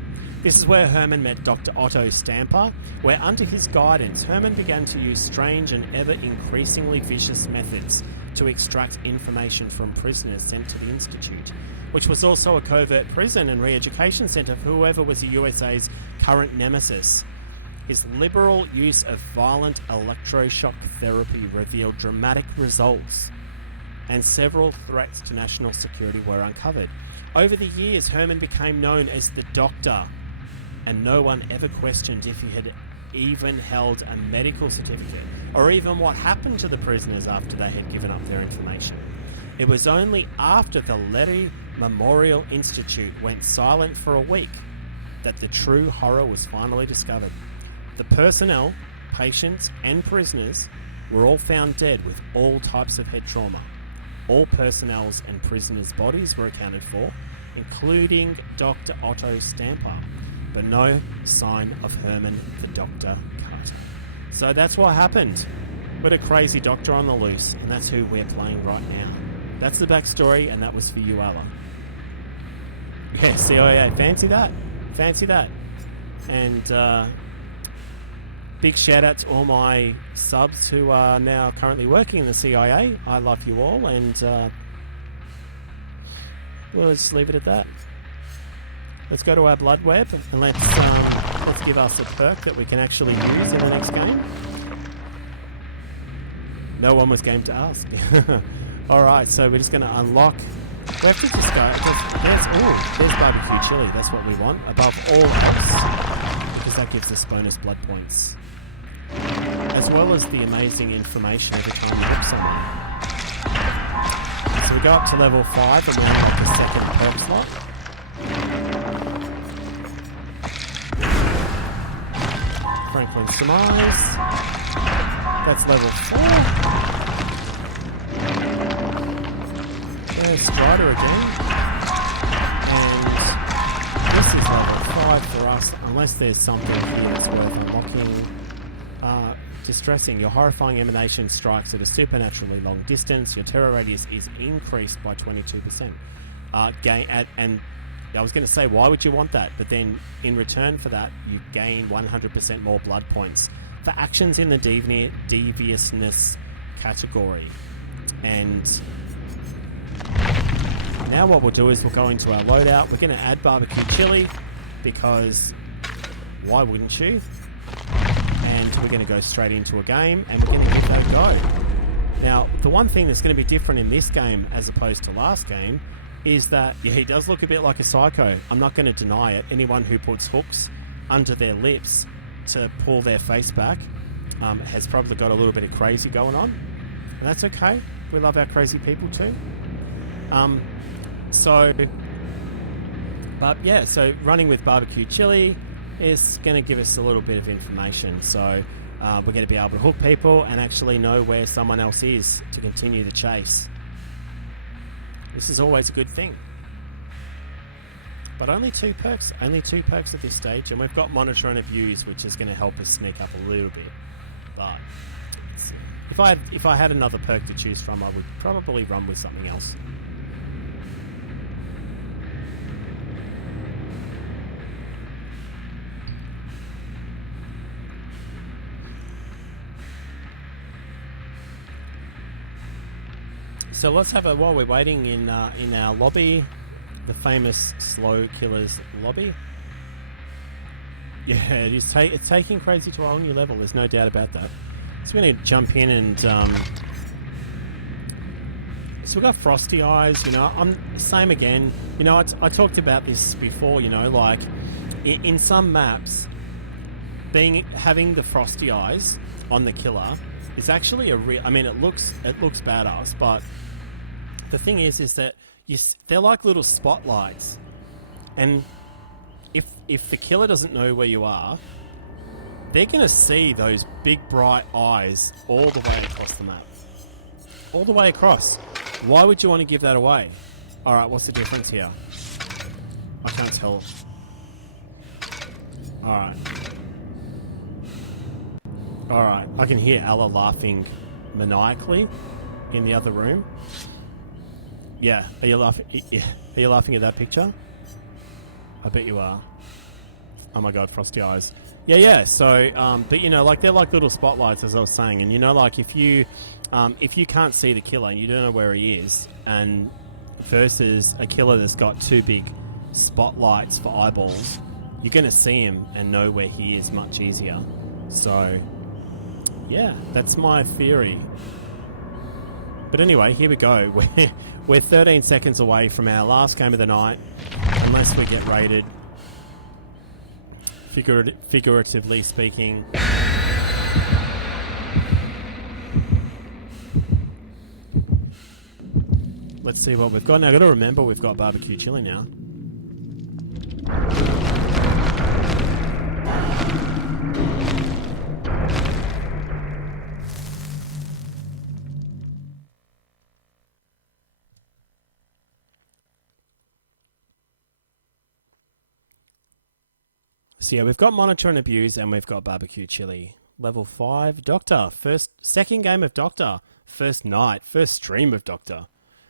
This is where Herman met Dr. Otto Stamper, where under his guidance, Herman began to use strange and ever-increasingly vicious methods to extract information from prisoners sent to the Institute, which was also a covert prison and re-education centre for whoever was the USA's current nemesis. His liberal use of violent electroshock therapy revealed dramatic results, and several threats to national security were uncovered. Over the years, Herman became known as the Doctor, and no one ever questioned if he had even held a medical certificate, or even what happened to the prisoners after they had given up their information. It was only after the Letty Memorial Institute went silent for a week that the true horror was finally discovered. The personnel, patients, and prisoners were all found dead with all types of head trauma. All personnel's and prisoners' bodies were accounted for, including Dr. Otto Stamper, but no sign of Herman the Doctor Carter. So that's what happened. What a crazy doctor on the loose, and that's who we're playing right now. That's the backstory, and that was for you, Ella. Yeah, CIA, fancy that. Fancy that. And big shout out to all my subs who are now currently working in the CIA. I love you all, and we'll just leave it at that. Let's go to our blood web and let's give us a perk that we can actually use in the next game. No one was game to ask. Alright, so we're just going to unlock. We have to just go. There's barbecue chili. That's what we want above all else, because that gives us bonus blood points, as well as the amazing information every time we hit someone. So we go up to level 5 and we unlock the second perk slot. Franklin's Surmise. That's level 4. There's Strider again. And this is level 5 for us, unless there's something here that's worth unlocking. Distressing. Your horrifying emanation strikes at a supernaturally long distance. Your terror radius is increased by 22%. And I was going to say, why would you want that? But then, in return for that, you gain 100% more blood points for actions in the deviousness category. And now what we'll do is we'll go into our loadout. We're going to add barbecue chili, because why wouldn't you? And we're going to go straight into a game, and we're going to give that a go. Now, the one thing that's going to be different in this game as opposed to last game is that, yeah, he does look a bit like a psycho. I'm not going to deny it. Anyone who puts hooks under their lips to pull their face back has probably got a little bit of crazy going on. And that's okay. We love our crazy people too. So running with barbecue chili, is going to give us a little bit of information. So we're going to be able to hook people and actually know where someone else is to continue the chase. This is always a good thing. But only two perks at this stage, and we've got monitor and abuse, which is going to help us sneak up a little bit. But if I had another perk to choose from, I would probably run with something else. So let's have a, while we're waiting in our lobby, the famous slow killers lobby. Yeah, it's taking crazy to a whole new level. There's no doubt about that. So we're going to jump in and so we've got frosty eyes. You know, I'm same again. You know, I talked about this before. You know, like in some maps, having the frosty eyes on the killer is actually a real. I mean, it looks badass, but the thing is that they're like little spotlights, and if the killer doesn't know where you are, they're gonna see those big bright eyes all the way across the map, all the way across. Why would you want to give that away? All right, what's the difference here? I can't tell. All right, I can hear Ella laughing maniacally in the other room. Yeah, are you laughing? Are you laughing at that picture? I bet you are. Oh my god, frosty eyes. Yeah. So, but you know, like they're like little spotlights, as I was saying, and you know, like if you can't see the killer and you don't know where he is, and versus a killer that's got two big spotlights for eyeballs, you're gonna see him and know where he is much easier. So, yeah, that's my theory. But anyway, here we go. We're 13 seconds away from our last game of the night, unless we get raided. Figuratively speaking. Let's see what we've got. Now, I've got to remember we've got barbecue chili now. So yeah, we've got monitor and abuse, and we've got barbecue chili. Level 5, Doctor. Second game of Doctor. First night, first stream of Doctor.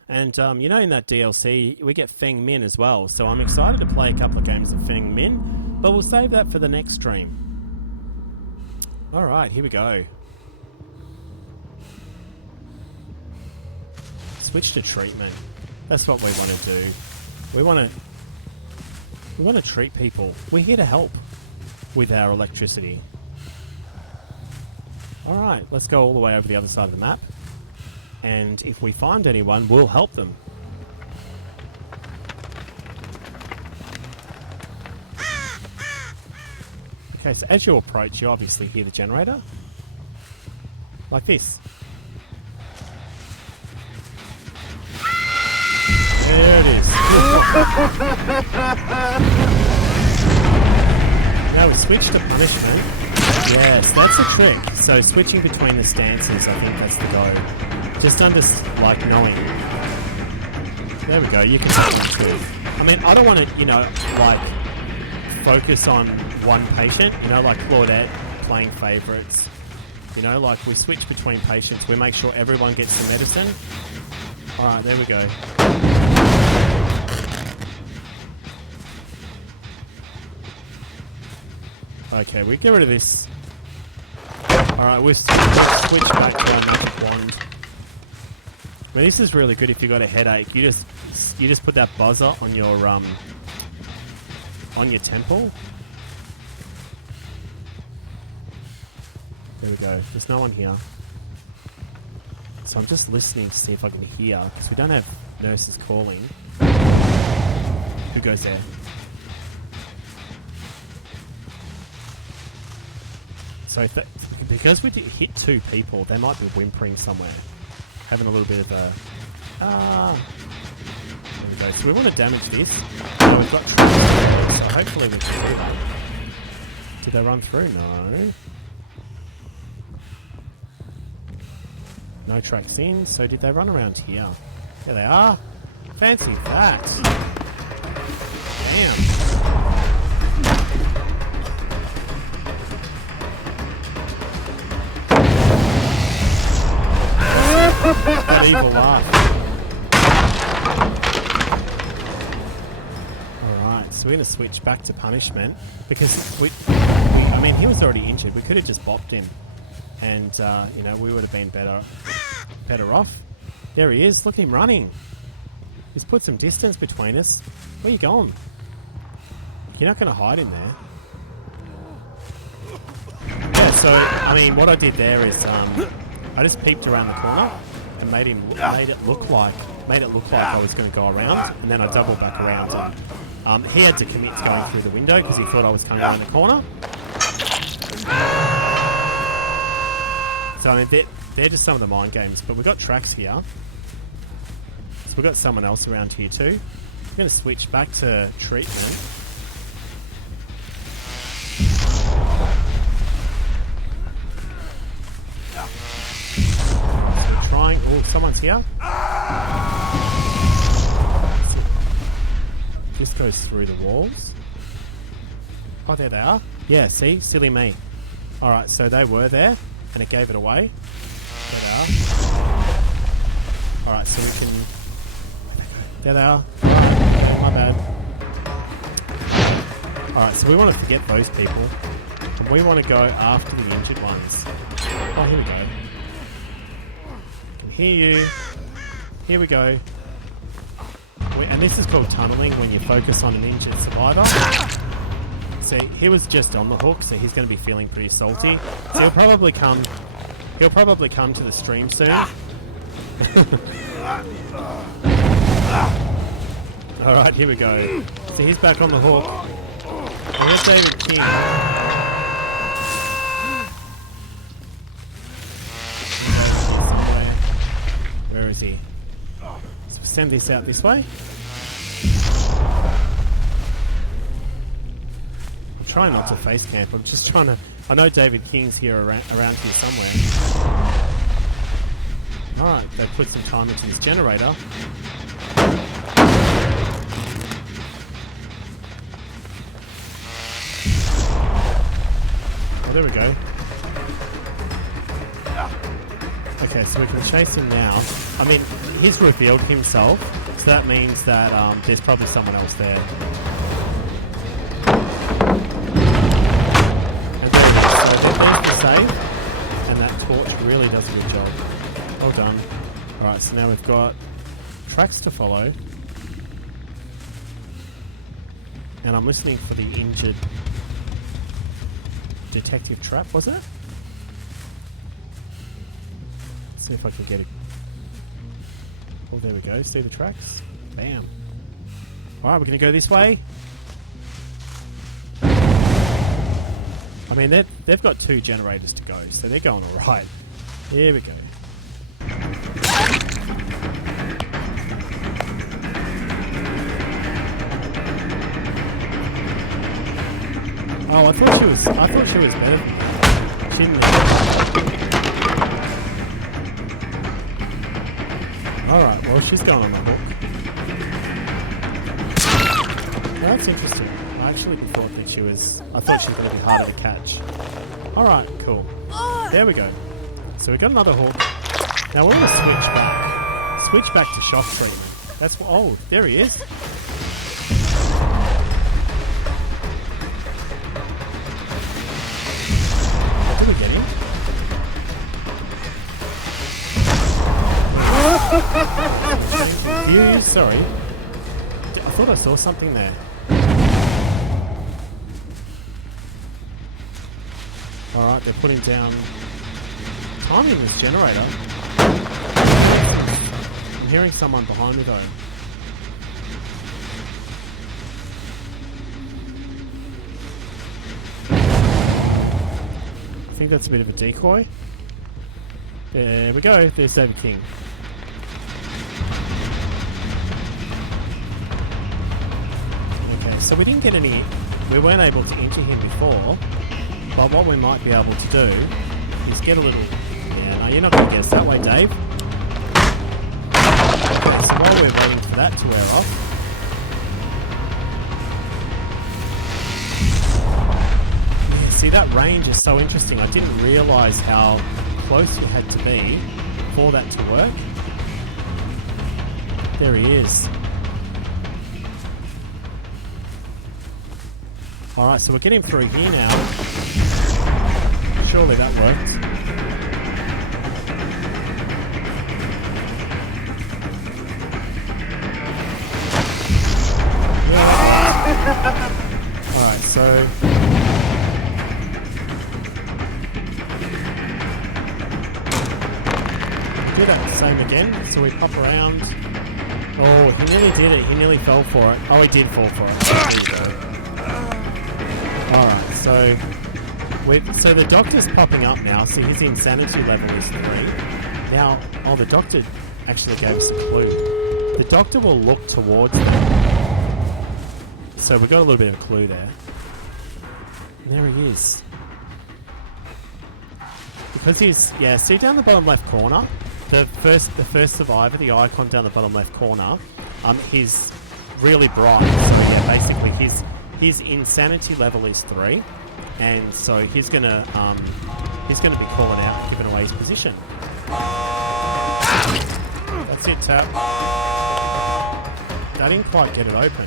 And, you know, in that DLC, we get Feng Min as well. So I'm excited to play a couple of games of Feng Min, but we'll save that for the next stream. Alright, here we go. Switch to treatment. That's what we want to do. We want to treat people. We're here to help with our electricity. Alright, let's go all the way over the other side of the map. And if we find anyone, we'll help them. Okay, so as you approach, you obviously hear the generator. Like this. There it is. Now we switch to punishment. Yes, that's a trick. So switching between the stances, I think that's the go. Just like knowing. There we go, you can see one too. I mean, I don't want to, you know, like focus on one patient, you know, like Claudette playing favourites. You know, like we switch between patients, we make sure everyone gets the medicine. Alright, there we go. Okay, we get rid of this. Alright, we'll switch back to our magic wand. I mean, this is really good if you got a headache. You just put that buzzer on your temple. There we go. There's no one here. So I'm just listening to see if I can hear, because we don't have nurses calling. Who goes there? So because we hit two people, they might be whimpering somewhere. Having a little bit of a... There we go. So we want to damage this. So we've got troops, so hopefully we can do that. Did they run through? No. No tracks in, so did they run around here? There they are. Fancy that. Damn. That evil laugh. Alright, so we're going to switch back to punishment because I mean, he was already injured. We could have just bopped him and, you know, we would have been better off. There he is. Look at him running. He's put some distance between us. Where are you going? You're not going to hide in there. Yeah, so, I mean, what I did there is I just peeped around the corner and made it look like I was going to go around, and then I doubled back around. And, he had to commit to going through the window because he thought I was coming around the corner. So, I mean, they're just some of the mind games, but we've got tracks here. So we've got someone else around here too. We're going to switch back to treatment. So we're trying... Oh, someone's here. Just goes through the walls. Oh, there they are. Yeah, see? Silly me. Alright, so they were there, and it gave it away. There they are. Alright, so we can... There they are. My bad. Alright, so we want to forget those people. And we want to go after the injured ones. Oh, here we go. I can hear you. Here we go. And this is called tunneling, when you focus on an injured survivor. So he was just on the hook, so he's going to be feeling pretty salty. So he'll probably come to the stream soon. Alright, here we go. So he's back on the hook. And there's David King. Where is he? So we'll send this out this way. I'm trying not to face camp. I'm just trying to... I know David King's here around here somewhere. Alright, they put some time into this generator. Oh, there we go. Okay, so we can chase him now. I mean, he's revealed himself, so that means that there's probably someone else there. And so there's the save, and that torch really does a good job. Well done. Alright, so now we've got tracks to follow. And I'm listening for the injured detective trap, was it? Let's see if I can get it. Oh, there we go. See the tracks? Bam. Alright, we're going to go this way. I mean, they've got 2 generators to go, so they're going alright. Here we go. Oh, I thought she was better. She didn't. Alright, well, she's going on the hook. Well, that's interesting. I actually thought that she was... I thought she was going to be harder to catch. Alright, cool. There we go. So we got another hook. Now we're going to switch back. Switch back to shock treatment. That's what... Oh, there he is. Did we get him? Confused, sorry. I thought I saw something there. Alright, they're putting down time in this generator. I'm hearing someone behind me though. I think that's a bit of a decoy. There we go. There's David King. Okay, so we didn't get any... We weren't able to injure him before. But what we might be able to do is get a little... Yeah, no, you're not going to get us that way, Dave. Okay, so while we're waiting for that to wear off... Yeah, see, that range is so interesting. I didn't realise how close you had to be for that to work. There he is. Alright, so we're getting through here now. Surely that worked. Alright, so... do that same again. So we pop around. Oh, he nearly did it. He nearly fell for it. Oh, he did fall for it. Alright, so the doctor's popping up now. See, his insanity level is 3. Now, oh, the doctor actually gave us a clue. The doctor will look towards them. So we got a little bit of a clue there. And there he is. Because he's, yeah, see down the bottom left corner, the first survivor, the icon down the bottom left corner, he's really bright. So yeah, basically his insanity level is 3, and so he's gonna be calling out, giving away his position. That's it, Tap. I didn't quite get it open.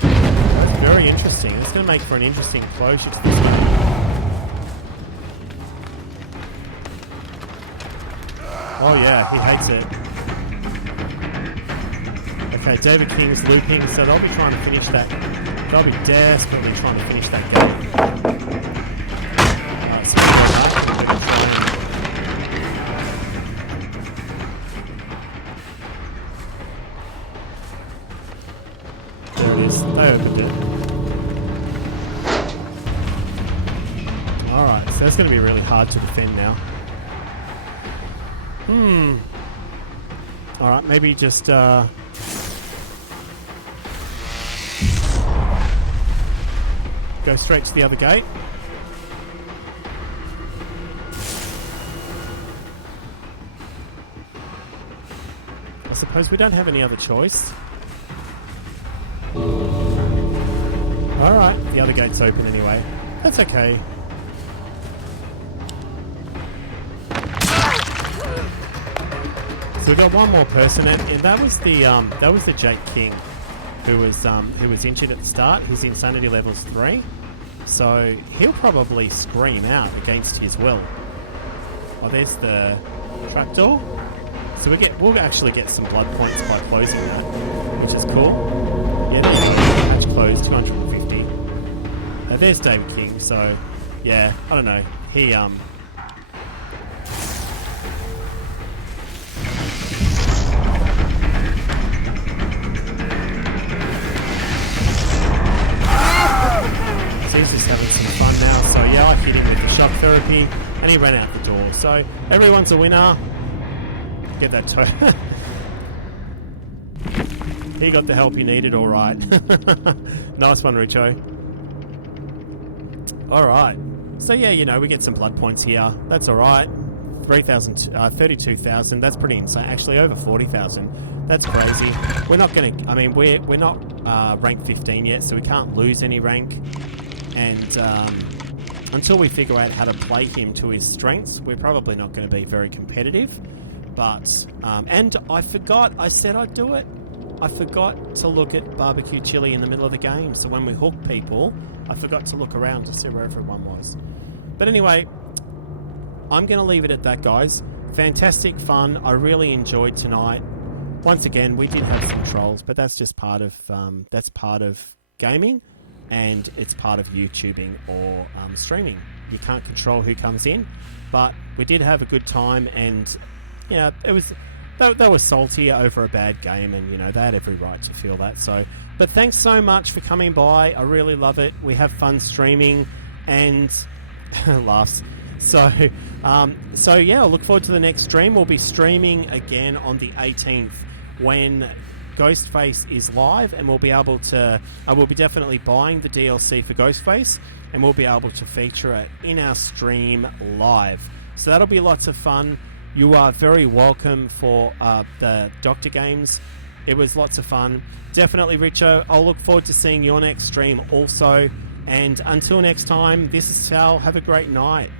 That's very interesting. It's gonna make for an interesting closure to this game. Oh yeah, he hates it. Okay, David King's looping, so they'll be trying to finish that. They'll be desperately trying to finish that game. So there it is. They opened it. Alright, so that's going to be really hard to defend now. Alright, maybe just go straight to the other gate. I suppose we don't have any other choice. Alright, the other gate's open anyway. That's okay. So we got one more person, and that was the Jake King, who was injured at the start. His insanity level's 3, so he'll probably scream out against his will. Oh, there's the trapdoor. So we'll actually get some blood points by closing that, which is cool. Yeah, match closed, 250. There's David King. So yeah, I don't know. He he's just having some fun now. So yeah, I hit him with the shock therapy and he ran out the door. So everyone's a winner. Get that toe. He got the help he needed, alright. Nice one, Richo. Alright. So yeah, you know, we get some blood points here. That's alright. 32,000. That's pretty insane. Actually, over 40,000. That's crazy. We're not going to... I mean, we're not rank 15 yet, so we can't lose any rank. And until we figure out how to play him to his strengths, we're probably not going to be very competitive. But, and I forgot, I said I'd do it. I forgot to look at barbecue chili in the middle of the game. So when we hook people, I forgot to look around to see where everyone was. But anyway, I'm going to leave it at that, guys. Fantastic fun. I really enjoyed tonight. Once again, we did have some trolls, but that's just part of gaming, and it's part of YouTubing or streaming. You can't control who comes in, but we did have a good time, and you know, it was they were salty over a bad game, and you know, they had every right to feel that. So, but thanks so much for coming by. I really love it. We have fun streaming and laughs. So yeah, I'll look forward to the next stream. We'll be streaming again on the 18th when Ghostface is live, and we'll be able to. I will be definitely buying the DLC for Ghostface, and we'll be able to feature it in our stream live. So that'll be lots of fun. You are very welcome for the Doctor Games. It was lots of fun. Definitely, Richo. I'll look forward to seeing your next stream also. And until next time, this is Sal. Have a great night.